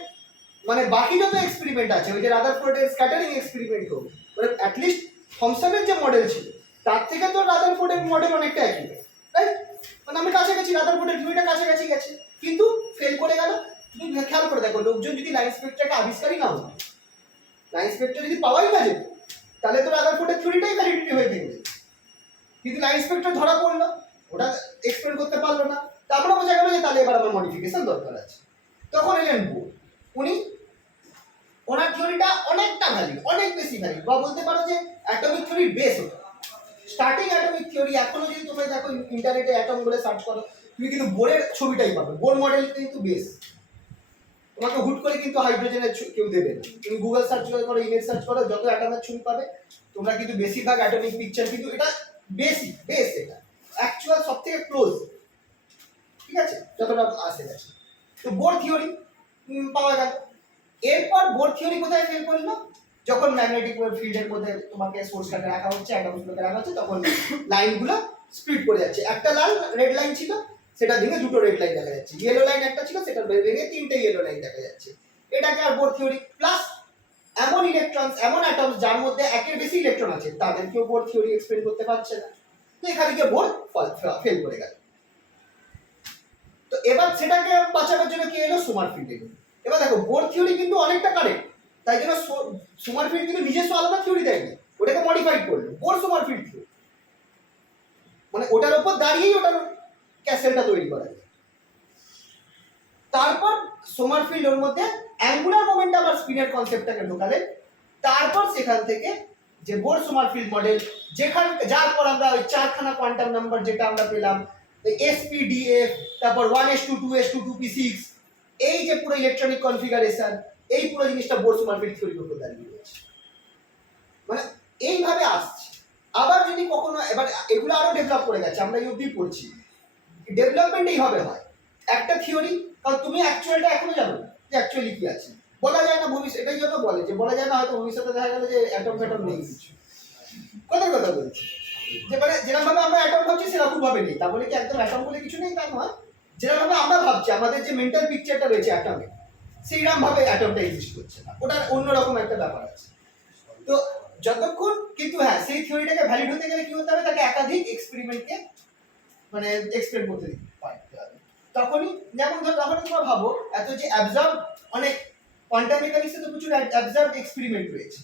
মানে বাকি যত এক্সপেরিমেন্ট আছে, ওই যে রাদারফোর্ডের স্ক্যাটারিং এক্সপেরিমেন্ট হোক, মানে অ্যাটলিস্ট থমসনের যে মডেল ছিল তার থেকে তো রাদারফোর্ডের মডেল অনেকটা একই, রাইট? মানে আমি কাছাকাছি, রাদারফোর্ডের থিওরিটা কাছাকাছি গেছে, কিন্তু ফেল করে গেল। তুমি খেয়াল করে দেখো, লোকজন যদি লাইন স্পেকট্রাকে আবিষ্কারই না হতো, লাইন স্পেকট্রা যদি পাওয়াই না যেত, তাহলে তো রাদারফোর্ডের থিওরিটাই ভ্যালিডিটি হয়ে থেকে যেত। কিন্তু লাইন স্পেকট্রা ধরা পড়লো, ওটা এক্সপ্লেন করতে পারলো না, তারপরে বোঝা গেল যে তাহলে এবার আমার মডিফিকেশন দরকার আছে। তখন এলেন বোর, উনি ওনার থিওরিটা অনেকটা ভ্যালিড, অনেক বেশি ভ্যালিড, বা বলতে পারো যে অ্যাটমিক থিওরির বেস হতো। স্টার্টিং অ্যাটমিক থিওরি এখনো যদি তোমরা দেখো ইন্টারনেটে অ্যাটম বলে সার্চ করো, তুমি কিন্তু বোরের ছবিটাই পাবে। বোর মডেল কিন্তু বেস, তোমাকে হুট করে কিন্তু হাইড্রোজেনের কেউ দেবে না। তুমি গুগল সার্চ করো, ইমেজ সার্চ করো, যত অ্যাটমের ছবি পাবে তোমরা কিন্তু বেশিরভাগ অ্যাটমিক পিকচার কিন্তু এটা বেস, এটা অ্যাকচুয়াল সব থেকে ক্লোজ, ঠিক আছে, যতটা আসে গেছে। তো বোর থিওরি পাওয়া গেল। এরপর বোর থিওরি কোথায় ফেল করলো? যখন ম্যাগনেটিক ফিল্ডের মধ্যে তোমাকে সোর্সটাকে রাখা হচ্ছে, অ্যাটমসগুলোকে রাখা হচ্ছে, তখন লাইনগুলো স্প্লিট করে যাচ্ছে। একটা লাল রেড লাইন ছিল, সেটা ভেঙে দুটো রেড লাইন দেখা যাচ্ছে। ইয়েলো লাইন একটা ছিল, সেটা ভেঙে তিনটে ইয়েলো লাইন দেখা যাচ্ছে। এটাকে আর বোর থিওরি। প্লাস এমন ইলেকট্রন এমন অ্যাটমস যার মধ্যে একের বেশি ইলেকট্রন আছে তাদেরকেও বোর থিওরি এক্সপ্লেন করতে পারছে না, তো এখানে গিয়ে বোর ফেল করে গেল। তো এবার সেটাকে বাঁচানোর জন্য কি এলো, সোমারফিল্ড এলো। এবার দেখো বোর থিওরি কিন্তু অনেকটা কারেক্ট, তাই জন্য সোমারফিল্ড কিন্তু নিজস্ব আলাদা থিওরি দেয়নি, ওটাকে মডিফাইড করলো বোর সোমারফিল্ড থিওরি, মানে ওটার উপর দাঁড়িয়েই ওটার ক্যাসেলটা তৈরি করা যায়। তারপর সোমারফিল্ড ওর মধ্যে অ্যাঙ্গুলার মোমেন্টাম আর স্পিনের কনসেপ্টটাকে ঢোকালেন। তারপর সেখান থেকে যে বোর সোমারফিল্ড মডেল, যেখানে যার পর আমরা ওই চারখানা কোয়ান্টাম নাম্বার যেটা আমরা পেলাম SPDF, তারপর 1s2 2s2 2p6, এই যে পুরো ইলেকট্রনিক কনফিগারেশন, এই পুরো জিনিসটা বোর সোমারফিল্ড থিওরির উপর দাঁড়িয়ে রয়েছে, মানে এইভাবে আসছে। আবার যদি কখনো এবার এগুলো আরো ডেভেলপ করে গেছে, আমরা এই অবধি পড়ছি, ডেভেলপমেন্ট এইভাবে হয় একটা থিওরি, কারণ তুমি অ্যাকচুয়ালটা এখনো জানো না যে অ্যাকচুয়ালি কি আছে, বলা যায় না ভবিষ্যৎ, এটাই জন্য বলে যে বলা যায় না হয়তো ভবিষ্যতে দেখা গেল যে অ্যাটম ফ্যাটম নেই কিছু, কথার কথা বলছি, যে মানে যেরকম ভাবে আমরা অ্যাটম ভাবছি সেরকম ভাবে নেই, তার বলে কি একদম অ্যাটম বলে কিছু নেই তা নয়, যেরকম ভাবে আমরা ভাবছি আমাদের যে মেন্টাল পিকচারটা রয়েছে অ্যাটমে, সেইরকম ভাবে অ্যাটমটা এক্সিস্ট করছে না, ওটার অন্যরকম একটা ব্যাপার আছে। তো যতক্ষণ কিন্তু হ্যাঁ সেই থিওরিটাকে ভ্যালিড হতে গেলে কি হতে হবে, তাকে একাধিক এক্সপেরিমেন্টকে মানে এক্সপ্লেন করতে পারতে হবে, তখনই যেমন ধর তখন তোমরা ভাবো এত যে অ্যাবজর্ব অনেক কোয়ান্টাম মেকানিক্সে তো প্রচুর অ্যাবজর্ব এক্সপেরিমেন্ট রয়েছে,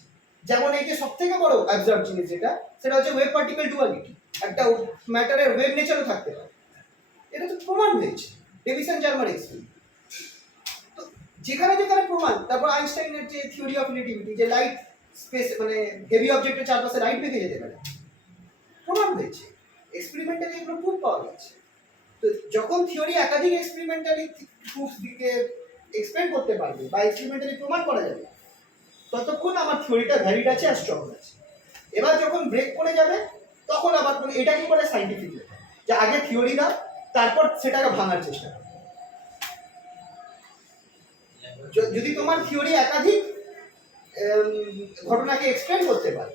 যেমন এই যে সবথেকে বড় অ্যাবজর্ব জিনিস যেটা সেটা হচ্ছে ওয়েভ পার্টিকেল ডুয়ালিটি, একটা ম্যাটারের ওয়েভ নেচারও থাকতে পারে, এটা তো প্রমাণ হয়েছে ডেভিসন জার্মার এক্সপেরিমেন্ট। তো যেখানে যেখানে প্রমাণ, তারপর আইনস্টাইনের যে থিওরি অফ রিলেটিভিটি, যে লাইট স্পেস মানে হেভি অবজেক্টের চারপাশে লাইট বেঁকে যেতে পারে, প্রমাণ হয়েছে এক্সপেরিমেন্টালি, এগুলো প্রুফ পাওয়া গেছে। তো যখন থিওরি একাধিক এক্সপেরিমেন্টালি প্রুফ দিকে এক্সপ্লেন করতে পারবে বা এক্সপেরিমেন্টালি প্রমাণ করা যাবে, ততক্ষণ আমার থিওরিটা ভ্যালিড আছে আর স্ট্রং আছে। এবার যখন ব্রেক করে যাবে তখন আবার মানে এটাকে বলে সাইন্টিফিক মেথড, যে আগে থিওরি দাও তারপর সেটাকে ভাঙার চেষ্টা করো। যদি তোমার থিওরি একাধিক ঘটনাকে এক্সপ্লেন করতে পারে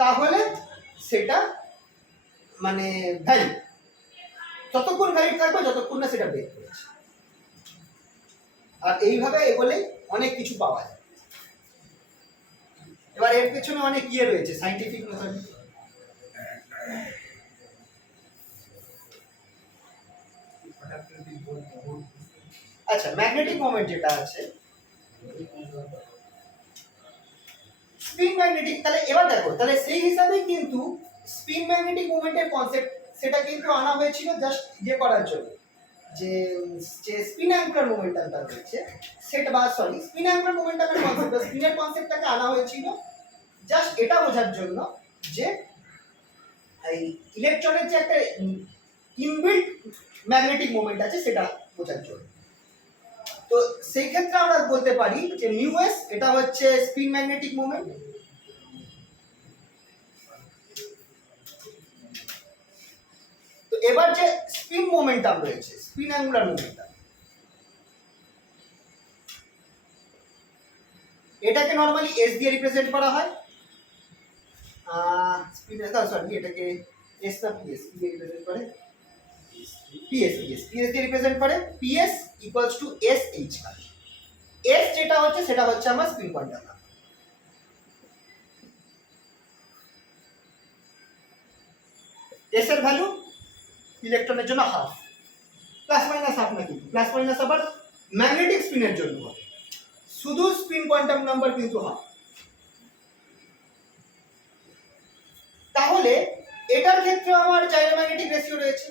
তাহলে সেটা মানে ভ্যালিড, ততক্ষণ ভ্যালিড থাকবে যতক্ষণ না সেটা ব্রেক করেছে। আর এইভাবে এগোলেই অনেক কিছু পাওয়া যায়। এবার এর পেছনে অনেক ইয়ে রয়েছে সাইন্টিফিক মেথড। আচ্ছা, ম্যাগনেটিক মোমেন্ট যেটা আছে, স্পিন ম্যাগনেটিক, তাহলে এবার দেখো তাহলে সেই হিসাবে কিন্তু স্পিন ম্যাগনেটিক মোমেন্টের কনসেপ্ট সেটা কিন্তু আনা হয়েছিল জাস্ট ইয়ে করার জন্য, যে যে স্পিন অ্যাঙ্গুলার মোমেন্টামটা রয়েছে সেটা, বা সরি স্পিন অ্যাঙ্গুলার মোমেন্টামের কনসেপ্ট, স্পিনের কনসেপ্টটাকে আনা হয়েছিল জাস্ট এটা বোঝার জন্য যে এই ইলেকট্রনের যে একটা ইনবিল্ট ম্যাগনেটিক মোমেন্ট আছে সেটা বোঝার জন্য। তো সেই ক্ষেত্রে আমরা বলতে পারি যে μs এটা হচ্ছে স্পিন ম্যাগনেটিক মোমেন্ট, তো এবার যে স্পিন মোমেন্টাম রয়েছে, স্পিন অ্যাঙ্গুলার মোমেন্টাম, এটাকে নরমালি s দিয়ে রিপ্রেজেন্ট করা হয়, স্পিন সরি এটাকে s না ps দিয়ে রিপ্রেজেন্ট করে, ps দিয়ে রিপ্রেজেন্ট করে, ps equals to sh car, s যেটা হচ্ছে সেটা হচ্ছে আমার স্পিন কোয়ান্টাম নাম্বার। s এর ভ্যালু ইলেকট্রনের জন্য হাফ, প্লাস মাইনাস হাফ না, কিন্তু প্লাস মাইনাস আবার ম্যাগনেটিক স্পিনের জন্য হয়, শুধু স্পিন কোয়ান্টাম নাম্বার কিন্তু হাফ। তাহলে এটার ক্ষেত্রে আমার জাইরোম্যাগনেটিক রেশিও রয়েছে,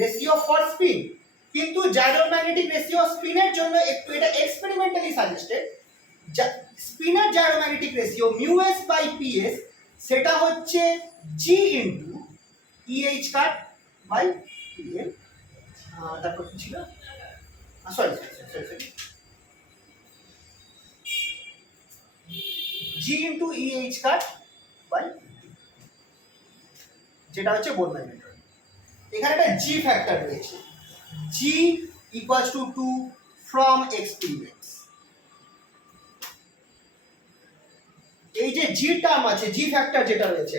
রেশিও ফর স্পিন, কিন্তু জাইরোম্যাগনেটিক রেশিও স্পিনের জন্য একটু এটা এক্সপেরিমেন্টালি সাজেস্টেড, স্পিনের gyromagnetic ratio μs by ps সেটা হচ্ছে g into eh cut by pm, তারপর কি ছিল sorry g into eh cut by, যেটা হচ্ছে বোর ম্যাগনেট। এখানে একটা g ফ্যাক্টর রয়েছে, g equals to 2 from experiments. এই যে জি টার্ম আছে, জি ফ্যাক্টর যেটা রয়েছে,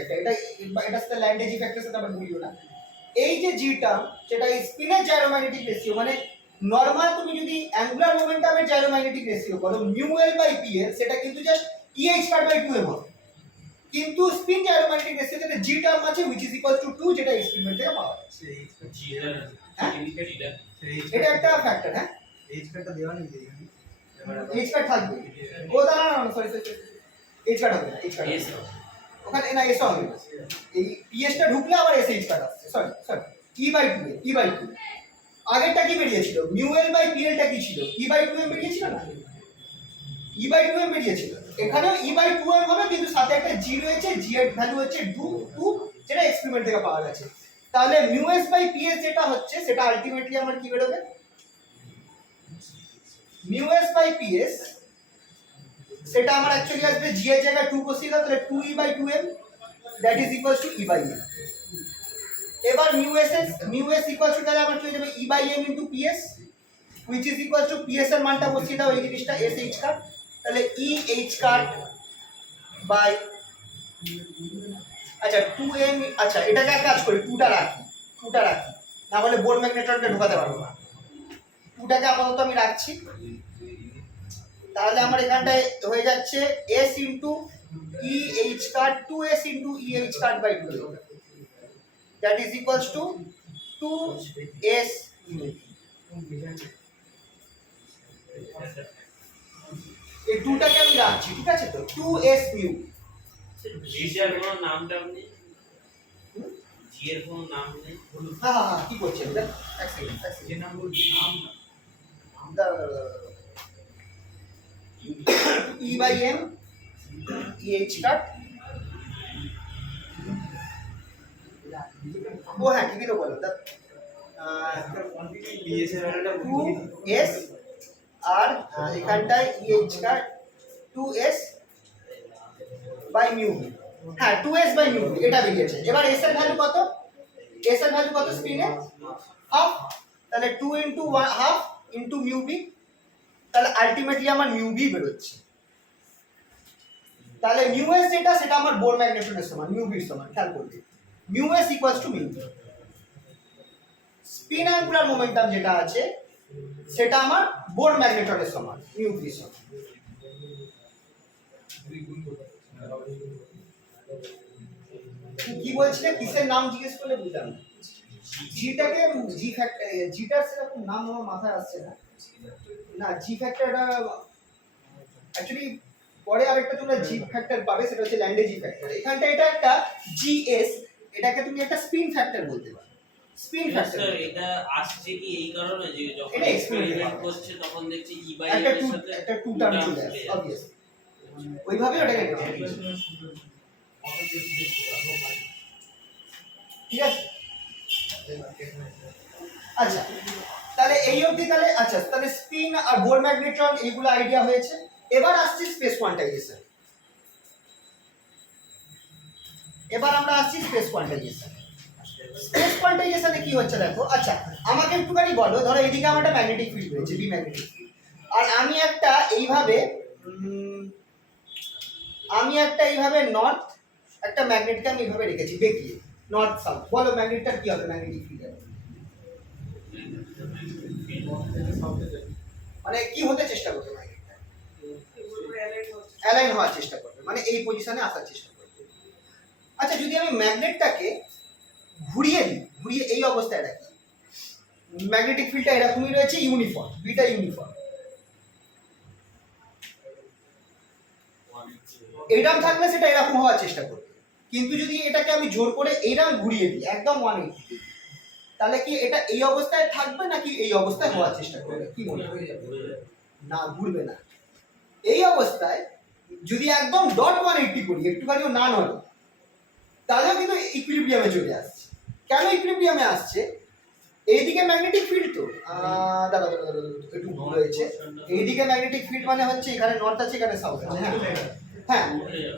এটা সাথে ল্যান্ডে জি ফ্যাক্টর সাথে আমরা ভুলিও না, এই যে জি টার্ম যেটা স্পিনের জাইরোম্যাগনেটিক রেশিও মানে নরমাল তুমি যদি অ্যাঙ্গুলার মোমেন্টামের জাইরোম্যাগনেটিক রেশিও করো mu L by p l, সেটা কিন্তু just EH square by 2m হবে। কিন্তু স্পিন জাইরোম্যাগনেটিক রেশিওতে জি টার্ম আছে which is equal to 2, যেটা এক্সপেরিমেন্ট থেকে পাওয়া যাচ্ছে। হ্যাঁ? এটা একটা ফ্যাক্টর। হ্যাঁ, এইচ কার্ডটা দেওয়া নেই এখানে। এইচ কার্ড থাকবে। ও দাঁড়া না, সরি এইচ কার্ড হবে না, এইচ কার্ড ওখানে না, এস হবে না। এই পিএস টা ঢুকলে আবার এস এইচ কার্ড আসছে। Sorry e by 2, e by 2। আগেরটা কি বেরিয়েছিল? মিউ এল বাই পি এলটা কি ছিল? ই বাই 2m বেরিয়েছিল না? ই বাই 2m বেরিয়েছিল। এখানেও ই বাই 2m হবে, কিন্তু সাথে একটা জি রয়েছে, জি এর ভ্যালু হচ্ছে 2, যেটা এক্সপেরিমেন্ট থেকে পাওয়া গেছে। তাহলে mu s by p s যেটা হচ্ছে, সেটা আলটিমেটলি আমার কি বেরোবে? Mu s by p s, সেটা আমার অ্যাকচুয়ালি আসবে জি এর জায়গায় 2 বসিয়ে দাও, তাহলে 2 e by 2m that is equals to e by m. এবার মিউ এস ইকুয়ালস টু, তাহলে আমার কি হয়ে যাবে? E by m into PS which is equal to ps এর মানটা বসিয়ে দাও, এই জিনিসটা এস এইচ কাট, তাহলে ই এইচ কাট বাই, আচ্ছা 2m, আচ্ছা এটাকে এক কাজ করি, 2টা রাখি, না হলে বোর ম্যাগনেটরকে ঢোকাতে পারবো না। 2টাকে আপাতত আমি রাখছি। তাহলে আমার এখানটায় হয়ে যাচ্ছে s into e h cut 2s into e h cut by 2, that is equals to 2s। এই 2টাকে আমি রাখছি, ঠিক আছে? তো 2s মিউ। জিটার কোনো নামটা নেই, জি এর কোনো নাম নেই। হ্যাঁ কি করছেন? এক সেকেন্ড যে নাম বলছি নাম ই বাই এম ই এইচ কাট, ও হ্যাঁ ঠিকই তো বলো, পিএস এর ভ্যালুটা 2s আর এখানটায় e h cut 2s by mu. হ্যাঁ 2s বাই মিউ এটা বেরিয়েছে। এবার s এর ভ্যালু কত? s এর ভ্যালু কত স্পিনে? হাফ, তাহলে 2 into half into mu b, তাহলে আলটিমেটলি আমার মিউ বি বেরোচ্ছে। তাহলে মিউ এস যেটা, সেটা আমার বোর ম্যাগনেটিউডের সমান, মিউ বির সমান। খেয়াল করবে mu S equals to mu b. Spin angular momentum যেটা আছে, সেটা আমার বোর ম্যাগনেটিউডের সমান, মিউ বির সমান। কি বলছিলে? কিসের নাম জিজ্ঞেস করলে বুঝলাম না। জিটাকে জি ফ্যাক্টর, জিটার সেরকম নাম আমার মাথায় আসছে না। না জি ফ্যাক্টরটা অ্যাকচুয়ালি পরে আরেকটা তোমরা জি ফ্যাক্টর পাবে, সেটা হচ্ছে ল্যান্ডে জি ফ্যাক্টর। এখানটা এটা একটা জিএস, এটাকে তুমি একটা স্পিন ফ্যাক্টর বলতে পারো। স্পিন ফ্যাক্টর স্যার এটা আসছে কি এই কারণে যে যখন এটা experiment এক্সপেরিমেন্ট করছে তখন দেখছি ই বাই একটা এর সাথে একটা টু টার্ম চলে আসে অবভিয়াসলি, ওইভাবে ওটাকে নেওয়া হয়। ঠিক আছে? আচ্ছা তাহলে এই অবধি, তাহলে আচ্ছা তাহলে স্পিন আর বোর ম্যাগনেট্রন এইগুলো আইডিয়া হয়েছে। এবার আসছি স্পেস কোয়ান্টাইজেশন। স্পেস কোয়ান্টাইজেশনে কি হচ্ছে দেখো। আচ্ছা আমাকে একটুখানি বলো, ধরো এদিকে আমার একটা ম্যাগনেটিক ফিল্ড রয়েছে, বি ম্যাগনেটিক ফিল্ড, আর আমি একটা এইভাবে নর্থ একটা ম্যাগনেটকে আমি এইভাবে রেখেছি বেঁকিয়ে, নর্থ সাউথ। বলো ম্যাগনেটটার কি হবে? ম্যাগনেটিক ফিল্ডের মানে কি হতে চেষ্টা করবে? ম্যাগনেটটা অ্যালাইন হওয়ার চেষ্টা করবে, মানে এই পজিশনে আসার চেষ্টা করবে। আচ্ছা যদি আমি ম্যাগনেটটাকে ঘুরিয়ে দিই, ঘুরিয়ে এই অবস্থায় রাখি, ম্যাগনেটিক ফিল্ডটা এরকমই রয়েছে, ইউনিফর্ম, বিটা ইউনিফর্ম, এরকম থাকলে সেটা এরকম হওয়ার চেষ্টা করবে। কিন্তু যদি এটাকে আমি জোর করে এইরকম ঘুরিয়ে দিই একদম 180, তাহলে কি এটা এই অবস্থায় থাকবে নাকি এই অবস্থায় হওয়ার চেষ্টা করবে? কি মনে হয়? না, ঘুরবে না। এই অবস্থায় যদি একদম ডট 180 করি, একটুখানিও না নড়ে, তাহলেও কিন্তু ইকুইলিব্রিয়ামে চলে আসছে। কেন ইকুইলিব্রিয়ামে আসছে? এইদিকে ম্যাগনেটিক ফিল্ড তো দাঁড়া একটু ভুল হয়েছে। এইদিকে ম্যাগনেটিক ফিল্ড মানে হচ্ছে এখানে নর্থ আছে, এখানে সাউথ আছে। হ্যাঁ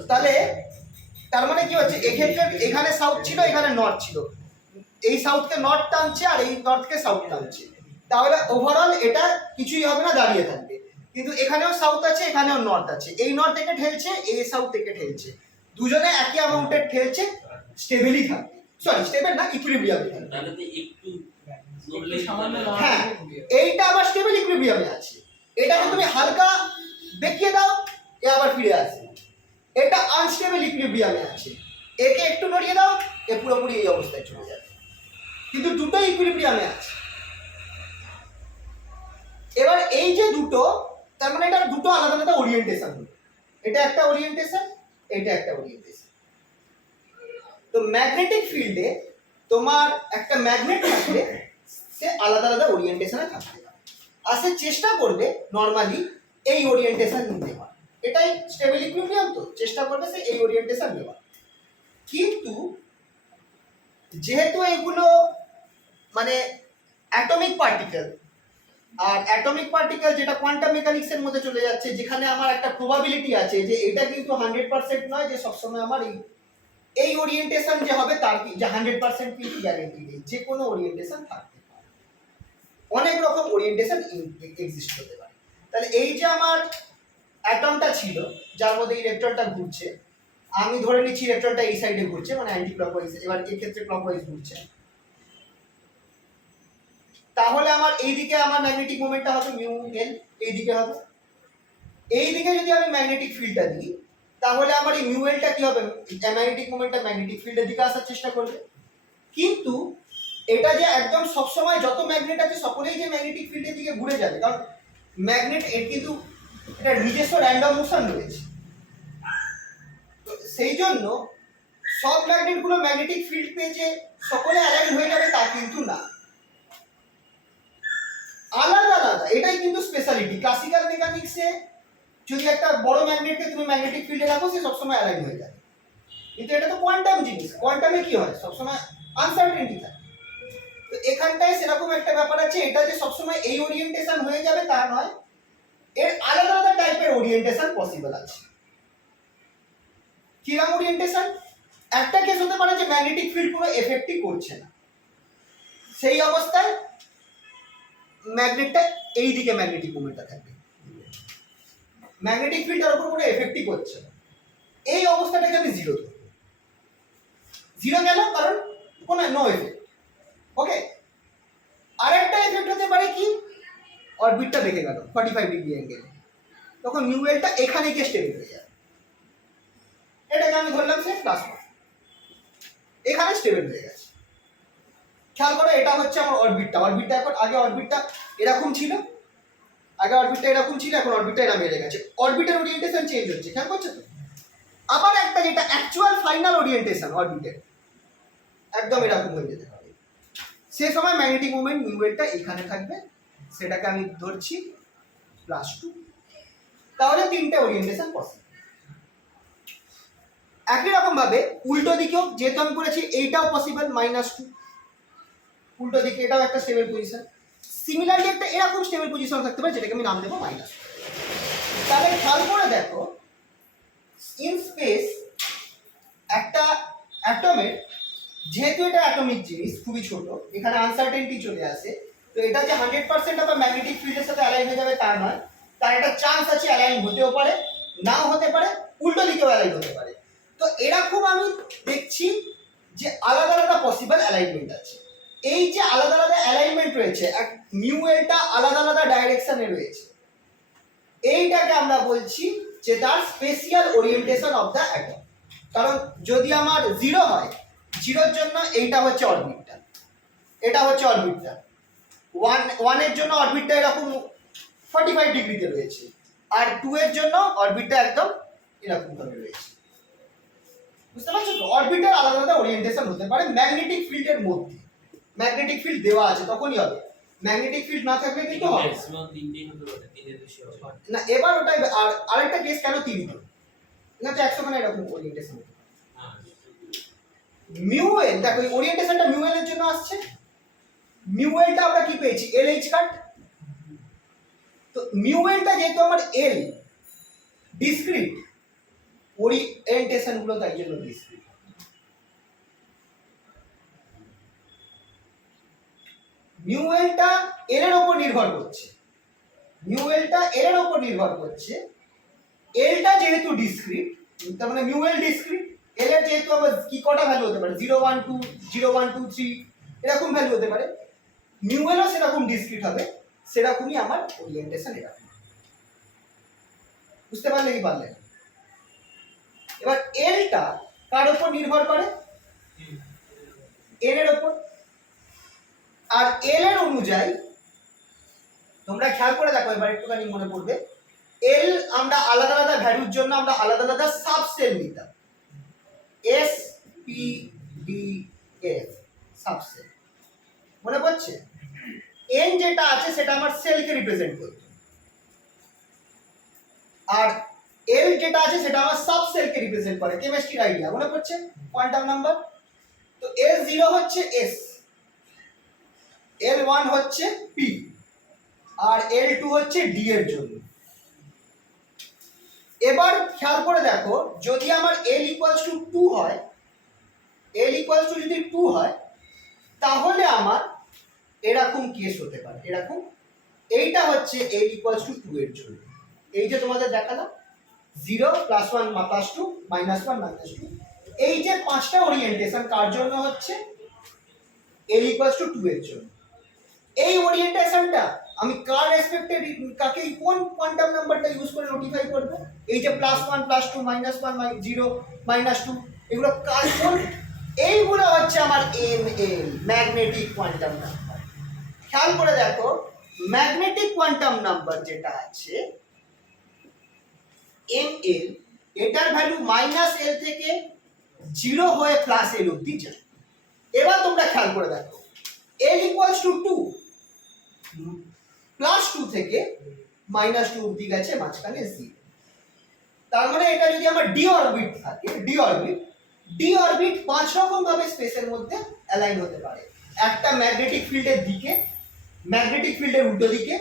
তাহলে তার মানে কি হচ্ছে, এক্ষেত্রে এখানে সাউথ ছিল, এখানে নর্থ ছিল, এই সাউথকে নর্থ টানছে আর এই নর্থকে সাউথ টানছে, তাহলে ওভারঅল এটা কিছুই হবে না, দাঁড়িয়ে থাকবে। কিন্তু এখানেও সাউথ আছে, এখানেও নর্থ আছে, এই নর্থ থেকে ঠেলছে, এই সাউথ থেকে ঠেলছে, দুজনে একই অ্যামাউন্টের ঠেলছে, স্টেবলই থাকবে। সরি স্টেবল না, ইকুইলিব্রিয়ামে থাকবে। তাহলে তো একটু নড়লেই সামান্য তাহলে- নড়ালে হ্যাঁ। ঘুরিয়ে। এইটা আবার স্টেবল ইকুইলিব্রিয়ামে আছে, এটাকে তুমি হালকা দেখিয়ে দাও এ আবার ফিরে আসে। এটা আনস্টেবল ইকুইলিব্রিয়ামে আছে, একে একটু নড়িয়ে দাও এ পুরোপুরি এই অবস্থায় চলে যাবে, কিন্তু দুটো ইকুইলিব্রিয়ামে আছে। এবার এই যে দুটো, তার মানে এটা দুটো আলাদা আলাদা ওরিয়েন্টেশন হলো, এটা একটা ওরিয়েন্টেশন, এটা একটা ওরিয়েন্টেশন। তো ম্যাগনেটিক ফিল্ডে তোমার একটা ম্যাগনেট থাকলে সে আলাদা আলাদা ওরিয়েন্টেশনে থাকতে পারে, আর সে চেষ্টা করবে নর্মালি এই ওরিয়েন্টেশন নেওয়ার, এটাই স্টেবল ইকুইলিব্রিয়াম, তো চেষ্টা করবে সে এই ওরিয়েন্টেশন নেওয়ার। কিন্তু যেহেতু এগুলো মানে অ্যাটমিক পার্টিকেল, আর অ্যাটমিক পার্টিকেল যেটা কোয়ান্টাম মেকানিক্সের মধ্যে চলে যাচ্ছে, যেখানে আমার একটা প্রবাবিলিটি আছে যে এটা কিন্তু 100% নয় যে সবসময় আমার এই ওরিয়েন্টেশন যে হবে তার কি যে 100% কিন্তু গ্যারান্টি নেই, যে কোনো ওরিয়েন্টেশন থাকতে পারে, অনেক রকম ওরিয়েন্টেশন এক্সিস্ট করতে পারে। তাহলে এই যে আমার অ্যাটমটা ছিল যার মধ্যে ইলেকট্রনটা ঘুরছে, আমি ধরে নিচ্ছি ইলেকট্রনটা এই সাইডে ঘুরছে মানে অ্যান্টি ক্লকওয়াইজ, এবার এই ক্ষেত্রে ক্লকওয়াইজ ঘুরছে, তাহলে আমার এইদিকে আমার ম্যাগনেটিক মোমেন্টটা হবে মিউ এল, এইদিকে হবে। এইদিকে যদি আমি ম্যাগনেটিক ফিল্ডটা দিই তাহলে আমার এই মিউ এলটা কি হবে, ম্যাগনেটিক মোমেন্টটা ম্যাগনেটিক ফিল্ডের দিকে আসার চেষ্টা করবে। কিন্তু এটা যে একদম সবসময় যত ম্যাগনেট আছে সকলেই যে ম্যাগনেটিক ফিল্ডের দিকে ঘুরে যাবে, কারণ ম্যাগনেট এর কিন্তু এটা নিজস্ব র্যান্ডম মোশন রয়েছে, তো সেই জন্য সব ম্যাগনেটগুলো ম্যাগনেটিক ফিল্ড পেয়ে যে সকলে অ্যালাইন হয়ে যাবে তা কিন্তু না, আলাদা আলাদা। এটাই কিন্তু স্পেশালিটি ক্লাসিক্যাল মেকানিক্সে, যদি একটা বড় ম্যাগনেটকে তুমি ম্যাগনেটিক ফিল্ডে রাখো সে সবসময় অ্যালাইন হয়ে যাবে, কিন্তু এটা তো কোয়ান্টাম জিনিস, কোয়ান্টামে কি হয় সবসময় আনসার্টেনিটি থাকে। তো এখানটায় সেরকম একটা ব্যাপার আছে, এটা যে সবসময় এই ওরিয়েন্টেশন হয়ে যাবে তা নয়, এর আলাদা আলাদা টাইপের ওরিয়েন্টেশন পসিবল আছে। কিরকম ওরিয়েন্টেশন? একটা কেস হতে পারে যে ম্যাগনেটিক ফিল্ড পুরো এফেক্টই করছে না, সেই অবস্থায় ম্যাগনেটটা এই দিকে ম্যাগনেটিক মোমেন্টটা থাকবে, ম্যাগনেটিক ফিল্ডটার উপর কোনো এফেক্টই করছে না, এই অবস্থাটাকে আমি জিরো ধরবো। জিরো কেন? কারণ কোনো নো এফেক্ট। ওকে, আরেকটা এফেক্ট হতে পারে কি, অরবিটটা দেখে গেল 45 ডিগ্রি অ্যাঙ্গেলে, তখন মিউ এলটা এখানে গিয়ে স্টেবল হয়ে যাবে, এটাকে আমি ধরলাম সে প্লাস ওয়ান, এখানে স্টেবল হয়ে গেছে। খেয়াল করো এটা হচ্ছে আমার অরবিটটা, অরবিটটা এখন আগে অরবিটটা এরকম ছিল, আগে অরবিটটা এরকম ছিল, এখন অরবিটটা এরকম বেড়ে গেছে, অরবিটের ওরিয়েন্টেশন চেঞ্জ হচ্ছে, খেয়াল করছো তো? আবার একটা যেটা অ্যাকচুয়াল ফাইনাল ওরিয়েন্টেশন অরবিটের একদম এরকম হয়ে যেতে পারে, সে সময় ম্যাগনেটিক মোমেন্ট মিউয়েলটা এখানে থাকবে, সেটাকে আমি ধরছি +2, তাহলে তিনটে ওরিয়েন্টেশন পসিবল। একই রকম ভাবে উল্টো দিকেও যেহেতু আমি বলেছি এইটাও পসিবল -2, উল্টো দিকে এটাও একটা স্টেবল পজিশন, সিমিলারলি একটা এরকম স্টেবল পজিশন থাকতে পারে যেটাকে আমি নাম দেবো -2। তাহলে খেয়াল করে দেখো ইন স্পেস একটা অ্যাটমের, যেহেতু এটা অ্যাটমিক জিনিস খুবই ছোট, এখানে আনসার্টেনিটি চলে আসে, তো এটা যে 100% আবার ম্যাগনেটিক ফিল্ডের সাথে অ্যালাইন হয়ে যাবে তা নয়, তার একটা চান্স আছে অ্যালাইন হতেও পারে, নাও হতে পারে, উল্টো দিকেও অ্যালাইন হতে পারে। তো এরকম আমি দেখছি যে আলাদা আলাদা পসিবল অ্যালাইনমেন্ট আছে। এই যে আলাদা আলাদা অ্যালাইনমেন্ট রয়েছে, মিউয়েলটা আলাদা আলাদা ডাইরেকশনে রয়েছে, এইটাকে আমরা বলছি যে তার special orientation of the atom. কারণ যদি আমার জিরো হয়, জিরোর জন্য এইটা হচ্ছে অরবিটটা, এটা হচ্ছে অরবিটটা, ওয়ানের জন্য অরবিটটা এরকম 45 ডিগ্রিতে রয়েছে, আর 2 এর জন্য অরবিটটা একদম এরকম ভাবে রয়েছে। বুঝতে পারছো তো? অরবিটার আলাদা আলাদা ওরিয়েন্টেশন হতে পারে ম্যাগনেটিক ফিল্ডের মধ্যে, ম্যাগনেটিক ফিল্ড দেওয়া আছে তখনই হবে, ম্যাগনেটিক ফিল্ড না থাকলে কিন্তু হবে না। ম্যাক্সিমাম তিনটেই হতে পারে, তিনের বেশি হবে না, এবার ওটাই, আর আরেকটা কেস কেন 3 হলো, না তো 100 খানা এরকম ওরিয়েন্টেশন হতে পারে। হ্যাঁ। মিউএল দেখো এই ওরিয়েন্টেশনটা মিউএল এর জন্য আসছে, মিউএলটা আমরা কি পেয়েছি এলএইচ কাট, তো মিউএলটা যেহেতু আমার এল ডিসক্রিট, ওরিয়েন্টেশন গুলো তাই জন্য ডিসক্রিট। মিউএলটা এল এর উপর নির্ভর করছে, মিউএলটা এল এর উপর নির্ভর করছে, এলটা যেহেতু ডিসক্রিট তার মানে মিউএল ডিসক্রিট, এল এর যেহেতু আবার কি কটা ভ্যালু হতে পারে 0 1 2 0 1 2 3 এরকম ভ্যালু হতে পারে, মিউএলও সেরকম ডিসক্রিট হবে, সেরকমই আমার ওরিয়েন্টেশন এরকম। বুঝতে পারলে কি পারলে? এবার এলটা কার উপর নির্ভর করে? এন এর উপর। আর এল এর অনুযায়ী তোমরা খেয়াল করে দেখো, এবার একটুখানি মনে পড়বে, এল আমরা আলাদা আলাদা ভ্যালুর জন্য আমরা আলাদা আলাদা সাবসেল নিতাম, S P D F subshell, মনে পড়ছে? এন যেটা আছে সেটা আমার সেলকে রিপ্রেজেন্ট করতো, আর এল যেটা আছে সেটা আমার সাবসেলকে রিপ্রেজেন্ট করে। কেমিস্ট্রির আইডিয়া মনে পড়ছে? Quantum number. তো এল জিরো হচ্ছে এস, এল ওয়ান হচ্ছে পি, আর এল টু হচ্ছে ডি এর জন্য। এবার খেয়াল করে দেখো, যদি আমার এল ইকুয়ালস টু 2 হয়, এল ইকুয়ালস টু যদি 2 হয়, তাহলে আমার এরকম কেস হতে পারে, এরকম। এইটা হচ্ছে এল ইকুয়ালস টু 2 এর জন্য। এই যে তোমাদের দেখালাম 0 +1 +2 -1 -2, এই যে পাঁচটা ওরিয়েন্টেশন কার জন্য হচ্ছে? এল ইকুয়ালস টু 2 এর জন্য। এই ওরিয়েন্টেশনটা আমি কার রেসপেক্টে, কাকে কোন কোয়ান্টাম নাম্বারটা ইউজ করে নোটিফাই করব? এই যে +1 +2 -1 0 -2, এগুলো কার কোন? এইগুলো হচ্ছে আমার এমএল, ম্যাগনেটিক কোয়ান্টাম নাম্বার। খেয়াল করে দেখো, ম্যাগনেটিক কোয়ান্টাম নাম্বার যেটা আছে এমএল, এটার ভ্যালু -L থেকে 0 হয়ে +L অবধি যায়। এবার তোমরা খেয়াল করে দেখো, L ইকুয়ালস টু 2, +2 থেকে -2 অবধি গেছে, মাঝখানে 0। তার মানে এটা যদি আমার ডি অরবিট থাকে, ডি অরবিট 5 রকম ভাবে স্পেসের মধ্যে অ্যালাইন হতে পারে। একটা ম্যাগনেটিক ফিল্ডের দিকে, ম্যাগনেটিক ফিল্ডের উল্টো দিকে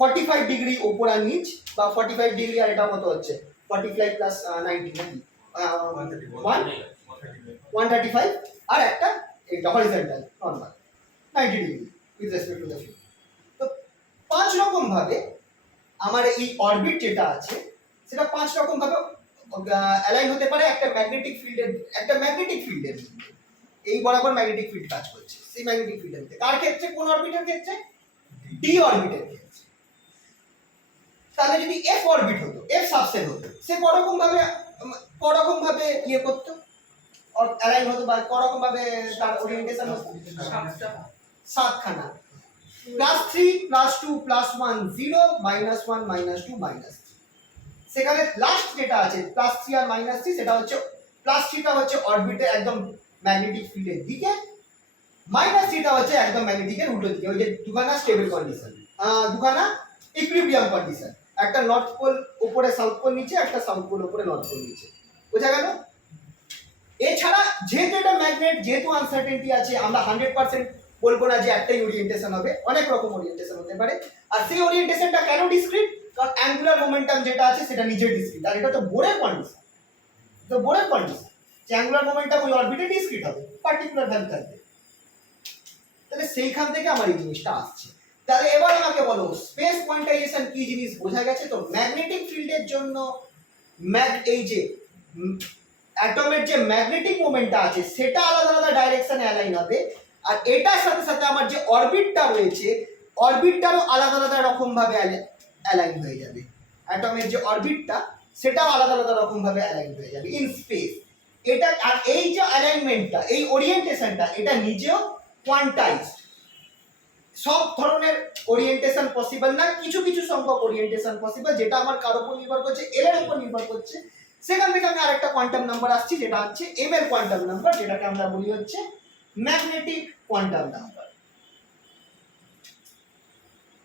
45 ডিগ্রি ওপর আর নিচ, বা 45 ডিগ্রি, আর এটা কত হচ্ছে 45 + 90 নাকি 135, আর একটা এটা horizontal normal 90 degree with respect to the field. তো 5 রকম ভাবে আমার এই অরবিট যেটা আছে সেটা 5 রকম ভাবে অ্যালাইন হতে পারে একটা ম্যাগনেটিক ফিল্ডের এই বরাবর ম্যাগনেটিক ফিল্ড কাজ করছে, সেই ম্যাগনেটিক ফিল্ডের মধ্যে। কার ক্ষেত্রে? কোন অরবিটের ক্ষেত্রে? ডি অরবিটের ক্ষেত্রে। তাহলে যদি এফ অরবিট হতো, এফ সাবসেল হতো, সে করকম ভাবে ইয়ে করতো, অ্যালাইন হতো, বা করকম ভাবে তার ওরিয়েন্টেশন হতো 7খানা, +3 +2 +1 0 -1 -2 -3। সেখানে লাস্ট যেটা আছে +3 আর -3, সেটা হচ্ছে +3টা হচ্ছে অরবিটে একদম ম্যাগনেটিক ফিল্ডের দিকে, -3টা হচ্ছে একদম ম্যাগনেটিকের উল্টো দিকে। ওই যে দুখানা স্টেবল কন্ডিশন, দুখানা ইকুইলিব্রিয়াম কন্ডিশন, একটা নর্থ পোল উপরে সাউথ পোল নিচে, একটা সাউথ পোল উপরে নর্থ পোল নিচে। বোঝা গেল? এছাড়া যেহেতু এটা ম্যাগনেট, যেহেতু আনসার্টেনটি আছে, আমরা 100% বলবো না যে একটাই ওরিয়েন্টেশন হবে, অনেক রকম ওরিয়েন্টেশন হতে পারে। আর সেই ওরিয়েন্টেশনটা কেন ডিসক্রিট? কারণ অ্যাঙ্গুলার মোমেন্টাম যেটা আছে সেটা নিজে ডিসক্রিট, আর এটা তো বোরের কন্ডিশন, যে অ্যাঙ্গুলার মোমেন্টাম ওই অরবিটে ডিসক্রিট হবে, পার্টিকুলার ভ্যালু থাকবে। তাহলে সেইখান থেকে আমার এই জিনিসটা আসছে। তাহলে এবার আমাকে বলো, স্পেস কোয়ান্টাইজেশন কি জিনিস? বোঝা গেছে তো। ম্যাগনেটিক ফিল্ডের জন্য এই যে অ্যাটমের যে ম্যাগনেটিক মোমেন্টটা আছে সেটা আলাদা আলাদা ডাইরেকশনে অ্যালাইন হবে, আর এটার সাথে সাথে আমার যে অরবিটটা রয়েছে, অরবিটটারও আলাদা আলাদা রকম ভাবে অ্যালাইন হয়ে যাবে। অ্যাটমের যে অরবিটটা সেটাও আলাদা আলাদা রকম ভাবে অ্যালাইন হয়ে যাবে ইন স্পেস। এটা, আর এই যে অ্যালাইনমেন্টটা, এই ওরিয়েন্টেশনটা, এটা নিজেও কোয়ান্টাইজড। সব ধরনের ওরিয়েন্টেশন পসিবল না, কিছু কিছু সংখ্যক ওরিয়েন্টেশন পসিবল, যেটা আমার কার উপর নির্ভর করছে? এল এর উপর নির্ভর করছে। সেখান থেকে আমি আরেকটা কোয়ান্টাম নাম্বার আসছি, যেটা হচ্ছে এম এর কোয়ান্টাম নাম্বার, যেটাকে আমরা বলি হচ্ছে ম্যাগনেটিক কোয়ান্টাম নাম্বার।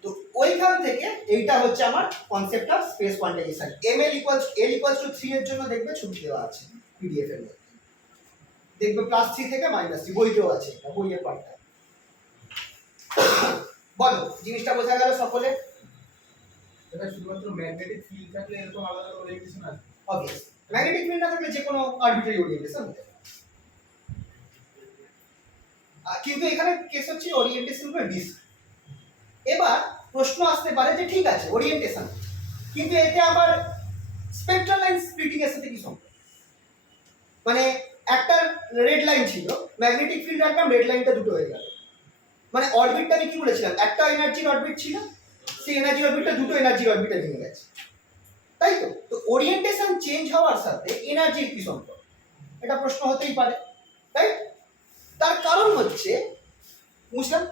তো ওইখান থেকে এইটা হচ্ছে আমার concept of speech quantisation. L equals two 3 এর জন্য দেখবে ছবি দেওয়া আছে পিডিএফ এর মধ্যে, দেখবে +3 থেকে -3, বইতেও আছে, এটা বইয়ের পার্টটা। বলো, জিনিসটা বোঝা গেল সকলে? এটা শুধুমাত্র ম্যাগনেটিক ফিল্ড থাকলে এরকম আলাদা ওরিয়েন্টেশন আছে? অবভিয়াস, ম্যাগনেটিক ফিল্ড না থাকলে যে কোনো আরবিট্রারি ওরিয়েন্টেশন হতে পারে। কিন্তু এখানে কেস হচ্ছে ওরিয়েন্টেশন বা ডিস্ক। এবার প্রশ্ন আসতে পারে যে ঠিক আছে ওরিয়েন্টেশন, কিন্তু এতে আমার স্পেকট্রাল লাইন স্প্লিটিং এর সাথে কি সম্পর্ক? মানে একটা রেড লাইন ছিল, ম্যাগনেটিক ফিল্ড রাখলাম, রেড লাইনটা দুটো হয়ে গেল, মানে অরবিটটা আমি কি বলেছিলাম, একটা এনার্জির অরবিট ছিল, সেই এনার্জি অরবিটটা দুটো এনার্জির অরবিটে ভেঙে গেছে, তাই তো। তো ওরিয়েন্টেশন চেঞ্জ হওয়ার সাথে এনার্জির কি সম্পর্ক, এটা প্রশ্ন হতেই পারে, তাই। তার কারণ হচ্ছে, বুঝলাম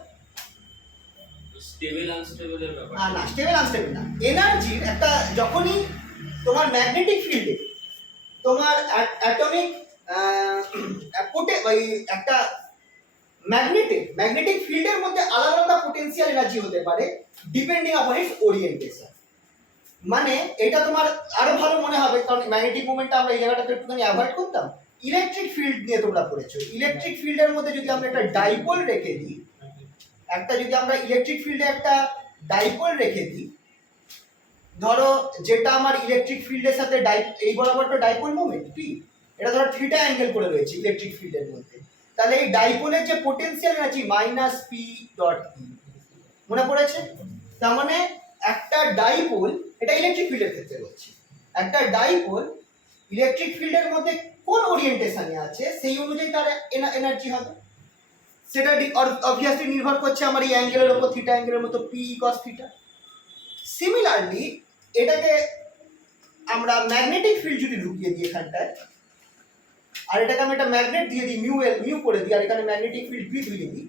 স্টেবল আনস্টেবলের ব্যাপার। না, স্টেবল আনস্টেবল না, এনার্জির একটা, যখনই তোমার ম্যাগনেটিক ফিল্ডে তোমার অ্যাটমিক ওই একটা ম্যাগনেটিক ফিল্ডের মধ্যে আলাদা আলাদা পোটেনশিয়াল এনার্জি হতে পারে ডিপেন্ডিং আপন ইটস ওরিয়েন্টেশন। মানে এটা তোমার আরো ভালো মনে হবে, কারণ ম্যাগনেটিক মোমেন্টটা আমরা এই জায়গাটাতে একটুখানি অ্যাভয়েড করতাম। ইলেকট্রিক ফিল্ড নিয়ে তোমরা পড়েছো, ইলেকট্রিক ফিল্ডের মধ্যে যদি আমরা একটা ডাইপোল রেখে দিই, যদি আমরা ইলেকট্রিক ফিল্ডে একটা ডাইপোল রেখে দিই, ধরো যেটা আমার ইলেকট্রিক ফিল্ডের সাথে এই বরাবরটা ডাইপোল মোমেন্ট পি, এটা ধরো থিটা অ্যাঙ্গেল করে রয়েছে ইলেকট্রিক ফিল্ডের মধ্যে, তাহলে এই ডাইপোলের যে potential energy minus P dot E, মনে পড়েছে? তার মানে একটা ডাইপোল, এটা ইলেকট্রিক ফিল্ডের ক্ষেত্রে বলছি, একটা ডাইপোল ইলেকট্রিক ফিল্ডের মধ্যে কোন ওরিয়েন্টেশনে আছে সেই অনুযায়ী তার এনার্জি হবে। সেটা অবভিয়াসলি নির্ভর করছে আমার এই অ্যাঙ্গেলের উপর, থিটা অ্যাঙ্গেলের মতো পি কস থিটা। সিমিলারলি এটাকে আমরা ম্যাগনেটিক ফিল্ড যদি ঢুকিয়ে দিই এখানটায়, আর এটাকে আমি একটা ম্যাগনেট দিয়ে দিই মিউ করে দিই, আর এখানে ম্যাগনেটিক ফিল্ড বি দিয়ে দিই,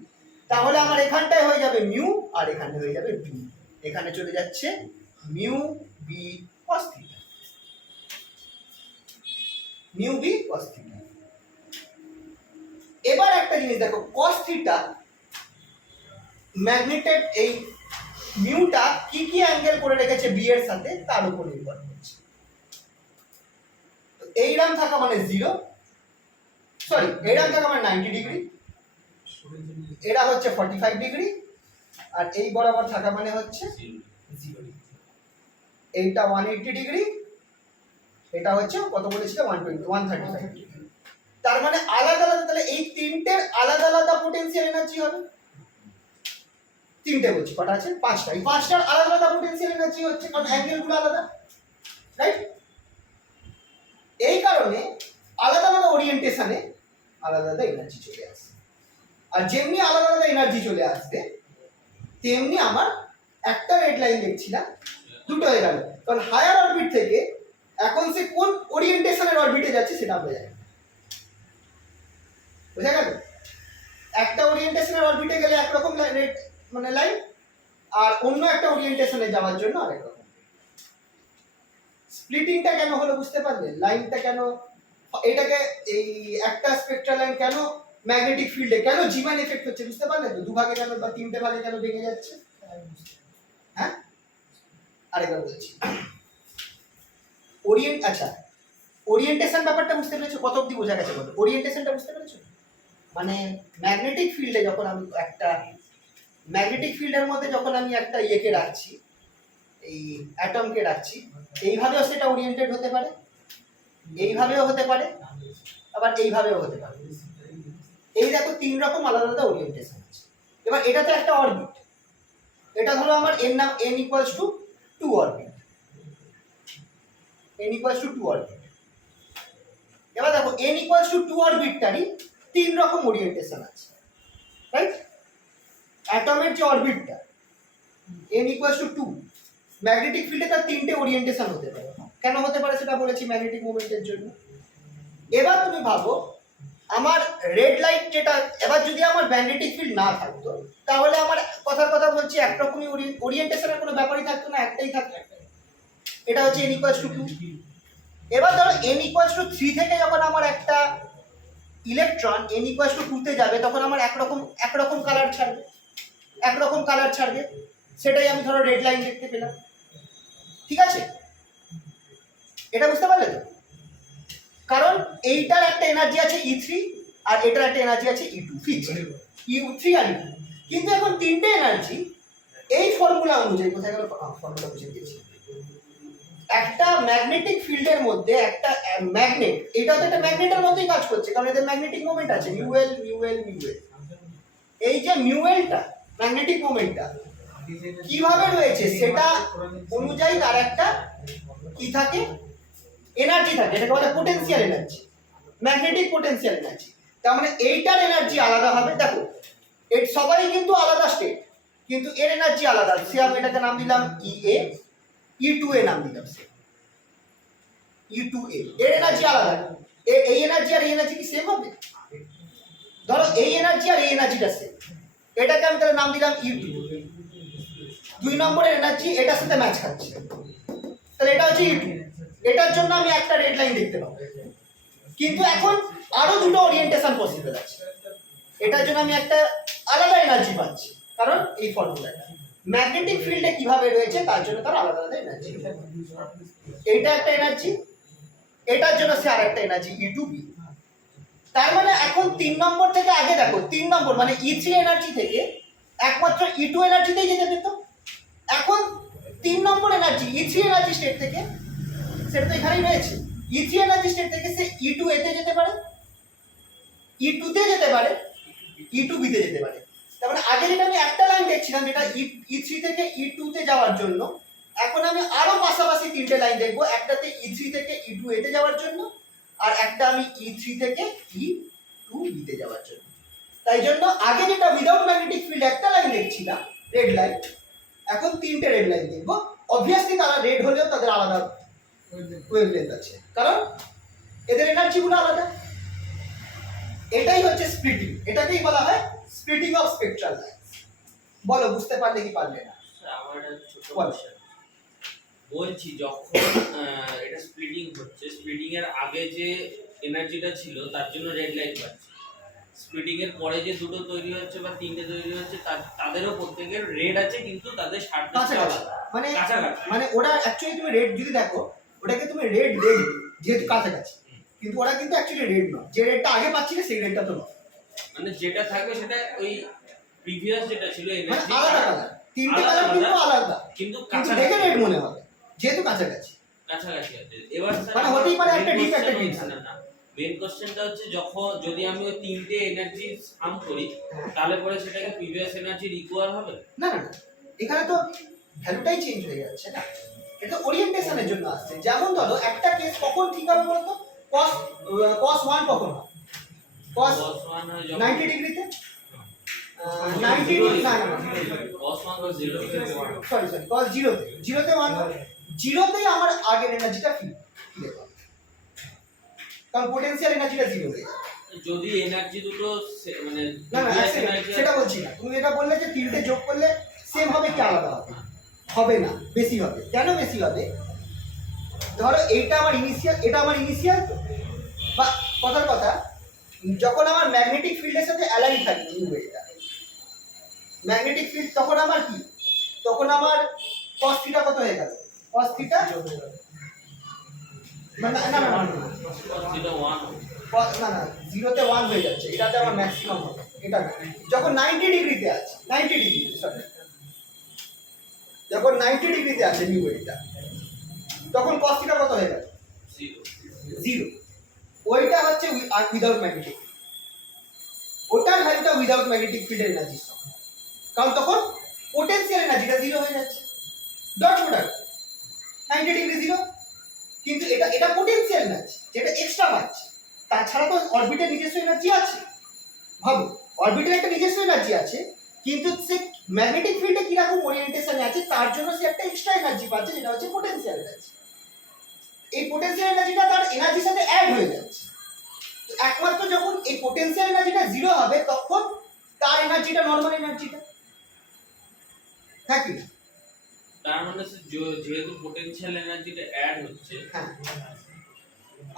তাহলে আমার এখানটায় হয়ে যাবে মিউ আর এখানে হয়ে যাবে বি, এখানে চলে যাচ্ছে mu b cos theta, mu b cos theta. এবার একটা জিনিস দেখো, কস থিটা ম্যাগনেটের এই মিউটা কি কি অ্যাঙ্গেল করে রেখেছে বি এর সাথে তার উপর নির্ভর করছে। তো এইরাম থাকা মানে 0, সরি এইরাম থাকা মানে 90 ডিগ্রি, এটা হচ্ছে 45 ডিগ্রি, আর এই বরাবর থাকা মানে হচ্ছে 0 ডিগ্রি। এইটা 180 ডিগ্রি, এটা হচ্ছে কত বলেছিল 135 ডিগ্রি। তার মানে আলাদা আলাদা, তাহলে এই তিনটের আলাদা আলাদা পোটেনশিয়াল এনার্জি হবে। তিনটে বলছি, কটা আছে? পাঁচটা। এই পাঁচটার আলাদা আলাদা পোটেনশিয়াল এনার্জি হচ্ছে, কারণ অ্যাঙ্গেলগুলো আলাদা, রাইট? এই কারণে আলাদা আলাদা ওরিয়েন্টেশনে আলাদা আলাদা এনার্জি চলে আসে। আর যেমনি আলাদা আলাদা এনার্জি চলে আসবে, তেমনি আমার একটা রেড লাইন দেখছিলাম, দুটো হয়ে গেল, কারণ হায়ার অরবিট থেকে এখন সে কোন ওরিয়েন্টেশনের অরবিটে যাচ্ছে সেটা আমরা জানি। বুঝা গেল? একটা ওরিয়েন্টেশনের অরবিটে গেলে একরকম রেড মানে লাইন, আর অন্য একটা ওরিয়েন্টেশনে যাওয়ার জন্য আরেক রকম। স্প্লিটিংটা কেন হলো বুঝতে পারলে? লাইনটা কেন, এটাকে এই একটা স্পেকট্রাল লাইন কেন ম্যাগনেটিক ফিল্ডে কেন জিমান এফেক্ট হচ্ছে বুঝতে পারলে তো? দুভাগে কেন বা তিনটে ভাগে কেন ভেঙে যাচ্ছে? হ্যাঁ, আরেকবার বলছি। আচ্ছা, ওরিয়েন্টেশন ব্যাপারটা বুঝতে পেরেছো? কত অবধি বোঝা গেছে বলো? ওরিয়েন্টেশনটা বুঝতে পেরেছো? মানে ম্যাগনেটিক ফিল্ডে যখন আমি একটা ম্যাগনেটিক ফিল্ডের মধ্যে যখন আমি একটা ইয়েকে রাখছি, এই অ্যাটমকে রাখছি, এইভাবেও সেটা ওরিয়েন্টেড হতে পারে, এইভাবেও হতে পারে, আবার এইভাবেও হতে পারে। এই দেখো তিন রকম আলাদা আলাদা ওরিয়েন্টেশন আছে। এবার এটা তো একটা অরবিট, এটা ধরো আমার এর নাম n = 2 অরবিট, n = 2 অরবিট। এবার দেখো n = 2 অরবিটটারই তিন রকম ওরিয়েন্টেশন আছে, রাইট? অ্যাটমের যে অরবিটটা n = 2, ম্যাগনেটিক ফিল্ডে তার তিনটে ওরিয়েন্টেশন হতে পারে। কেন হতে পারে সেটা বলেছি, ম্যাগনেটিক মোমেন্টের জন্য। এবার তুমি ভাবো আমার রেড লাইট যেটা, এবার যদি আমার ম্যাগনেটিক ফিল্ড না থাকতো তাহলে আমার কথার কথা বলছি একরকমই ওরিয়েন্টেশনের কোনো ব্যাপারই থাকতো না, একটাই থাকতো। এটা হচ্ছে n = 2। এবার ধরো n = 3 থেকে যখন আমার একটা ইলেকট্রন n = 2 তে যাবে, তখন আমার একরকম কালার ছাড়বে, সেটাই আমি ধরো রেড লাইন দেখতে পেলাম। ঠিক আছে, এটা বুঝতে পারলে তো? কারণ এইটার একটা এনার্জি আছে E3 আর এটার একটা এনার্জি আছে E2, ফিক্সড E3 আর E2। কিন্তু এখন তিনটে এনার্জি এই ফর্মুলা অনুযায়ী, কোথায় গেল ফর্মুলা বুঝে দিয়েছি, একটা ম্যাগনেটিক ফিল্ডের মধ্যে একটা ম্যাগনেট, এটাও তো একটা ম্যাগনেটের মতোই কাজ করছে, কারণ এদের ম্যাগনেটিক মোমেন্ট আছে মিউএল। এই যে মিউএলটা ম্যাগনেটিক মোমেন্টটা কিভাবে রয়েছে সেটা অনুযায়ী তার একটা কি থাকে, এনার্জি থাকে, এটাকে বলে potential energy, magnetic potential energy. তার মানে এইটার এনার্জি আলাদা হবে। দেখো এর সবাই কিন্তু আলাদা স্টেট, কিন্তু এর এনার্জি আলাদা। সে আমি এটাকে নাম দিলাম ইএ, ই2এ নাম দিলাম সে ই2এ। এর এনার্জি আলাদা। এই এনার্জি আর এই এনার্জি কি সেম হবে? ধরো এই এনার্জি আর এই এনার্জিটা সেম, এটাকে আমি তাহলে নাম দিলাম ই2। 2 নম্বরের এনার্জি এটার সাথে ম্যাচ খাচ্ছে, তাহলে এটা হচ্ছে ই2। এটার জন্য আমি একটা রেড লাইন দেখতে পাবো, কিন্তু এখন আরো দুটো ওরিয়েন্টেশন পসিবল আছে। এটার জন্য আমি একটা আলাদা এনার্জি পাচ্ছি, কারণ এই ফর্মুলাটা ম্যাগনেটিক ফিল্ডে কিভাবে রয়েছে তার জন্য তার আলাদা আলাদা এনার্জি। এইটা একটা এনার্জি, এটার জন্য সে আরেকটা এনার্জি ই2b। তার মানে এখন 3 নম্বর থেকে আগে দেখো 3 নম্বর মানে ই3 এনার্জি থেকে একমাত্র ই2 এনার্জিতেই যেতে পেত। এখন 3 নম্বর এনার্জি ই3 এনার্জি স্টেট থেকে, সেটা তো এখানেই রয়েছে, ই3 এনার্জি স্টেট থেকে সে ই2 এতে যেতে পারে, ই2 তে যেতে পারে, ই2b তে যেতে পারে। তার মানে আগে যেটা আমি একটা লাইন দেখছিলাম যেটা ই3 থেকে ই2 তে যাওয়ার জন্য, এখন আমি আরো পাশাপাশি 3টে লাইন দেখবো, একটাতে ই3 থেকে ই2 এতে যাওয়ার জন্য, আর একটা আমি ই3 থেকে ই2b তে যাওয়ার জন্য। তাই জন্য আগে যেটা উইদাউট ম্যাগনেটিক ফিল্ড একটা লাইন দেখছিলাম রেড লাইন, এখন 3টে রেড লাইন দেখবো। অবভিয়াসলি তারা রেড হলেও তাদের আলাদা ওয়েভলেন্থ আছে, কারণ এদের এনার্জি গুলো আলাদা। এটাই হচ্ছে স্প্লিটিং, এটাকেই বলা হয় স্প্লিটিং অফ স্পেকট্রাল লাইনস। বলো বুঝতে পারলে কি পারলে না? আমার একটা ছোট বল। কোশ্চেন বলছি, যখন এটা স্প্লিটিং হচ্ছে, স্প্লিটিং এর আগে যে এনার্জিটা ছিল তার জন্য রেড লাইট পাচ্ছে, স্প্লিটিং এর পরে যে দুটো তৈরি হচ্ছে বা তিনটে তৈরি হচ্ছে তাদেরও প্রত্যেকের রেড আছে, কিন্তু তাদের শার্টটা কাছাকাছি, মানে কাছাকাছি। মানে ওরা অ্যাকচুয়ালি তুমি রেড যদি দেখো, ওটাকে তুমি রেড দেখবে যেহেতু কাছাকাছি, কিন্তু ওরা কিন্তু অ্যাকচুয়ালি রেড নয়। যে রেডটা আগে পাচ্ছিলে সেই রেডটা তো নয়, মানে যেটা থাকবে সেটা ওই প্রিভিয়াস যেটা ছিল মানে এনার্জি আলাদা কালার, 3টে কালার কিন্তু আলাদা, কিন্তু কিন্তু দেখে রেড মনে হবে যেহেতু কাছাকাছি। কাছাকাছি আছে। এবার মানে হতেই পারে একটা ডিপ একটা ডিপ। মেইন কোশ্চেনটা হচ্ছে, যখন যদি আমি ওই তিনটে এনার্জি সাম করি তাহলে পরে সেটাকে প্রিভিয়াস এনার্জির ইকুয়াল হবে? না না না, এখানে তো ভ্যালুটাই চেঞ্জ হয়ে যাচ্ছে না, এটা ওরিয়েন্টেশনের জন্য আসছে। যেমন ধরো একটা কেস কখন ঠিক হবে বলতো, cos 1 কখন হয়? cos 90 ডিগ্রিতে, 90 ডিগ্রি না না cos 1 বা 0 সরি cos 0 তে 1 হয়, 0 তেই আমার আগের এনার্জিটা ফিরে পাবে, কারণ পোটেনশিয়াল এনার্জিটা 0 হয়ে যাবে। যদি এনার্জি দুটো মানে না না previous energy সেটা বলছি না, তুমি এটা বললে যে 3টে যোগ করলে সেম হবে কি আলাদা হবে? হবে না, বেশি হবে। কেন বেশি হবে? ধরো এইটা আমার ইনিশিয়াল, এটা আমার ইনিশিয়াল, বা কথার কথা যখন আমার ম্যাগনেটিক ফিল্ডের সাথে অ্যালাইন থাকবে এটা ম্যাগনেটিক ফিল্ড, তখন আমার কি, তখন আমার cos থিটা কত হয়ে গেল? cos থিটা মানে না না না cos theta 1 না না 0 তে 1 হয়ে যাচ্ছে, এটাতে আমার ম্যাক্সিমাম হবে। এটা না, যখন 90 ডিগ্রিতে আছে, 90 ডিগ্রি সরি, যখন 90 ডিগ্রিতে আছে নিউ এটা, তখন cos থিটা কত হয়ে গেল? 0। ওইটা হচ্ছে উইদাউট ম্যাগনেটিক ফিল্ড, ওটার ভ্যালুটা উইদাউট ম্যাগনেটিক ফিল্ডের এনার্জির সমান, কারণ তখন পোটেনশিয়াল এনার্জিটা 0 হয়ে যাচ্ছে। ডট প্রোডাক্ট 90 ডিগ্রি 0, কিন্তু এটা পোটেনশিয়াল এনার্জি যেটা এক্সট্রা পাচ্ছে, তাছাড়া তো অরবিটের নিজস্ব এনার্জি আছে। ভাবো অরবিটের একটা নিজস্ব এনার্জি আছে, কিন্তু সে ম্যাগনেটিক ফিল্ডে কিরকম ওরিয়েন্টেশনে আছে তার জন্য সে একটা এক্সট্রা এনার্জি পাচ্ছে, যেটা হচ্ছে পোটেনশিয়াল এনার্জি। এই পোটেনশিয়াল এনার্জিটা তার এনার্জির সাথে অ্যাড হয়ে যাচ্ছে। তো একমাত্র যখন এই পোটেনশিয়াল এনার্জিটা 0 হবে তখন তার এনার্জিটা নরমাল এনার্জিটা থাকে। তার মানে যেহেতু পোটেনশিয়াল এনার্জিটা অ্যাড হচ্ছে, হ্যাঁ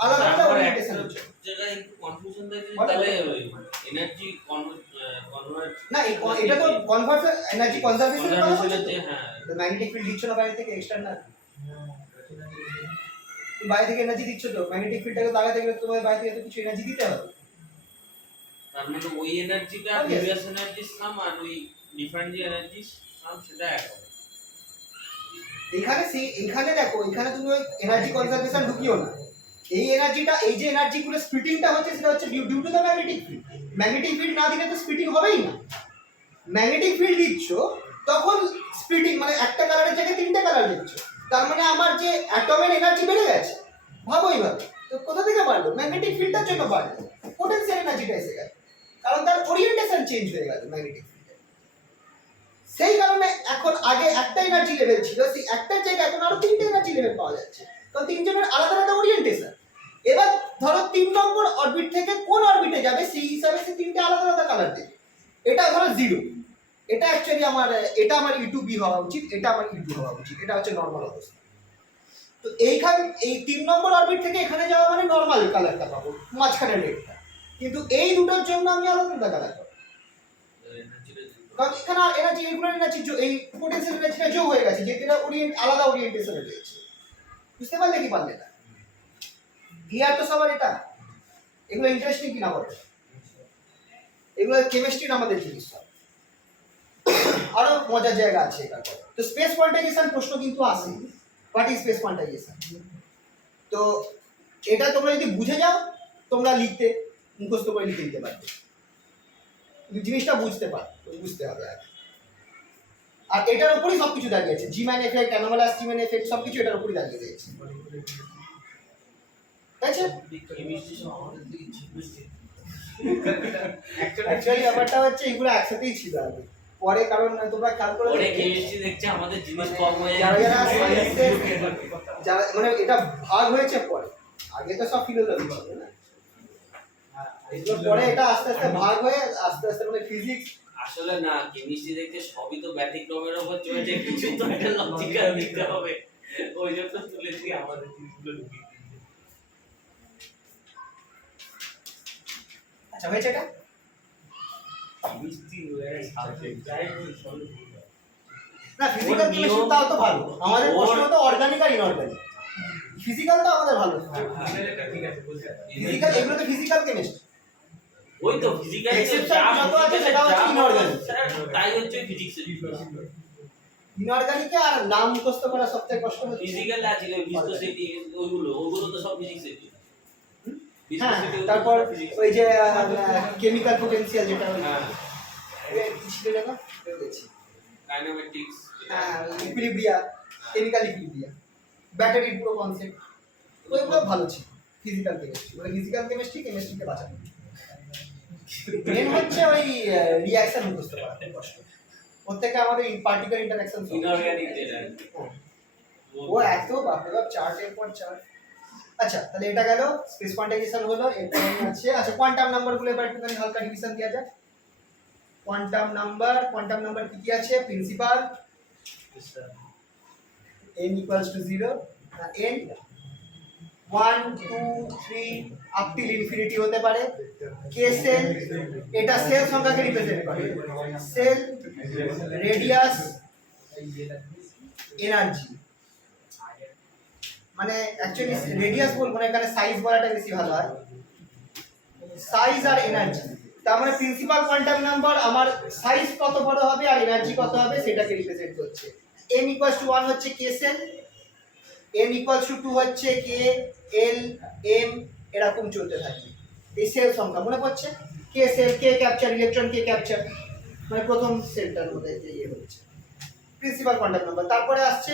আলাদা আলাদা ওরিয়েন্টেশন হচ্ছে। জায়গায় একটু কনফিউশন থাকে, তাহলে এনার্জি কনভার্ট না এটা তো কনভার্সন এনার্জি কনজারভেশন কথা বলছো। হ্যাঁ, ম্যাগনেটিক ফিল্ড দিচ্ছ না বাইরে থেকে এক্সটার্নাল, তুমি বাইরে থেকে এনার্জি দিচ্ছ, তো ম্যাগনেটিক ফিল্ডটাকে লাগাতে গেলে তোমার বাইরে থেকে তো কিছু এনার্জি দিতে হবে। তার মানে ওই এনার্জিটা Obvious. প্রিভিয়াস এনার্জি সাম আর ওই ডিফারেন্ট যে এনার্জি সাম সেটা এক হবে। এখানে দেখো, এখানে তুমি ওই এনার্জি কনজারভেশন ঢুকিও না। এই এনার্জিটা, এই যে এনার্জিগুলো স্প্লিটিংটা হচ্ছে, সেটা হচ্ছে due to the magnetic field. Magnetic field না দিলে তো স্প্লিটিং হবেই না। ম্যাগনেটিক ফিল্ড দিচ্ছ তখন স্প্লিটিং, মানে একটা কালারের জায়গায় 3টে কালার দিচ্ছ, তার মানে আমার যে অ্যাটমের এনার্জি বেড়ে গেছে। ভাবো এইভাবে, তো কোথা থেকে বাড়লো? ম্যাগনেটিক ফিল্ডটার জন্য বাড়লো, পোটেনশিয়াল এনার্জিটা এসে গেছে। কারণ তার ওরিয়েন্টেশন চেঞ্জ হয়ে গেল ম্যাগনেটিক ফিল্ডে। সেই কারণে এখন আগে একটা এনার্জি লেভেল ছিল, সেই একটার জায়গায় এখন আরো তিনটে এনার্জি লেভেল পাওয়া যাচ্ছে, কারণ তিনজনের আলাদা আলাদা ওরিয়েন্টেশন। এবার ধরো 3 নম্বর অরবিট থেকে কোন অরবিটে যাবে সেই হিসাবে সে তিনটে আলাদা আলাদা কালার দেবে। এটা ধরো 0, এটা অ্যাকচুয়ালি এটা আমার E2B হওয়া উচিত, এটা আমার E2 হওয়া উচিত, এটা হচ্ছে নর্মাল অবস্থা। তো এইখানে এই 3 নম্বর অরবিট থেকে এখানে যাওয়া মানে নর্মাল কালারটা পাবো, মাঝখানে রেডটা। কিন্তু এই দুটোর জন্য আমি আলাদা আলাদা কালার পাবো, কারণ এখানে এনার্জি রেগুলার এনার্জি এই পোটেনশিয়াল এনার্জিটা যোগ হয়ে গেছে, যেটা আলাদা ওরিয়েন্টেশনে রয়েছে। বুঝতে পারলে কি পারলে না? ক্লিয়ার তো সবার? এটা এগুলো ইন্টারেস্টিং কিনা বলে, এগুলো কেমিস্ট্রির আমাদের জিনিস সব, আরো মজার জায়গা আছে এটা। তো স্পেস কোয়ান্টাইজেশন প্রশ্ন কিন্তু আসে, হোয়াট ইজ স্পেস কোয়ান্টাইজেশন। তো এটা তোমরা যদি বুঝে যাও তোমরা লিখতে মুখস্থ করে লিখে দিতে পারবে, কিন্তু জিনিসটা বুঝতে হবে আগে। আর এটার উপরই সবকিছু দাঁড়িয়েছে, জিম্যান এফেক্ট, অ্যানোমালাস জিম্যান এফেক্ট সবকিছু এটার উপরই দাঁড়িয়ে রয়েছে। আচ্ছা, অ্যাকচুয়ালি ব্যাপারটা হচ্ছে এগুলো একসাথেই ছিল আগে, পরে কারণ তোমরা খেয়াল করে পরে কেমিস্ট্রি দেখছে আমাদের জিনিস কম হয়ে যারা যাচ্ছে। যারা মানে এটা ভাগ হয়েছে পরে, আগে তো সব ফিলোসফি ছিল না, এগুলো পরে এটা আস্তে আস্তে ভাগ হয়ে আস্তে আস্তে মানে ফিজিক্স। আসলে না, কেমিস্ট্রি দেখতে সবই তো ব্যতিক্রমের উপর চলছে, কিছু তো একটা লজিক্যাল দিতে হবে, ওই জন্য তুলেছি আমাদের জিনিসগুলো ঢুকিয়ে দিয়েছে। আচ্ছা হয়েছে এটা? কেমিস্ট্রি সাবজেক্ট যাই হোক সবই ভুল হয়। না ফিজিক্যাল কেমিস্ট্রি তাও তো ভালো, আমাদের প্রশ্ন তো অর্গানিক আর ইনঅর্গানিক, ফিজিক্যাল তো আমাদের ভালো। ঠিক আছে, বুঝতে ফিজিক্যাল এগুলো তো ফিজিক্যাল কেমিস্ট্রি, ওই তো ফিজিক্যাল Exception যত আছে সেটা হচ্ছে inorganic। তাই হচ্ছে ফিজিক্সের ইনঅর্গানিকে আর নাম মুখস্থ করা সবথেকে কষ্ট হচ্ছে। ফিজিক্যাল আছে ভিসকোসিটি, ওগুলো তো সব ফিজিক্সের। হ্যাঁ, তারপর ওই যে কেমিক্যাল পোটেনশিয়াল যেটা হ্যাঁ, কি ছিল না বলেছি, কাইনেমেটিক্স, হ্যাঁ ইকুইলিব্রিয়া, কেমিক্যাল ইকুইলিব্রিয়া, ব্যাটারির পুরো কনসেপ্ট, ওইগুলো ভালো ছিল। ফিজিক্যাল কেমিস্ট্রি মানে ফিজিক্যাল কেমিস্ট্রিকে বাঁচানো, মেন হচ্ছে ওই রিঅ্যাকশন মুখস্থ করা খুব কষ্ট। ওর থেকে আমাদের পার্টিকেল ইন্টারঅ্যাকশন ইনঅর্গানিক যেটা ও এত বাপরে বাপ চার্টের পর চার্ট। আচ্ছা তাহলে এটা গেল স্পেস কোয়ান্টাইজেশন হলো, এটা আছে। আচ্ছা কোয়ান্টাম নাম্বারগুলো এবার একটুখানি হালকা রিভিশন দেওয়া যাক। কোয়ান্টাম নাম্বার কি কি আছে? Principal n equals to 0, n 1 2 3 up till infinity হতে পারে। কে সেল, এটা সেল সংখ্যাকে রিপ্রেজেন্ট করে, সেল রেডিয়াস এনার্জি, মানে অ্যাকচুয়ালি রেডিয়াস বলবো না, এখানে সাইজ বলাটা বেশি ভালো হয়, সাইজ আর এনার্জি। তার মানে প্রিন্সিপাল কোয়ান্টাম নাম্বার আমার সাইজ কত বড় হবে আর এনার্জি কত হবে সেটাকে রিপ্রেজেন্ট করছে। m equals to 1 হচ্ছে কে সেল, n equals to 2 হচ্ছে কে এল এম, এরকম চলতে থাকে। এই সেল সংখ্যা মনে পড়ছে, কে সেল, কে ক্যাপচার ইলেকট্রন, কে ক্যাপচার, মানে প্রথম সেলটার মধ্যে যে ইয়ে হচ্ছে প্রিন্সিপাল কোয়ান্টাম নাম্বার। তারপরে আসছে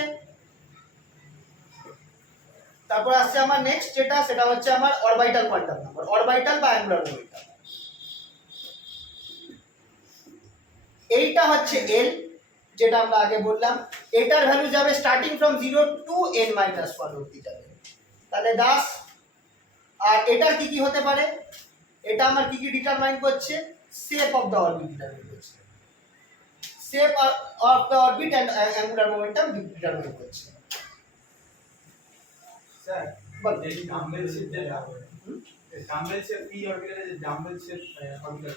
আমার নেক্সট যেটা, সেটা হচ্ছে আমার অরবিটাল কোয়ান্টাম নাম্বার, অরবিটাল বা অ্যাঙ্গুলার মোমেন্টাম। এইটা হচ্ছে এল, যেটা আমরা আগে বললাম, এটার ভ্যালু যাবে স্টার্টিং ফ্রম 0 টু n - 1 অবধি যাবে, তাহলে 10। আর এটার কি কি হতে পারে, এটা আমার কি কি ডিটারমাইন করছে, shape of the orbit determine করছে, shape of the orbit and angular momentum determine করছে। স্যার বল। এই ডাম্বেল শেপ যেটা, ডাম্বেল শেপ পি অরবিটালে যে ডাম্বেল শেপ অরবিটাল,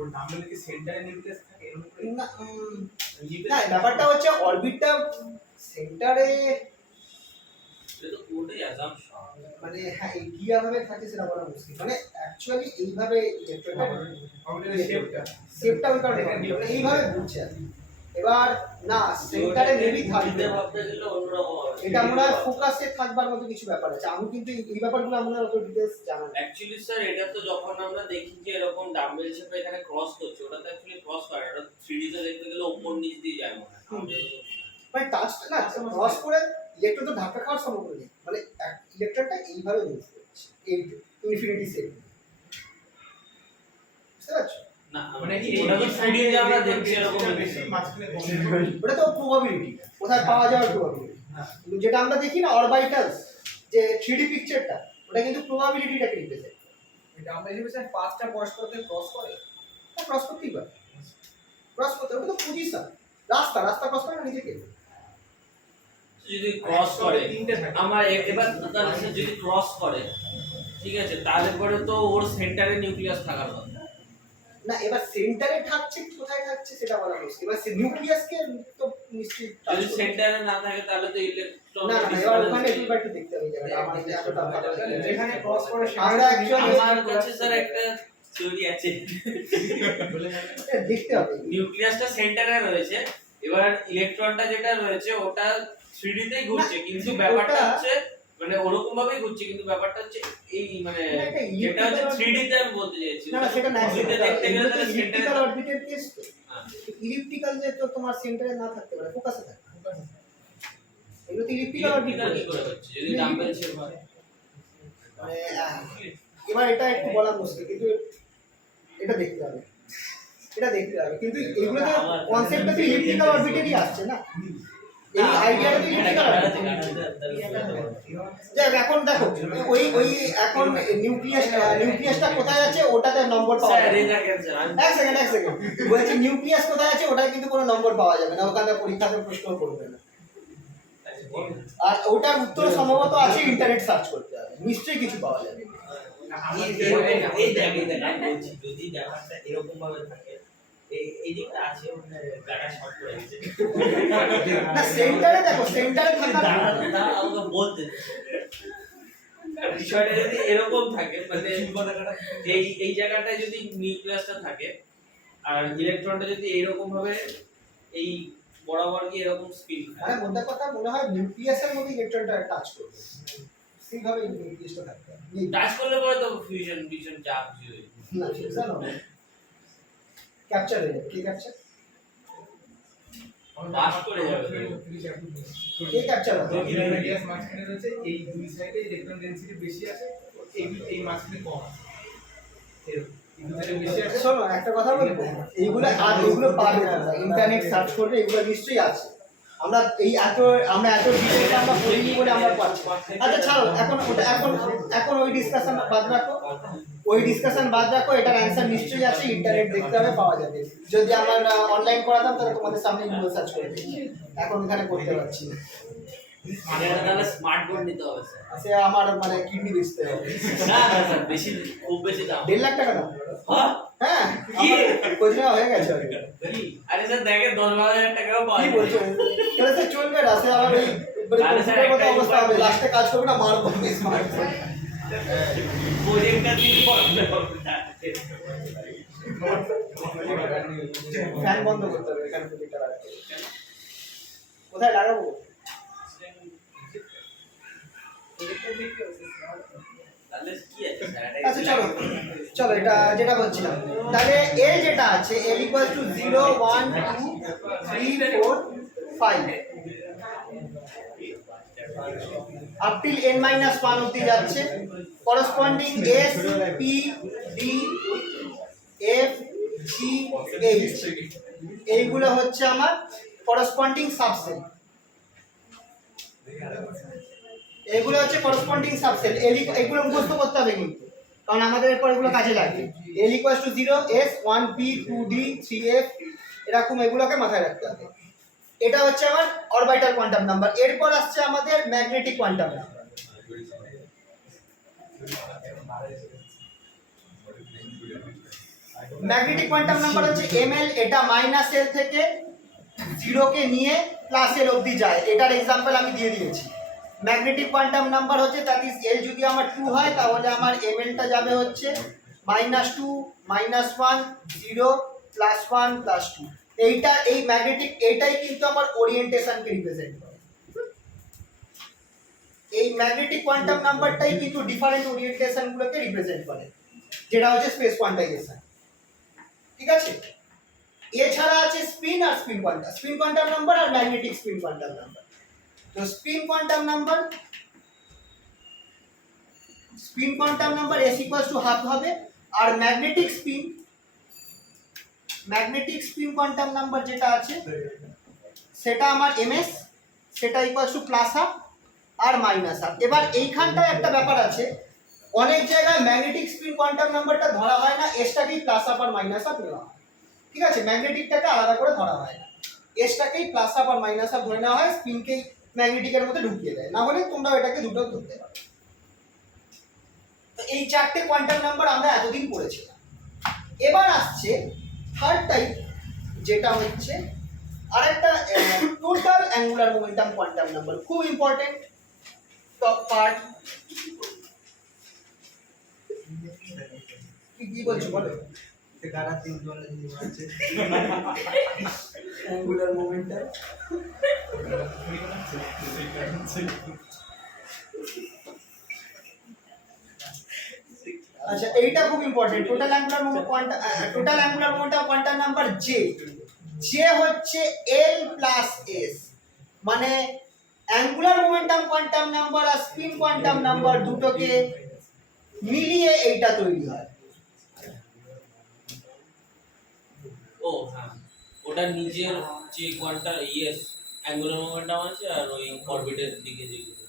ওর ডাম্বেল কি সেন্টারে নিউক্লিয়াস থাকে এরকম করে? না না, ব্যাপারটা হচ্ছে অরবিটটা সেন্টারে, এটা তো পুরোটাই অ্যাজাম্পশন। মানে হ্যাঁ কিভাবে থাকে সেটা বলা মুশকিল, মানে অ্যাকচুয়ালি এইভাবে অরবিটালের শেপটা শেপটা ওই কারণে হয়, মানে এইভাবে ঘুরছে আর কি। এবার না সেন্টারে মেবি থাকবে, ভাবতে গেলে অন্যরকম হবে। এটা আমরা ফোকাসে থাকবার মতো কিছু ব্যাপার আছে, আমি কিন্তু এই ব্যাপারগুলো আমরা অত ডিটেইলস জানা না। অ্যাকচুয়ালি স্যার এটা তো যখন আমরা দেখি যে এরকম ডাম্বেল শেপে এখানে ক্রস করছে, ওটা তো অ্যাকচুয়ালি ক্রস করে, এটা 3D তে দেখতে গেলে উপর নিচ দিয়ে যায় মনে হয়। মানে টাচটা না ক্রস করে ইলেকট্রন তো ধাক্কা খাওয়ার সম্ভাবনা নেই, মানে ইলেকট্রনটা এইভাবে মুভ করছে এই ইনফিনিটি সেট, বুঝতে পারছো? না মানে কি ওটা তো স্পিডিং এ আমরা দেখছি এরকম বেশি মাঝখানে কম ওটা তো প্রবাবিলিটি, কোথায় পাওয়া যাওয়ার প্রবাবিলিটি। হ্যাঁ কিন্তু যেটা আমরা দেখি না অরবাইটালস, যে 3D পিকচারটা, ওটা কিন্তু প্রবাবিলিটিটাকে রিপ্রেজেন্ট করে। এটা আমরা এলিভেশন পাঁচটা পরস্পরকে ক্রস করে। ক্রস করতেই পারে, ক্রস করতে ওটা তো পজিশন, রাস্তা রাস্তা ক্রস করে না নিজেকে। যদি ক্রস করে তিনটে থাকে আমার এবার তাহলে সে যদি ক্রস করে, ঠিক আছে, তাহলে পরে তো ওর সেন্টারে নিউক্লিয়াস থাকার কথা। না এবার সেন্টারে থাকছে কোথায় থাকছে সেটা বলা মুশকিল। এবার সে নিউক্লিয়াসকে তো নিশ্চয়ই touch যদি করবে। সেন্টারে না থাকে তাহলে তো ইলেকট্রন না না এবার ওখানে একটু দেখতে হবে জায়গাটা আমার এতটা ভালো লাগে না। যেখানে ক্রস করে আমরা actually আমার কাছে স্যার একটা থিওরি আছে। দেখতে হবে। নিউক্লিয়াসটা সেন্টারে রয়েছে, এবার ইলেকট্রনটা যেটা রয়েছে ওটা 3D তেই ঘুরছে, কিন্তু ব্যাপারটা ওটা- হচ্ছে মানে ওরকম ভাবেই ঘুরছে, কিন্তু ব্যাপারটা হচ্ছে এই মানে না, এটা যেটা হচ্ছে elliptical 3D তে আমি বলতে চাইছি। না না সেটা না 3D তে দেখতে গেলে তাহলে ইলিপ্টিক্যাল সেন্টারে অরবিটের কেস তো। ইলিপ্টিক্যাল যে তো তোমার সেন্টারে না থাকতে পারে, ফোকাসে থাকে। এগুলো তো ইলিপ্টিক্যাল অরবিট কি করে হচ্ছে যদি ডাম্বেল শেপ হয়। মানে এবার এটা একটু বলা মুশকিল, কিন্তু এটা দেখতে হবে, এটা দেখতে হবে। কিন্তু এগুলো তো কনসেপ্টটা তো ইলিপ্টিক্যাল অরবিটেরই আসছে না, এই আইডিয়াটা তো ইলিপ্টিক্যাল অরবিট। যাক এখন দেখো ওই ওই এখন নিউক্লিয়াসটা কোথায় আছে ওটাতে নম্বর পাওয়া স্যার যাবে এই না। দেখেন স্যার আমি এক সেকেন্ড বলছি নিউক্লিয়াস কোথায় আছে ওটায় কিন্তু কোনো নম্বর পাওয়া যাবে না, ওখানে পরীক্ষাতে প্রশ্ন করবে না। আর ওটার উত্তর সম্ভবত আছে, ইন্টারনেট সার্চ করতে হবে, নিশ্চয়ই কিছু পাওয়া যাবে। এই দেখ আমি বলছি যদি ব্যাপারটা এরকম ভাবে থাকে এই দিকটা আছে মানে জায়গা শর্ট করে গেছে না সেন্টারে দেখো, সেন্টারে থাকা তা আমাকে বলতে বিষয়টা যদি এরকম থাকে মানে এই এই জায়গাটায় যদি নিউক্লিয়াসটা থাকে আর ইলেকট্রনটা যদি এইরকম ভাবে এই বরাবর কি এরকম স্পিন মানে মোদ্দা কথা মনে হয় নিউক্লিয়াসের মধ্যে ইলেকট্রনটা টাচ করবে, সেইভাবে নিউক্লিয়াসটা থাকবে। টাচ করলে পরে তো ফিউশন ফিউশন চাপ হয়ে না ফিউশন হবে, ক্যাপচার হয়ে যাবে। কি ক্যাপচার? পাস করে যাবে। কে ক্যাপচার হবে? গ্যাস মাঝখানে রয়েছে এই দুই সাইডে ইলেকট্রন ডেনসিটি বেশি আছে, এই এই মাঝখানে কম আছে এরকম এই দুই সাইডে বেশি আছে। শোনো একটা কথা বলবো, এইগুলো আর এগুলো পাবে না, ইন্টারনেট সার্চ করবে, এগুলো নিশ্চয়ই আছে। আমরা এত ডিটেইলস আমরা পড়িনি বলে আমরা পাচ্ছি। আচ্ছা ছাড়ো, এখন ওটা এখন ওই ডিসকাশন বাদ রাখো, এটার অ্যানসার নিশ্চয়ই আছে, ইন্টারনেট দেখতে হবে, পাওয়া যাবে। যদি আমরা অনলাইন করাতাম তাহলে তোমাদের সামনে গুগল সার্চ করে দিই, এখন এখানে করতে পারছি না। মানে এটা তাহলে স্মার্ট বোর্ড নিতে হবে স্যার। সে আমার মানে কিডনি বেচতে হবে। না না স্যার বেশি খুব বেশি দাম। 1.5 লাখ টাকা দাম। হ্যাঁ হ্যাঁ কি? কোচ নেওয়া হয়ে গেছে already। আরে স্যার দেখেন 10-12 টাকাও পাওয়া কি যায়। বলছো? তাহলে তো চলবে না, সে আবার ওই মানে তাহলে স্যার কম্পিউটার মতো একটাই অবস্থা হবে, লাস্টে কাজ করবে না, মারবো স্মার্টফোন। প্রজেক্টটা দিয়ে পড়াতে হবে। ফ্যান বন্ধ করতে হবে, এখানে প্রজেক্টর রাখতে হবে। কোথায় লাগাবো? তাহলে কি আছে স্যার আচ্ছা চলো চলো এটা যেটা বলছিলাম, তাহলে এ যেটা আছে l = 0 1 2 3 4 5 আপ টিল n-1 অবধি যাচ্ছে। Corresponding s p d f g h এইগুলো হচ্ছে আমার করসপন্ডিং সাবসেল, এগুলো হচ্ছে করসপন্ডিং সাবসেল। এগুলো মুখস্থ করতে হবে কিন্তু, কারণ আমাদের এরপর এগুলো কাজে লাগবে। l = 0 s 1 p 2 d 3 f এরকম এগুলোকে মাথায় রাখতে হবে। এটা হচ্ছে আমার অরবিটাল কোয়ান্টাম নাম্বার। এরপর আসছে আমাদের magnetic quantum number. Magnetic quantum number হচ্ছে ml, এটা -l থেকে 0 কে নিয়ে +l অবধি যায়। এটার एग्जांपल আমি দিয়ে দিয়েছি। ম্যাগনেটিক কোয়ান্টাম নাম্বার হচ্ছে দ্যাট ইজ l যদি আমার 2 হয় তাহলে আমার ml টা যাবে হচ্ছে -2 -1 0 +1 +2। এইটা এই ম্যাগনেটিক এটাই কিন্তু আমার ওরিয়েন্টেশনকে রিপ্রেজেন্ট করে। এই ম্যাগনেটিক কোয়ান্টাম নাম্বারটাই কিন্তু ডিফারেন্ট ওরিয়েন্টেশন গুলোকে রিপ্রেজেন্ট করে, যেটা হচ্ছে স্পেস কোয়ান্টাইজেশন। ঠিক আছে, এছাড়া আছে স্পিন আর স্পিন কোয়ান্টাম নাম্বার আর ম্যাগনেটিক স্পিন কোয়ান্টাম নাম্বার। তো স্পিন কোয়ান্টাম নাম্বার s = ½ হবে, আর magnetic spin magnetic spin quantum number যেটা আছে সেটা আমার ms, সেটা ইকুয়ালস টু প্লাস হাফ আর মাইনাস হাফ। এবার এইখানটায় একটা ব্যাপার আছে, অনেক জায়গায় ম্যাগনেটিক স্পিন কোয়ান্টাম নাম্বারটা ধরা হয় না, এসটাকেই প্লাস হাফ আর মাইনাস হাফ নেওয়া হয়। ঠিক আছে, ম্যাগনেটিকটাকে আলাদা করে ধরা হয় না, এসটাকেই প্লাস হাফ আর মাইনাস হাফ ধরে নেওয়া হয়, স্পিনকেই ম্যাগনেটিকের মধ্যে ঢুকিয়ে দেয়। না হলে তোমরা এটাকে দুটো ধরতে পারো। তো এই চারটে কোয়ান্টাম নাম্বার আমরা এতদিন পড়েছিলাম। এবার আসছে থার্ড টাইপ, যেটা হচ্ছে আরেকটা total angular momentum quantum number, খুব ইম্পর্টেন্ট টপ পার্ট। কি বলছো বলো? গাড়া তিন জনে দিয়ে আছে অ্যাঙ্গুলার মোমেন্টাম আচ্ছা, এইটা খুব important. Total angular momentum quantum number যে হচ্ছে L প্লাস S, মানে অ্যাঙ্গুলার মোমেন্টাম কোয়ান্টাম নাম্বার আর স্পিন কোয়ান্টাম নাম্বার দুটোকে মিলিয়ে এইটা তৈরি হয়। ও হ্যাঁ, ওটা নিজের যে কোয়ান্টাম অ্যাঙ্গুলার মোমেন্টাম আছে আর ওই অরবিটের দিকে যেগুলো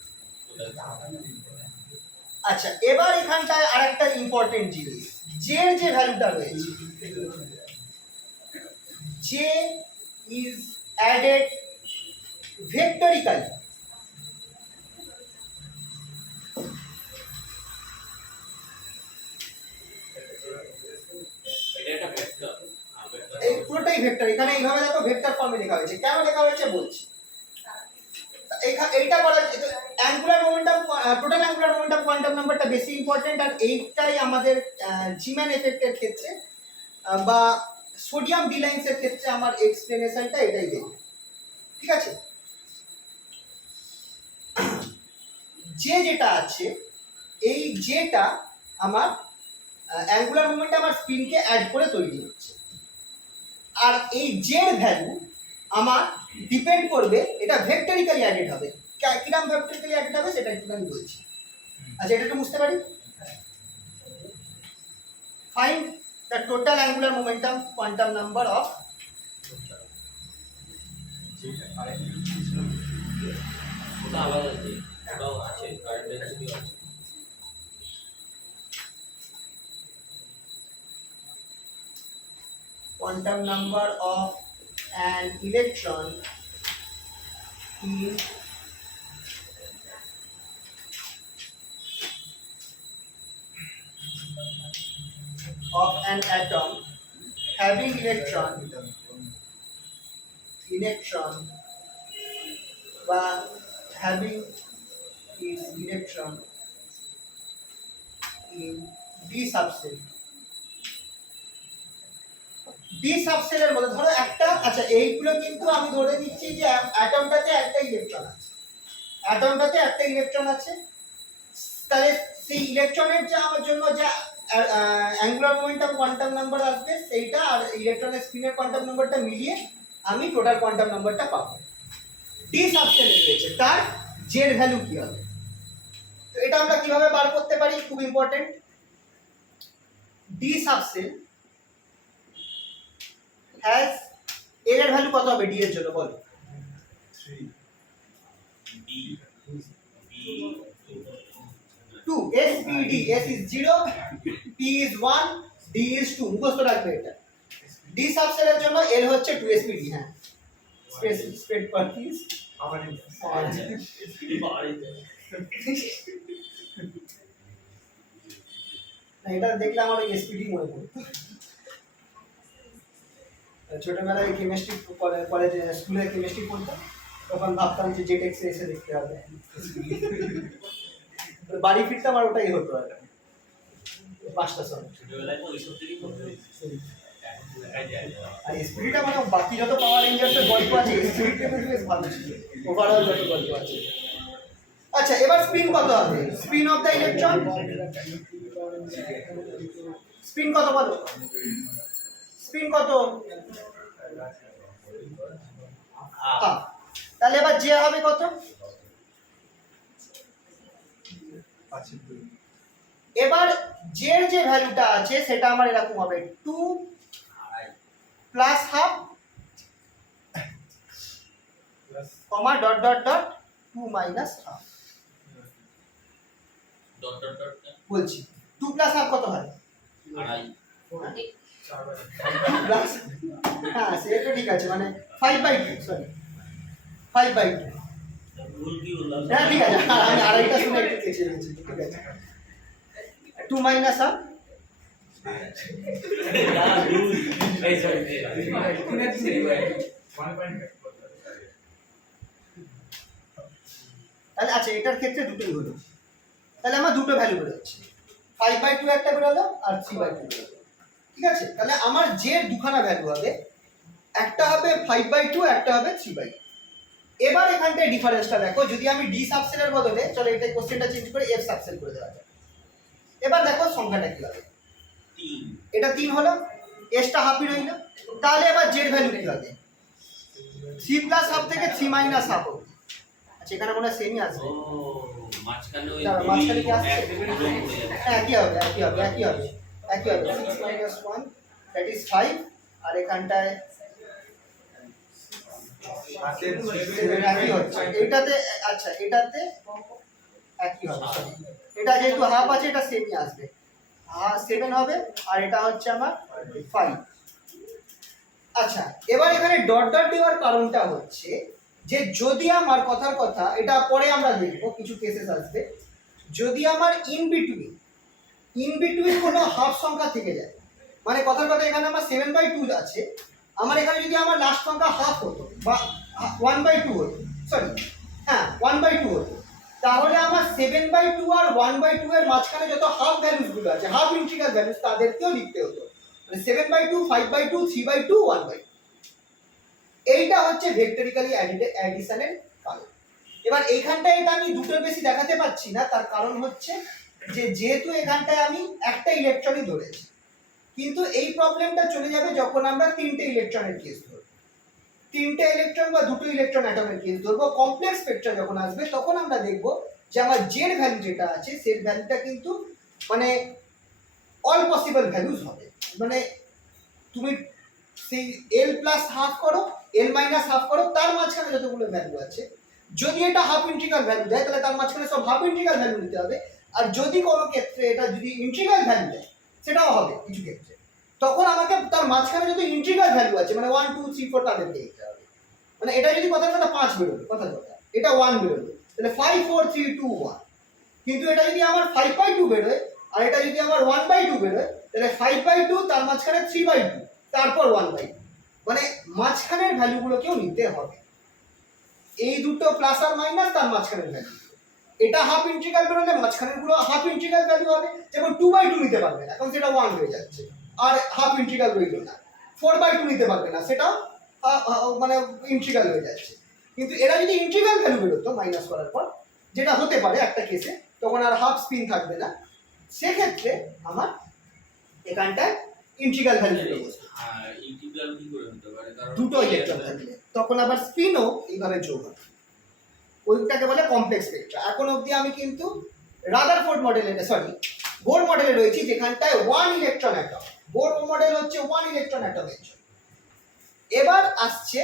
ওটা। আচ্ছা, এবার এখানটায় আরেকটা ইম্পর্টেন্ট জিনিস, জের যে ভ্যালুটা রয়েছে, জে ইজ অ্যাডেড ভেক্টরিক্যালি। এটা একটা ভেক্টর। এই পুরোটাই ভেক্টর, এখানে এইভাবে দেখো ভেক্টর ফর্মে লেখা হয়েছে। কেন লেখা হয়েছে বলছি। এইটা করা angular momentum, total angular momentum quantum নাম্বারটা বেশি ইম্পর্টেন্ট, আর এইটাই আমাদের জিম্যান এফেক্টের ক্ষেত্রে বা সোডিয়াম ডিলাইন্সের ক্ষেত্রে আমার এক্সপ্লেনেশনটা এটাই দেবে। ঠিক আছে, যেটা আছে এই যেটা আমার অ্যাঙ্গুলার মোমেন্টাম আর স্পিনকে অ্যাড করে তৈরি হচ্ছে, আর এই জের ভ্যালু আমার ডিপেন্ড করবে, এটা ভেক্টরিক্যালি অ্যাডেড হবে। কিরকম ভেক্টরিক্যালি অ্যাডেড হবে সেটা একটু আমি বলছি। আচ্ছা, এটা একটু বুঝতে পারি। Find the total angular momentum quantum number of ওটা আলাদা আছে, ওটাও আছে, কারেন্ট ডেন্সিটি আছে। quantum number of an electron in of an atom having electron বা having its electron in d subset। D সাবসেলের মধ্যে ধরো একটা, আচ্ছা এইগুলো কিন্তু আমি ধরে নিচ্ছি যে অ্যাটমটাতে একটা ইলেকট্রন আছে, তাহলে সেই ইলেকট্রনের যে আমার জন্য যে অ্যাঙ্গুলার মোমেন্টাম কোয়ান্টাম নাম্বার আসবে সেইটা আর ইলেকট্রনের স্পিনের কোয়ান্টাম নাম্বারটা মিলিয়ে আমি টোটাল কোয়ান্টাম নাম্বারটা পাবো। ডি সাবসেলে রয়েছে, তার জের ভ্যালু কি হবে? তো এটা আমরা কিভাবে বার করতে পারি, খুব ইম্পর্টেন্ট। ডি সাবসেল has এর ভ্যালু কত হবে ডি এর জন্য বলো? 2 s p d, s is 0, p is 1, d is 2, মুখস্থ রাখবে এটা। ডি সাবসেলের জন্য l হচ্ছে 2 s p d। হ্যাঁ, স্প্রেড পার পিস আবার এটা দেখলে আমার ওই এসপিডি মনে পড়তো। ছোটবেলায় কেমিস্ট্রি কলেজে স্কুলে কেমিস্ট্রি পড়তাম, তখন ভাবতাম যে জেটেক্সে এসে দেখতে হবে, বাড়ি ফিরতাম আর ওটাই হতো আর 5টার সময়। ছোটবেলায় তো ওইসব থেকেই পড়তে হয়েছে। আর স্পিরিটটা মানে বাকি যত পাওয়ার রেঞ্জার্সের গল্প আছে, স্পিরিটটা কিন্তু বেশ ভালো ছিল, ওভারঅল যত গল্প আছে। আচ্ছা, এবার স্পিন কত হবে? Spin off the electron, spin কত বলো? স্পিন কত? তাহলে এবার যে হবে কত? এবার জের যে ভ্যালুটা আছে সেটা আমার এরকম হবে 2 প্লাস হাফ কমা dot dot dot 2 minus half. Dot dot dot বলছি 2 প্লাস হাফ কত হয়? আড়াই। প্লাস হ্যাঁ সেটা ঠিক আছে, মানে 5/2 সরি 5/2। ভুল কি বললাম? হ্যাঁ ঠিক আছে, আমি আড়াইটা শুনে একটু কেচে নিয়েছি, ঠিক আছে। 2 মাইনাস হাফ এই সরি তাহলে আচ্ছা এটার ক্ষেত্রে দুটোই হলো, তাহলে আমার দুটো ভ্যালু বেরোচ্ছে, 5/2 একটা বেরোলো আর 3/2 বেরোলো, ঠিক আছে। তাহলে আমার যে দুখানা ভ্যালু হবে, একটা হবে 5/2, একটা হবে 3/2। এবার এখানটায় ডিফারেন্সটা দেখো, যদি আমি ডি সাবসেলের বদলে, চলো এটা কোশ্চেনটা চেঞ্জ করে এফ সাবসেল করে দেওয়া যায়। এবার দেখো সংখ্যাটা কি হবে, 3 এটা 3 হলো, এসটা হাফই রইল, তাহলে এবার জেড ভ্যালু কি হবে, 3 প্লাস হাফ থেকে 3 মাইনাস হাফ অবধি। আচ্ছা এখানে মনে হয় সেমই আসবে, ও মাঝখানে ওই দাঁড়াও, মাঝখানে কি আসছে? এক যোগ হয়ে যাচ্ছে। হ্যাঁ একই হবে 6 মাইনাস 1 দ্যাট ইজ 5, আর এখানটায় 7 একই হচ্ছে, এটাতে আচ্ছা এটাতে একই হবে, sorry। এটা যেহেতু হাফ আছে এটা সেমই আসবে, 7 হবে, আর এটা হচ্ছে আমার 5। আচ্ছা এবার এখানে ডট ডট দেওয়ার কারণটা হচ্ছে যে যদি আমার কথার কথা, এটা পরে আমরা দেখবো কিছু কেসেস আসবে, যদি আমার ইন বিটুইন কোনো হাফ সংখ্যা থেকে যায়, মানে কথার কথা এখানে আমার 7/2 আছে, আমার এখানে যদি আমার লাস্ট সংখ্যা হাফ হতো বা 1/2 হতো, সরি হ্যাঁ 1/2 হতো, তাহলে আমার 7/2 আর 1/2 এর মাঝখানে যত হাফ ভ্যালুস গুলো আছে, হাফ ইন্টিগ্রাল ভ্যালুস, তাদেরকেও লিখতে হতো, মানে 7/2, 5/2, 3/2, 1/2। এইটা হচ্ছে ভেক্টরিক্যালি অ্যাডিশনের কারণ। এবার এইখানটায় এটা আমি দুটোর বেশি দেখাতে পাচ্ছি না, তার কারণ হচ্ছে যে যেহেতু এখানটায় আমি একটা ইলেকট্রনই ধরেছি, কিন্তু এই প্রবলেমটা চলে যাবে যখন আমরা তিনটে ইলেকট্রনের কেস ধরবো, তিনটে ইলেকট্রন বা দুটো ইলেকট্রন অ্যাটমের কেস ধরবো, কমপ্লেক্স স্পেকট্রা যখন আসবে তখন আমরা দেখব যে আমার জেড ভ্যালু যেটা আছে সেই ভ্যালুটা কিন্তু মানে অল পসিবল ভ্যালুস হবে, মানে তুমি সেই এল প্লাস হাফ করো, এল মাইনাস হাফ করো, তার মাঝখানে যতগুলো ভ্যালু আছে, যদি এটা হাফ ইন্টিগ্রাল ভ্যালু দেয় তাহলে তার মাঝখানে সব হাফ ইন্টিগ্রাল ভ্যালু নিতে হবে, আর যদি কোনো ক্ষেত্রে এটা যদি ইন্টিগ্রাল ভ্যালু দেয় সেটাও হবে কিছু ক্ষেত্রে, তখন আমাকে তার মাঝখানে যদি ইন্টিগ্রাল ভ্যালু আছে মানে 1 2 3 4 তাদেরকে দিতে হবে। মানে এটা যদি কথার কথা 5 বেরোলো, কথার কথা এটা 1 বেরোলো, তাহলে 5 4 3 2 1, কিন্তু এটা যদি আমার 5/2 বেরোয় আর এটা যদি আমার 1/2 বেরোয়, তাহলে 5/2 তার মাঝখানে 3/2 তারপর 1/2, মানে মাঝখানের ভ্যালুগুলোকেও নিতে হবে, এই দুটো প্লাস আর মাইনাস তার মাঝখানের ভ্যালু। এটা হাফ ইন্টিগ্রাল বেরোলে মাঝখানের গুলো হাফ ইন্টিগ্রাল ভ্যালু হবে, যেমন 2/2 নিতে পারবে না কারণ সেটা 1 হয়ে যাচ্ছে, আর হাফ ইন্টিগ্রাল রইল না, 4/2 নিতে পারবে না, সেটাও মানে ইন্টিগ্রাল হয়ে যাচ্ছে। কিন্তু এরা যদি ইন্টিগ্রাল ভ্যালু বেরোতো মাইনাস করার পর, যেটা হতে পারে একটা কেসে, তখন আর হাফ স্পিন থাকবে না, সেক্ষেত্রে আমার এখানটায় ইন্টিগ্রাল ভ্যালু বেরোবে, আর ইন্টিগ্রাল কি করে হতে পারে, কারণ দুটো ইলেকট্রন থাকলে তখন আবার স্পিনও এইভাবে যোগ হবে, ওইটাকে বলে কমপ্লেক্স স্পেকট্রা। এখন অবধি আমি কিন্তু রাদারফোর্ড মডেলে সরি বোর মডেলে রয়েছি, যেখানটায় 1 ইলেকট্রন অ্যাটম, বোর মডেল হচ্ছে 1 ইলেকট্রন অ্যাটমের জন্য। এবার আসছে,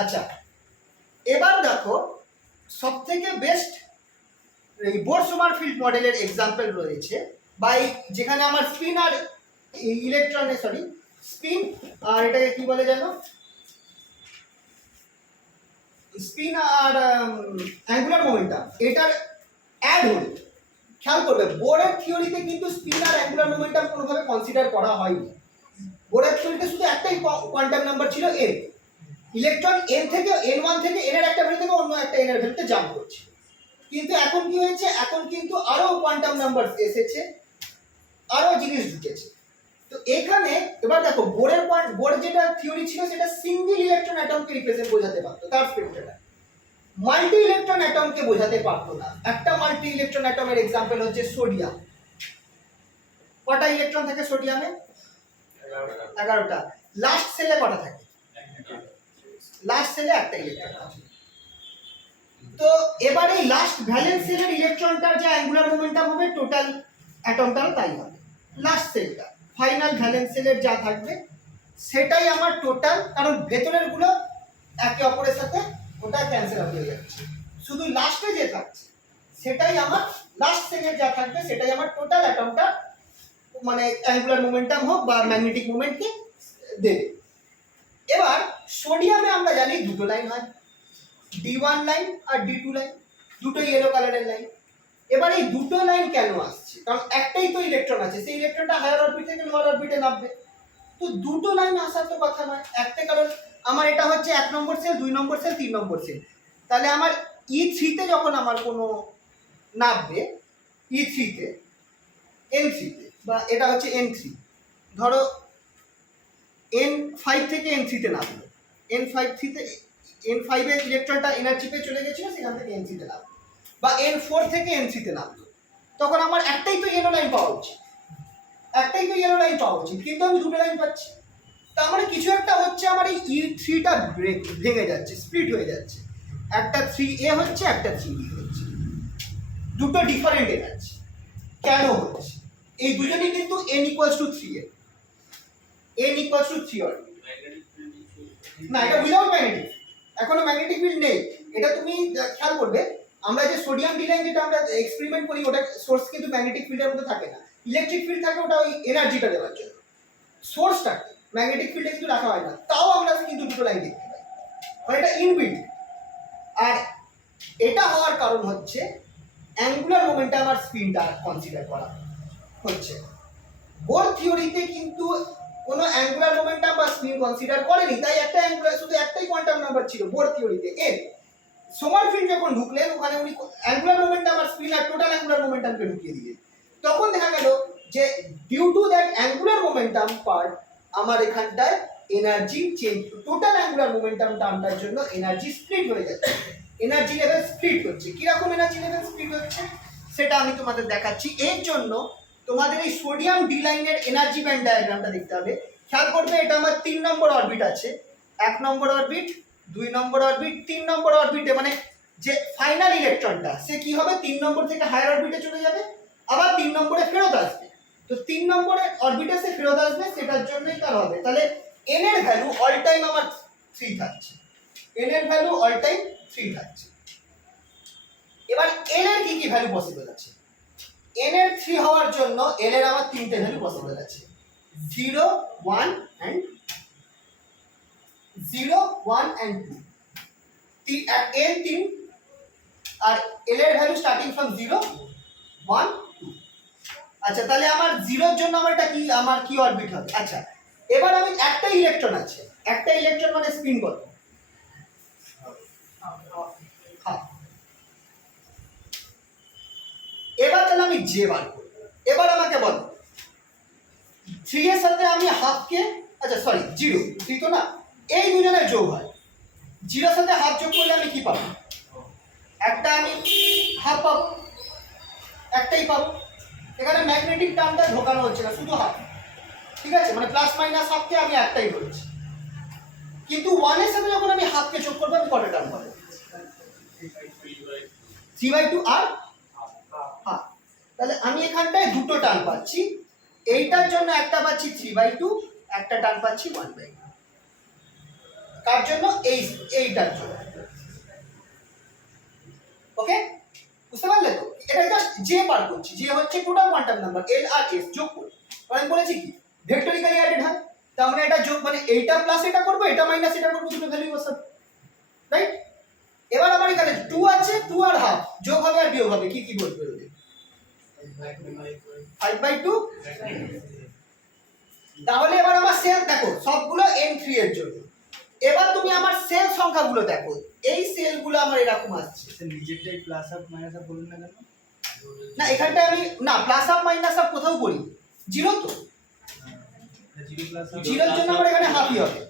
আচ্ছা এবার দেখো সবথেকে বেস্ট এই বোর সোমারফিল্ড মডেলের এক্সাম্পল রয়েছে, বা যেখানে আমার স্পিন আর ইলেকট্রনের সরি স্পিন আর এটাকে কি বলে জানো, স্পিন আর অ্যাঙ্গুলার মোমেন্টাম এটার অ্যাড হল। খেয়াল করবে বোরের থিওরিতে কিন্তু স্পিন আর অ্যাঙ্গুলার মোমেন্টাম কোনোভাবে কনসিডার করা হয়নি, বোরের থিওরিতে শুধু একটাই কোয়ান্টাম নাম্বার ছিল n, ইলেকট্রন n থেকে n1 থেকে n এর একটা ভ্যালু থেকে অন্য একটা n এর ভ্যালুতে জাম্প করছে। কিন্তু এখন কি হয়েছে, এখন কিন্তু আরো কোয়ান্টাম নাম্বার এসেছে, আরো জিনিস ঢুকেছে। তো এখানে এবার দেখো বোর যেটা থিওরি ছিল সেটা সিঙ্গেল ইলেকট্রন অ্যাটমকে রিপ্রেজেন্ট বোঝাতে পারতো, তার স্পেকট্রাটা মাল্টি ইলেকট্রন অ্যাটমকে বোঝাতে পারতো না। একটা মাল্টি ইলেকট্রন অ্যাটমের এক্সাম্পল হচ্ছে সোডিয়াম। কটা ইলেকট্রন থাকে সোডিয়ামে? 11টা। লাস্ট সেলে কটা থাকে? লাস্ট সেলে একটা ইলেকট্রন আছে। তো এবার এই লাস্ট ভ্যালেন্স সেলের ইলেকট্রনটার যে অ্যাঙ্গুলার মোমেন্টাম হবে টোটাল অ্যাটমটারও তাই হবে। লাস্ট সেলটা ফাইনাল ভ্যালেন্স সেলের যা থাকবে সেটাই আমার টোটাল, কারণ ভেতরের গুলো একে অপরের সাথে ওটা ক্যান্সেল আউট হয়ে যাচ্ছে, শুধু লাস্টে যে থাকছে সেটাই আমার, লাস্ট সেকেন্ড যা থাকবে সেটাই আমার টোটাল অ্যাটমটা মানে অ্যাঙ্গুলার মোমেন্টাম হোক বা ম্যাগনেটিক মোমেন্টকে দেবে। এবার সোডিয়ামে আমরা জানি দুটো লাইন হয়, D1 লাইন আর D2 লাইন, দুটো ইয়েলো কালারের লাইন। এবার এই দুটো লাইন কেন আসছে? কারণ একটাই তো ইলেকট্রন আছে, সেই ইলেকট্রনটা হায়ার অরবিট থেকে লোয়ার অরবিটে নামবে, তো দুটো লাইন আসার তো কথা নয় একটা, কারণ আমার এটা হচ্ছে 1 নম্বর সেল, 2 নম্বর সেল, 3 নম্বর সেল, তাহলে আমার E3 তে যখন আমার কোনো নামবে, E3 তে N3 তে, বা এটা হচ্ছে N3, ধরো N5 থেকে N3 তে নামলো, N5 থেকে N5 এর ইলেকট্রনটা এনার্জি পেয়ে চলে গেছিল, সেখান থেকে N3 তে নামলো, বা N4 থেকে N3 তে নামলো, তখন আমার একটাই তো ইয়েলো লাইন পাওয়া উচিত, একটাই তো ইয়েলো লাইন পাওয়া উচিত, কিন্তু আমি দুটো লাইন পাচ্ছি। তার মানে কিছু একটা হচ্ছে, আমার এই E3টা ভেঙে যাচ্ছে, স্প্লিট হয়ে যাচ্ছে, একটা 3A হচ্ছে, একটা 3B হচ্ছে, দুটো ডিফারেন্ট এনার্জি। কেন হচ্ছে? এই দুজনই কিন্তু n = 3A, n = 3 অরবিট। না, এটা উইদাউট ম্যাগনেটিক, এখনো ম্যাগনেটিক ফিল্ড নেই। এটা তুমি খেয়াল করবে, আমরা যে সোডিয়াম ডি লাইন যেটা আমরা এক্সপেরিমেন্ট করি, ওটা সোর্স কিন্তু ম্যাগনেটিক ফিল্ডের মধ্যে থাকে না, ইলেকট্রিক ফিল্ড থাকে, ওটা ওই এনার্জিটা দেওয়ার জন্য। সোর্সটাকে ম্যাগনেটিক ফিল্ডে কিন্তু রাখা হয় না, তাও আমরা কিন্তু দুটো লাইন দেখতে পাই, মানে এটা ইনবিল্ট। আর এটা হওয়ার কারণ হচ্ছে অ্যাঙ্গুলার মোমেন্টাম আর স্পিনটা কনসিডার করা হচ্ছে। বোর থিওরিতে কিন্তু কোনো অ্যাঙ্গুলার মোমেন্টাম বা স্পিন কনসিডার করেনি, তাই একটা অ্যাঙ্গুলার, শুধু একটাই কোয়ান্টাম নাম্বার ছিল বোর থিওরিতে n। সোমারফিল্ড যখন ঢুকলেন, ওখানে উনি অ্যাঙ্গুলার মোমেন্টাম আর স্পিন আর টোটাল অ্যাঙ্গুলার মোমেন্টামকে ঢুকিয়ে দিলেন, তখন দেখা গেল যে due to that angular momentum part, আমার এখানটায় energy change, total angular momentum টার্মটার জন্য এনার্জি স্প্লিট হয়ে যাচ্ছে, এনার্জি লেভেল স্প্লিট হচ্ছে। কিরকম এনার্জি লেভেল স্প্লিট হচ্ছে সেটা আমি তোমাদের দেখাচ্ছি। এর জন্য তোমাদের এই সোডিয়াম ডি লাইনের এনার্জি ব্যান্ড ডায়াগ্রামটা দেখতে হবে। খেয়াল করবে, এটা আমার 3 নম্বর অরবিট আছে, 1 নম্বর অরবিট, 2 নম্বর অরবিট, 3 নম্বর অরবিটে, মানে যে ফাইনাল ইলেকট্রনটা সে কি হবে, 3 নম্বর থেকে হায়ার অরবিটে চলে যাবে, আবার 3 নম্বরে ফেরত আসবে, তো 3 নম্বরের অরবিটে সে ফেরত আসবে, সেটার জন্যই তার হবে। তাহলে n এর ভ্যালু অল টাইম আমার 3 থাকছে, n এর ভ্যালু অল টাইম 3 থাকছে। এবার n এর কি কি ভ্যালু পসিবল আছে? n এর 3 হওয়ার জন্য n এর আমার তিনটে ভ্যালু পসিবল আছে, 0, 1 and 0, 1 and 2, n 3, R l এর ভ্যালু স্টার্টিং ফ্রম 0, 1, 2। আচ্ছা, তাহলে আমার 0 এর জন্য আমারটা কি, আমার কি অরবিট হবে? আচ্ছা, এবার আমি একটা ইলেকট্রন আছে, একটা ইলেকট্রন মানে স্পিন কত? হ্যাঁ। এবার তাহলে আমি জে বার করব। এবার আমাকে বলো, 3 এর সাথে আমি হাফ কে, আচ্ছা সরি 0, 3 তো না, এই দুজনের যোগ হয়, 0 এর সাথে হাফ যোগ করলে আমি কি পাবো? একটা আমি হাফ পাবো, একটাই পাবো। এখানে ম্যাগনেটিক টার্মটা ঢোকানো হচ্ছে না, শুধু হাফ, ঠিক আছে, মানে প্লাস মাইনাস হাফকে আমি একটাই ধরেছি, কিন্তু 1 এর সাথে যখন আমি হাফকে যোগ করবো, আমি কটা টার্ম পাবো? 3/2 আর হাফ। তাহলে আমি এখানটায় দুটো টার্ম পাচ্ছি, এইটার জন্য একটা পাচ্ছি 3/2, একটা টার্ম পাচ্ছি 1/2। কার জন্য? এইটার জন্য। ওকে, বুঝতে পারলে তো? এটা জাস্ট জে বার করছি, জে হচ্ছে টোটাল কোয়ান্টাম নাম্বার, এল আর এস যোগ করে, আমি বলেছি কি ভেক্টরিক্যালি অ্যাডেড হয়, তার মানে এটা যোগ, মানে এইটা প্লাস এটা করব, এটা মাইনাস এটা করব, দুটো ভ্যালু বসাবো, রাইট? এবার আমার এখানে 2 আছে, 2 আর হাফ যোগ হবে আর বিয়োগ হবে, কি কি বলবে ওদের? 5/2। তাহলে এবার আমার সেল দেখো, সবগুলো n3 এর জন্য। এবার তুমি আমার সেল সংখ্যাগুলো দেখো, এই সেলগুলো আমার এরকম আসছে, নিজেরটাই প্লাস আপ মাইনাস আপ বলুন না কেন? না এখানটা আমি না প্লাস আপ মাইনাস আপ কোথাও করি, 0 তো, 0 প্লাস আপ 0 এর জন্য আমার এখানে হাফই হবে।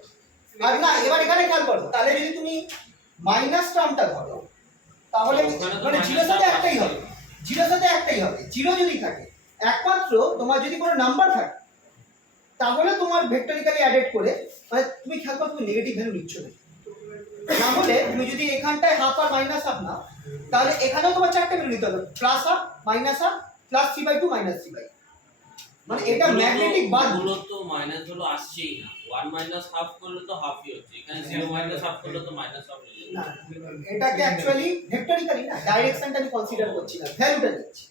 আর না, এবার এখানে খেয়াল করো, তাহলে যদি তুমি মাইনাস টার্মটা ধরো, তাহলে মানে 0 এর সাথে একটাই হবে, 0 এর সাথে একটাই হবে, 0 যদি থাকে, একমাত্র তোমার যদি কোনো নাম্বার থাকে, তাহলে তোমার ভেক্টরিক্যালি অ্যাডেড করে, মানে তুমি খেয়াল করো, তুমি নেগেটিভ ভ্যালু নিচ্ছ না, তাহলে তুমি যদি এখানটায় হাফ আর মাইনাস হাফ না, তাহলে এখানেও তোমার চারটে ভ্যালু নিতে হবে, plus half, minus half, plus 3/2, minus 3/2। মানে এটা ম্যাগনেটিক বাদ গুলো তো মাইনাস গুলো আসছেই না, 1 মাইনাস হাফ করলে তো হাফই হচ্ছে, এখানে 0 মাইনাস হাফ করলে তো মাইনাস হাফ হয়ে যাবে। না এটাকে অ্যাকচুয়ালি ভেক্টরিক্যালি না, ডাইরেকশনটা আমি কনসিডার করছি না, ভ্যালুটা নিচ্ছি,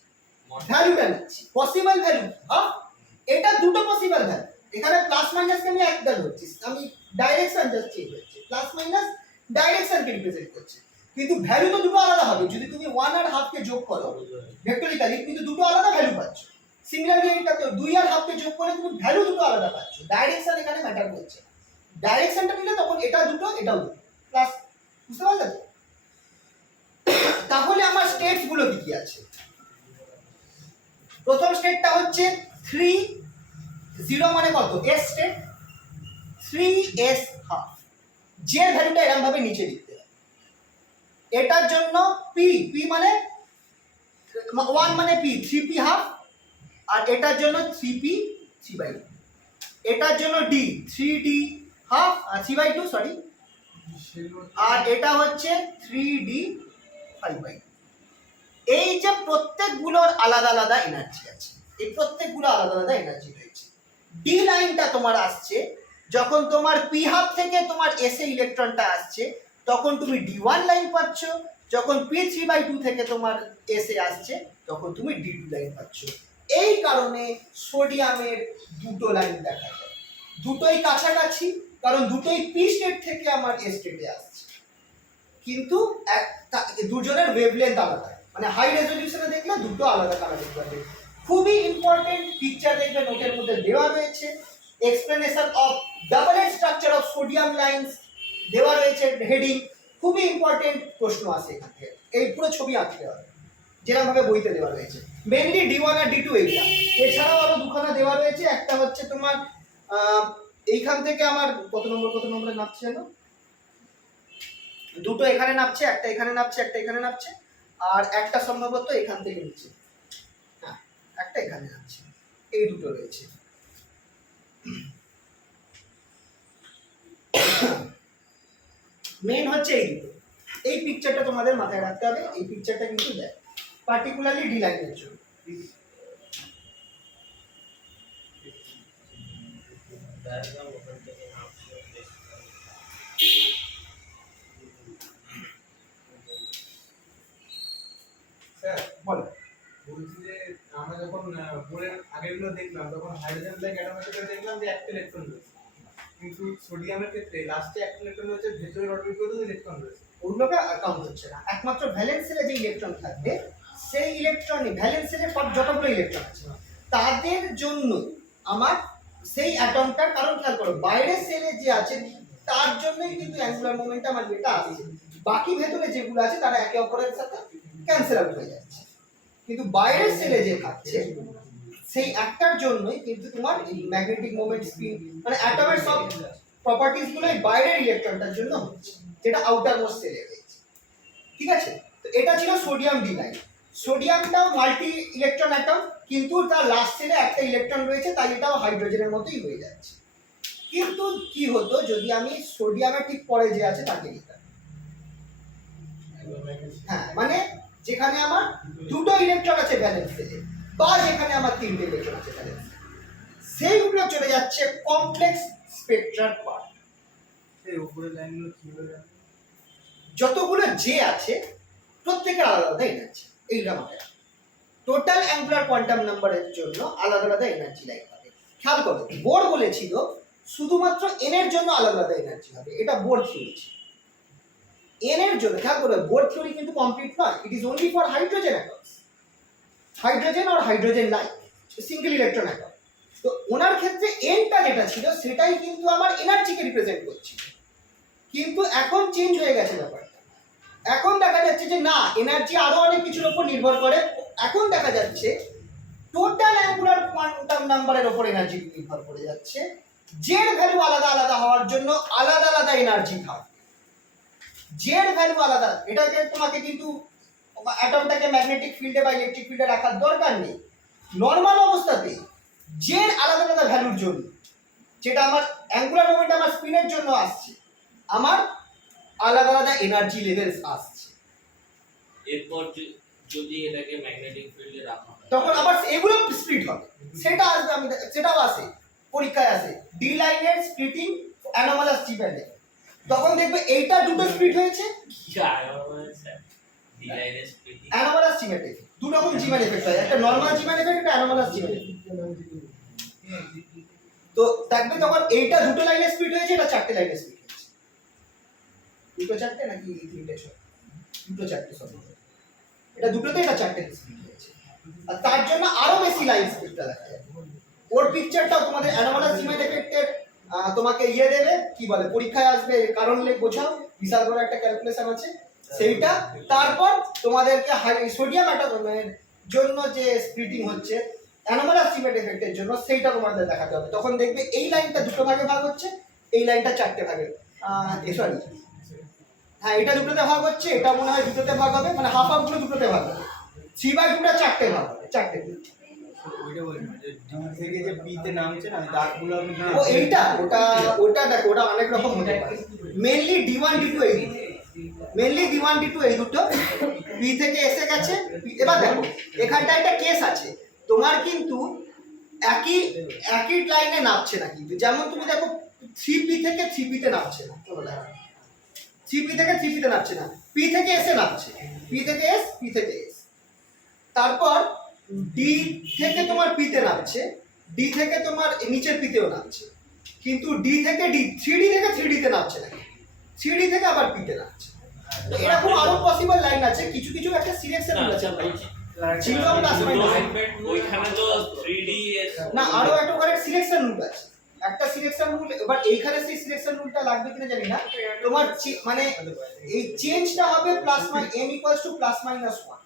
ভ্যালুটা নিচ্ছি, পসিবল ভ্যালু। হ্যাঁ এটা দুটো পসিবল ভ্যালু, এখানে প্লাস মাইনাসকে আমি একটা ধরছি, আমি ডাইরেকশন জাস্ট চেঞ্জ হচ্ছে, প্লাস মাইনাস ডাইরেকশনকে রিপ্রেজেন্ট করছে, কিন্তু ভ্যালু তো দুটো আলাদা হবে। যদি তুমি 1 আর হাফ কে যোগ করো ভেক্টরিক্যালি, কিন্তু দুটো আলাদা ভ্যালু পাচ্ছ। সিমিলারলি এটাতে 2 আর হাফ কে যোগ করলে তুমি ভ্যালু দুটো আলাদা পাচ্ছ, ডাইরেকশন এখানে ম্যাটার করছে। ডাইরেকশনটা নিলে তখন এটা দুটো এটাও দুটো প্লাস, বুঝতে পারলে তো? তাহলে আমার স্টেটস গুলো কি কি আছে? প্রথম স্টেটটা হচ্ছে 3 0 মানে কত? এস স্টেট 3s হাফ, যে ভ্যালুটা এরকম ভাবে নিচে লিখতে হবে। এটার জন্য p মানে 1 মানে p 3p হাফ, আর এটার জন্য 3p 3/2, এটার জন্য d 3d হাফ 3/2 সরি, আর এটা হচ্ছে 3d 5/2। এই যে প্রত্যেকগুলোর আলাদা আলাদা এনার্জি আছে, এই প্রত্যেকগুলো আলাদা আলাদা এনার্জি রয়েছে। ডি লাইনটা তোমার আসছে যখন তোমার পি হাফ থেকে তোমার এস এ ইলেকট্রনটা আসছে, তখন তুমি d1 লাইন পাচ্ছ, যখন p3/2 থেকে তোমার এস এ আসছে তখন তুমি d2 লাইন পাচ্ছ। এই কারণে সোডিয়ামের দুটো লাইন দেখা যায়, দুটোই কাছাকাছি, কারণ দুটোই পি স্টেট থেকে আমার এস স্টেটে আসছে, কিন্তু দুজনের ওয়েভলেন্থ আলাদা, মানে হাই রেজলিউশনে দেখলে দুটো আলাদা কালার দেখতে পাবে। খুবই ইম্পর্টেন্ট পিকচার দেখবে নোটের মধ্যে দেওয়া রয়েছে, explanation of double end structure of sodium lines দেওয়া রয়েছে হেডিং, খুবই ইম্পর্টেন্ট প্রশ্ন আসে এখান থেকে, এই পুরো ছবি আঁকতে হবে যেরকম ভাবে বইতে দেওয়া রয়েছে। মেইনলি d1 আর d2 এইটা, এছাড়াও আরো দুখানা দেওয়া রয়েছে, একটা হচ্ছে তোমার এইখান থেকে আমার কত নম্বরে নামছে জানো, দুটো এখানে নামছে, একটা এখানে নামছে, একটা এখানে নামছে, আর একটা সম্ভবত এখান থেকে নিচে, হ্যাঁ একটা এখানে নামছে, এই দুটো রয়েছে। মেইন হচ্ছে এই দুটো, এই পিকচারটা তোমাদের মাথায় রাখতে হবে, এই পিকচারটা কিন্তু দেয় পার্টিকুলারলি ডি লাইনের জন্য। স্যার বলো। বলছি যে আমরা যখন বোর্ডের আগেরগুলো দেখলাম তখন হাইড্রোজেন লাইক অ্যাটমের ক্ষেত্রে দেখলাম যে একটা ইলেকট্রন রয়েছে, কিন্তু সোডিয়ামের ক্ষেত্রে লাস্টে একটা ইলেকট্রন রয়েছে, ভেতরের অরবিটালেও ইলেকট্রন রয়েছে। ওগুলোকে কাউন্ট হচ্ছে না, একমাত্র ভ্যালেন্স সেলে যে ইলেকট্রন থাকবে সেই ইলেকট্রনই, ভ্যালেন্স সেলে যতগুলো ইলেকট্রন আছে তাদের জন্য আমার সেই অ্যাটমটার, কারণ খেয়াল করো বাইরের সেলে যে আছে তার জন্যই কিন্তু অ্যাঙ্গুলার মোমেন্টাম আমার যেটা আছে, বাকি ভেতরে যেগুলো আছে তারা একে অপরের সাথে ক্যান্সেল আউট হয়ে যাচ্ছে, কিন্তু বাইরের সেলে যে থাকছে সেই একটার জন্যই কিন্তু তোমার এই ম্যাগনেটিক মোমেন্ট স্পিন, মানে অ্যাটমের সব প্রপার্টিজ গুলোই বাইরের ইলেকট্রনটার জন্য হচ্ছে, যেটা আউটার মোস্ট সেলে রয়েছে। ঠিক আছে, তো এটা ছিল সোডিয়াম ডি লাইন। সোডিয়ামটাও মাল্টি ইলেকট্রন অ্যাটম, কিন্তু তার লাস্ট সেলে একটা ইলেকট্রন রয়েছে, তাই এটাও হাইড্রোজেনের মতোই হয়ে যাচ্ছে। কিন্তু কি হতো যদি আমি সোডিয়ামের ঠিক পরে যে আছে তাকে নিতাম, হ্যাঁ মানে যেখানে আমার দুটো ইলেকট্রন আছে ভ্যালেন্স সেলে, বা যেখানে আমার তিনটে ইলেকট্রন আছে ভ্যালেন্স সেলে, সেইগুলো চলে যাচ্ছে কমপ্লেক্স স্পেকট্রাল পার্ট। এই উপরের লাইনগুলো কিভাবে জানবো? যতগুলো যে আছে প্রত্যেকের আলাদা আলাদা এনার্জি, এইটা মাথায় রাখো। টোটাল অ্যাঙ্গুলার কোয়ান্টাম নাম্বারের জন্য আলাদা আলাদা এনার্জি লাইক হবে। খেয়াল করো বোর বলেছিল শুধুমাত্র এন এর জন্য আলাদা আলাদা এনার্জি হবে, এটা বোর থিওরি। এন এর জন্য খেয়াল করো বোর থিওরি কিন্তু কমপ্লিট নয়, it is only for hydrogen atoms, hydrogen আর hydrogen like single electron atom. তো ওনার ক্ষেত্রে এনটা যেটা ছিল সেটাই কিন্তু আমার এনার্জিকে রিপ্রেজেন্ট করছিল, কিন্তু এখন চেঞ্জ হয়ে গেছে ব্যাপারটা, এখন দেখা যাচ্ছে যে না, এনার্জি আরো অনেক কিছুর উপর নির্ভর করে, এখন দেখা যাচ্ছে টোটাল অ্যাঙ্গুলার কোয়ান্টাম নাম্বারের উপর এনার্জি নির্ভর করে যাচ্ছে, জেড ভ্যালু আলাদা আলাদা হওয়ার জন্য আলাদা আলাদা এনার্জি থাকবে, জেড ভ্যালু আলাদা, এটাকে তোমাকে কিন্তু অ্যাটমটাকে ম্যাগনেটিক ফিল্ডে বা ইলেকট্রিক ফিল্ডে রাখার দরকার নেই, নর্মাল অবস্থাতে জেড আলাদা আলাদা ভ্যালুর জন্য, যেটা আমার অ্যাঙ্গুলার মোমেন্ট আমার স্পিনের জন্য আসছে, আমার আলাদা আলাদা এনার্জি লেভেলস আসছে। এরপর যদি এটাকে ম্যাগনেটিক ফিল্ডে রাখা হয় তখন আবার এগুলো স্প্লিট হবে, সেটা আসবে, সেটাও আসে পরীক্ষায় আসে, ডি লাইনের স্প্লিটিং অ্যানোমালাস চিমেন, তখন দেখবে এইটা দুটো স্প্লিট হয়েছে, কি আয়ো স্যার ডি লাইনের স্প্লিটিং অ্যানোমালাস চিমেন এফেক্ট, দু রকম চিমেন এফেক্ট হয়, একটা নরমাল চিমেন এফেক্ট, একটা অ্যানোমালাস চিমেন এফেক্ট। তো দেখবে তখন এইটা দুটো লাইনে স্প্লিট হয়েছে, এটা চারটে লাইনে স্প্লিট হয়েছে, দুটো চারটে নাকি তিনটে ছয়, দুটো চারটে সব, এটা দুটোতে এটা চারটে স্প্লিট হয়েছে, আর তার জন্য আরো বেশি লাইন স্প্লিটটা দেখা যায়। ওর পিকচারটাও তোমাদের অ্যানোমালাস চিমেন এফেক্টের তোমাকে ইয়ে দেবে, কি বলে পরীক্ষায় আসবে, কারণ লেখ বোঝাও, বিশাল বড় একটা ক্যালকুলেশন আছে সেইটা, তারপর তোমাদেরকে সোডিয়াম অ্যাটমের জন্য যে স্প্লিটিং হচ্ছে অ্যানোমালাস চিমেন এফেক্টের জন্য সেইটা তোমাদের দেখাতে হবে। তখন দেখবে এই লাইনটা দুটো ভাগে ভাগ হচ্ছে, এই লাইনটা চারটে ভাগে, সরি হ্যাঁ এটা দুটোতে ভাগ হচ্ছে, এটা মনে হয় দুটোতে ভাগ হবে, মানে হাফ গুলো দুটোতে ভাগ হবে, 3/2টা চারটে ভাগ হবে, চারটে। ওইটা বলছি যে ডি থেকে যে বিতে নামছে না দাগগুলো আমি ও এইটা ওটা দেখো, ওটা অনেক রকম হতে পারে, মেইনলি D1 D2 এই দুটো, মেইনলি D1 D2 এই দুটো, বি থেকে এসে গেছে। এবার দেখো এখানটা একটা কেস আছে, তোমার কিন্তু একই একই লাইনে নামছে না, কিন্তু যেমন তুমি দেখো 3P থেকে 3P তে নামছে না, 3P থেকে 3P তে নামছে না, P থেকে এসে নামছে, P থেকে এস, P থেকে এস, তারপর ডি থেকে তোমার পি তে নামছে, ডি থেকে তোমার নিচের পি তেও নামছে, কিন্তু ডি থেকে ডি, 3D থেকে 3D তে নামছে না, 3D থেকে আবার পি তে নামছে। তো এরকম আরো পসিবল লাইন আছে, কিছু কিছু একটা সিলেকশন আছে জিরো প্লাস ওইখানে তো 3D না, আরো একটা করে সিলেকশন রুল আছে, একটা সিলেকশন রুল, এবার এইখানে সেই সিলেকশন রুলটা লাগবে কিনা জানি না, তোমার মানে এই চেঞ্জটা হবে প্লাস মাইনাস n +±1,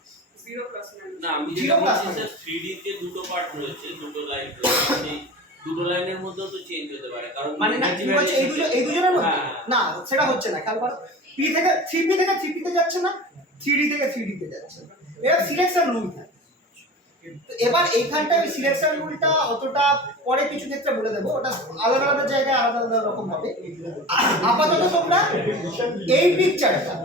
না আমি Zero যেটা plus বলছি স্যার 3D তে দুটো পার্ট রয়েছে, দুটো লাইন রয়েছে, সেই দুটো লাইনের মধ্যেও তো চেঞ্জ হতে পারে, কারণ মানে না কি বলছে এই দুজনের মধ্যে হ্যাঁ। না, সেটা হচ্ছে না, খেয়াল করো, P থেকে 3P থেকে 3P তে যাচ্ছে না, 3D থেকে 3D তে যাচ্ছে, এটা সিলেকশন রুল থাকে। তো এবার এইখানটায় ওই সিলেকশন রুলটা অতটা পরে কিছু ক্ষেত্রে বলে দেবো, ওটা আলাদা আলাদা জায়গায় আলাদা আলাদা রকম হবে। আপাতত তোমরা এই পিকচারটা,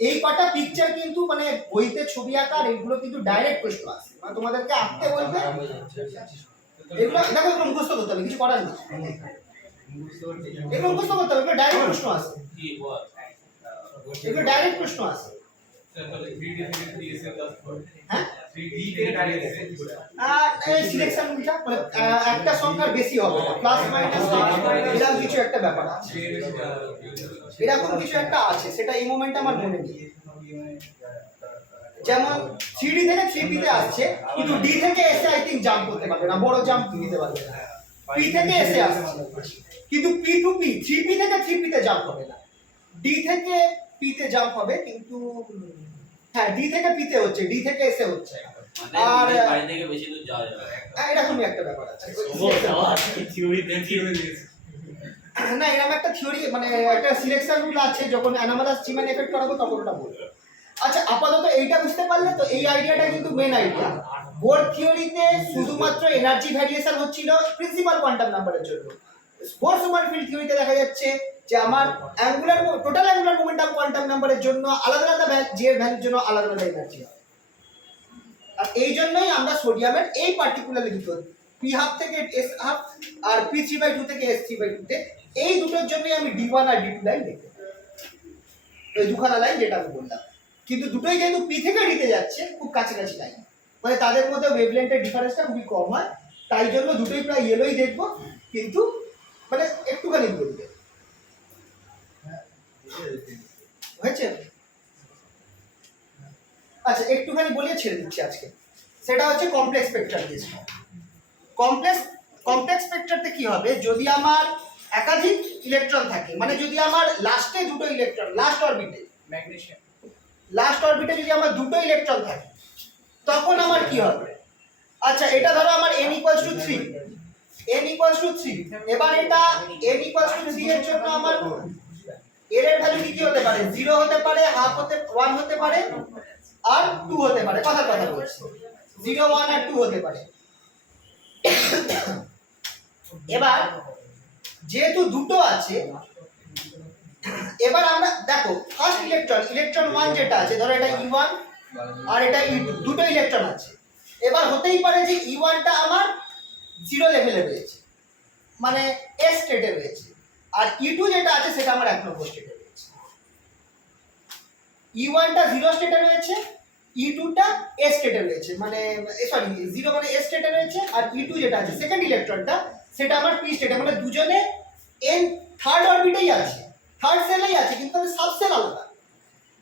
এই কটা পিকচার কিন্তু মানে বইতে ছবি আঁকার এগুলো কিন্তু ডাইরেক্ট প্রশ্ন আসে, মানে তোমাদেরকে আঁকতে বলবে, এগুলো দেখো এগুলো মুখস্থ করতে হবে, কিছু করার নেই, এগুলো মুখস্থ করতে হবে, এগুলো ডাইরেক্ট প্রশ্ন আসে, কি বল এগুলো ডাইরেক্ট প্রশ্ন আসে। হ্যাঁ এই সিলেকশন রুলটা মানে একটা সংখ্যার বেশি হবে না, প্লাস মাইনাস এরকম কিছু একটা ব্যাপার আছে, এরকম কিছু একটা আছে, সেটা এই মোমেন্টে আমার মনে নেই। যেমন 3D থেকে 3P তে আসছে, কিন্তু D থেকে এসে আই থিংক জাম্প করতে পারবে না, বড় জাম্প দিতে পারবে না, P থেকে এসে আসছে, কিন্তু P to P, 3P থেকে 3P তে জাম্প হবে না, D থেকে P তে জাম্প হবে, কিন্তু হ্যাঁ D থেকে P তে হচ্ছে, D থেকে এসে হচ্ছে, আর মানে বাড়ি থেকে বেশি দূর যাওয়া যাবে এরকমই একটা ব্যাপার আছে। না এরকম একটা থিওরি মানে একটা সিলেকশন রুল আছে, যখন অ্যানোমালাস চিমেন এফেক্ট করাবো তখন ওটা বলবো। আচ্ছা আপাতত এইটা বুঝতে পারলে তো, এই আইডিয়াটা কিন্তু মেন আইডিয়া। বোর থিওরিতে শুধুমাত্র এনার্জি ভ্যারিয়েশন হচ্ছিল প্রিন্সিপাল কোয়ান্টাম নাম্বারের জন্য, বোর সুপারফিল্ড থিওরিতে দেখা যাচ্ছে যে আমার angular total angular momentum quantum নাম্বারের জন্য আলাদা আলাদা জি এর ভ্যালুর জন্য আলাদা আলাদা এনার্জি হয়, আর এই জন্যই আমরা সোডিয়ামের এই পার্টিকুলারলি দুটো P½ থেকে S½ আর P3/2 থেকে S3/2 তে এই দুটোর জন্যই আমি D1 আর D2 লাইন লিখি, ওই দুখানা লাইন যেটা আমি বললাম, কিন্তু দুটোই যেহেতু P থেকে D তে যাচ্ছে খুব কাছাকাছি লাইন, মানে তাদের মধ্যে ওয়েভলেন্থের ডিফারেন্সটা খুবই কম হয়, তাই জন্য দুটোই প্রায় ইয়েলোই দেখবো, কিন্তু মানে একটুখানি বলবে হয়েছে। আচ্ছা একটুখানি বলিয়ে ছেড়ে দিচ্ছি আজকে, সেটা হচ্ছে কমপ্লেক্স স্পেকট্রাম টেস্ট। কমপ্লেক্স স্পেকট্রামতে কি হবে, যদি আমার একাধিক ইলেকট্রন থাকে, মানে যদি আমার লাস্টে দুটো ইলেকট্রন, লাস্ট অরবিটে যদি আমার দুটো ইলেকট্রন থাকে, তখন আমার কি হবে, আচ্ছা এটা ধরো আমার n = 3, এবার এটা n = 3 এর জন্য আমার এর ভ্যালু কি হতে পারে, 0 হতে পারে, হাফ হতে 1 হতে পারে, আর 2 হতে পারে, কথা বলছি 0 1 আর 2 হতে পারে। এবার যেহেতু দুটো আছে, এবার আমরা দেখো ফার্স্ট ইলেকট্রন 1 যেটা আছে, ধরো এটা E1 আর এটা E2, দুটো ইলেকট্রন আছে, এবার হতেই পারে যে E1টা আমার জিরো লেভেলে রয়েছে, মানে এস স্টেটে রয়েছে। আর E2 যেটা আছে সেটা আমার 1 নম্বর স্টেটে রয়েছে। E1 টা জিরো স্টেটে রয়েছে, E2 টা এস স্টেটে রয়েছে, মানে সরি জিরো মানে এস স্টেটে রয়েছে। আর E2 যেটা আছে সেকেন্ড ইলেকট্রনটা সেটা আমার পি স্টেটে, মানে দুজনে এন থার্ড অরবিটেই আছে, থার্ড সেলেই আছে, কিন্তু তাদের সাবসেল আলাদা।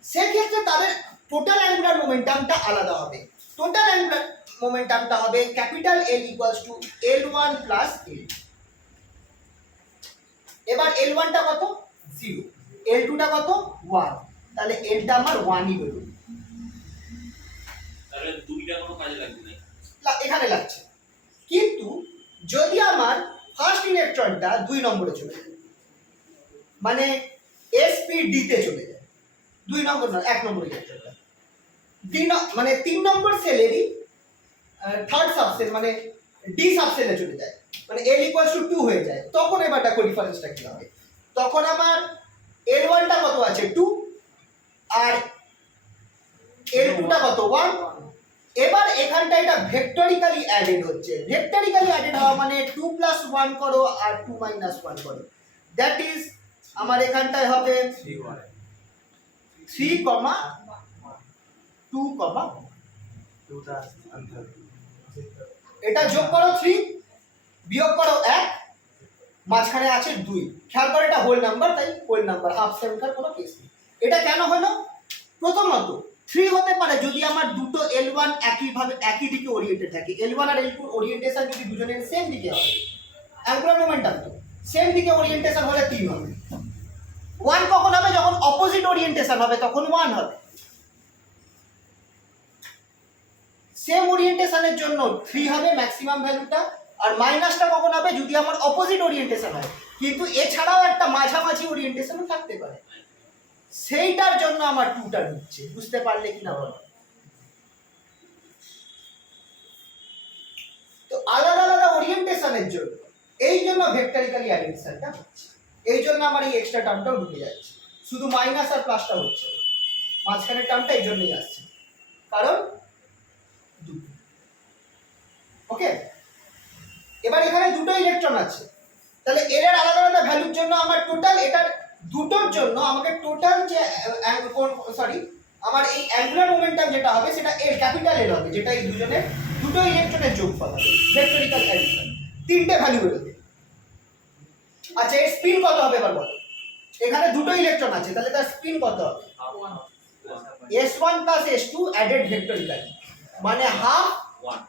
সেক্ষেত্রে তাদের টোটাল অ্যাঙ্গুলার মোমেন্টামটা আলাদা হবে। টোটাল অ্যাঙ্গুলার মোমেন্টামটা হবে capital L equals to L1 plus L2। এবার L1 টা কত? 0, L2 টা কত? 1, তাহলে L টা আমার 1ই হলো। তাহলে দুইটা কোনো কাজে লাগবে না, এখানে লাগছে। কিন্তু যদি আমার ফার্স্ট ইলেকট্রনটা 2 নম্বরে চলে যায়, মানে sp_d তে চলে যায়, 2 নম্বর না 1 নম্বর ইলেকট্রনটা মানে 3 নম্বর সেলেরই থার্ড সাবসেল মানে ডি সাবসেলে চলে যায়, মানে L ইকুয়ালস টু 2 হয়ে যায়, তখন এবার দেখো ডিফারেন্সটা কি হবে। তখন আমার L1 টা কত আছে? 2, আর L2 টা কত? 1। এবার এখানটা এটা ভেক্টরিক্যালি অ্যাডেড হচ্ছে। ভেক্টরিক্যালি অ্যাডেড হওয়া মানে 2 প্লাস 1 করো আর 2 মাইনাস 1 করো, দ্যাট ইজ আমার এখানটায় হবে 3, 2, 1। এটা যোগ করো 3, বিয়োগ করো 1, মাঝখানে আছে 2। খেয়াল করো এটা হোল নাম্বার, তাই হোল নাম্বার, হাফ সংখ্যার কোনো কেস নেই। এটা কেন হলো? প্রথমত 3 হতে পারে যদি আমার দুটো L1 একই দিকে ওরিয়েন্টেড থাকে। L1 আর L2 ওরিয়েন্টেশন যদি দুজনের সেম দিকে হয়, অ্যাঙ্গুলার মোমেন্টাম তো সেম দিকে ওরিয়েন্টেশন হলে 3 হবে। 1 কখন হবে? যখন অপোজিট ওরিয়েন্টেশন হবে তখন 1 হবে। সেম ওরিয়েন্টেশনের জন্য 3 হবে ম্যাক্সিমাম ভ্যালুটা, আর মাইনাসটা কখন হবে? যদি আমার অপোজিট ওরিয়েন্টেশন হয়, কিন্তু এছাড়াও একটা মাঝামাঝি ওরিয়েন্টেশনও থাকতে পারে, সেইটার জন্য আমার 2টা ঢুকছে। বুঝতে পারলে কি না বলো? তো আলাদা আলাদা ওরিয়েন্টেশনের জন্য এই জন্য ভেক্টরিক্যালি অ্যাডিশনটা হচ্ছে, এই জন্য আমার এই এক্সট্রা টার্মটাও ঢুকে যাচ্ছে, শুধু মাইনাস আর প্লাসটা হচ্ছে, মাঝখানের টার্মটা এই জন্যই আসছে, কারণ দুটো। ওকে, এবার এখানে দুটো ইলেকট্রন আছে, তাহলে এর আলাদা আলাদা ভ্যালুর জন্য আমার টোটাল, এটার দুটোর জন্য আমাকে টোটাল যে আমার এই অ্যাঙ্গুলার মোমেন্টাম যেটা হবে সেটা এল, ক্যাপিটাল এল হবে, যেটা এই দুজনের দুটো ইলেকট্রনের যোগফল হবে, ভেক্টরিক্যাল অ্যাডিশন। 3টে ভ্যালু বেরোবে। আচ্ছা, এর স্পিন কত হবে এবার বলো? এখানে দুটো ইলেকট্রন আছে, তাহলে তার স্পিন কত হবে? S1 প্লাস S2 অ্যাডেড ভেক্টরিক্যালি, মানে হাফ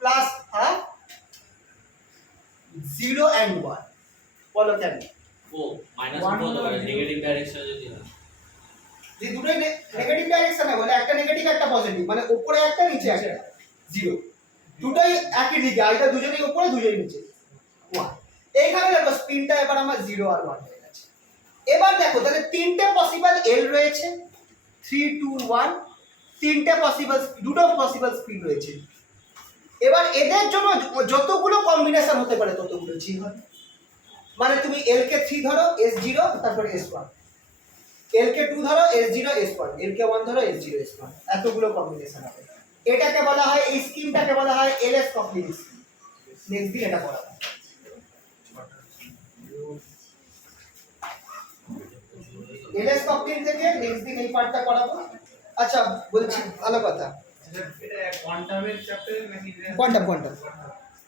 প্লাস হাফ, 0 and 1। বলো কেন? ও মাইনাস হতে পারে নেগেটিভ ডাইরেকশনে যদি হয়, যে দুটোই নেগেটিভ ডাইরেকশনে বলে, একটা নেগেটিভ একটা পজিটিভ, মানে উপরে একটা নিচে একটা, 0, দুটোই একই দিকে, আইটা দুজনেই উপরে দুজনেই নিচে, 1। এইখানে দেখো স্পিনটা এবার আমার 0 আর 1 হয়ে গেছে। এবার দেখো তাহলে 3টে পসিবল L রয়েছে, 3, 2, 1, 3টে পসিবল, দুটো পসিবল স্পিন রয়েছে। এবার এদের জন্য যতগুলো কম্বিনেশন হতে পারে ততগুলো G হবে, মানে তুমি L কে 3 ধরো, S0, তারপরে S1, L কে 2 ধরো, S0, S1, L কে 1 ধরো, S0, S1, এতগুলো কম্বিনেশন হবে। এটাকে বলা হয়, এই স্কিমটাকে বলা হয় LS কপলিং স্কিম। নেক্সট দিন এটা পড়াবো। LS কপলিং থেকে নেক্সট দিন এই পার্টটা করাবো। আচ্ছা বলছি, ভালো কথা, এটা কোয়ান্টামের চ্যাপ্টারে নাকি? কোয়ান্টাম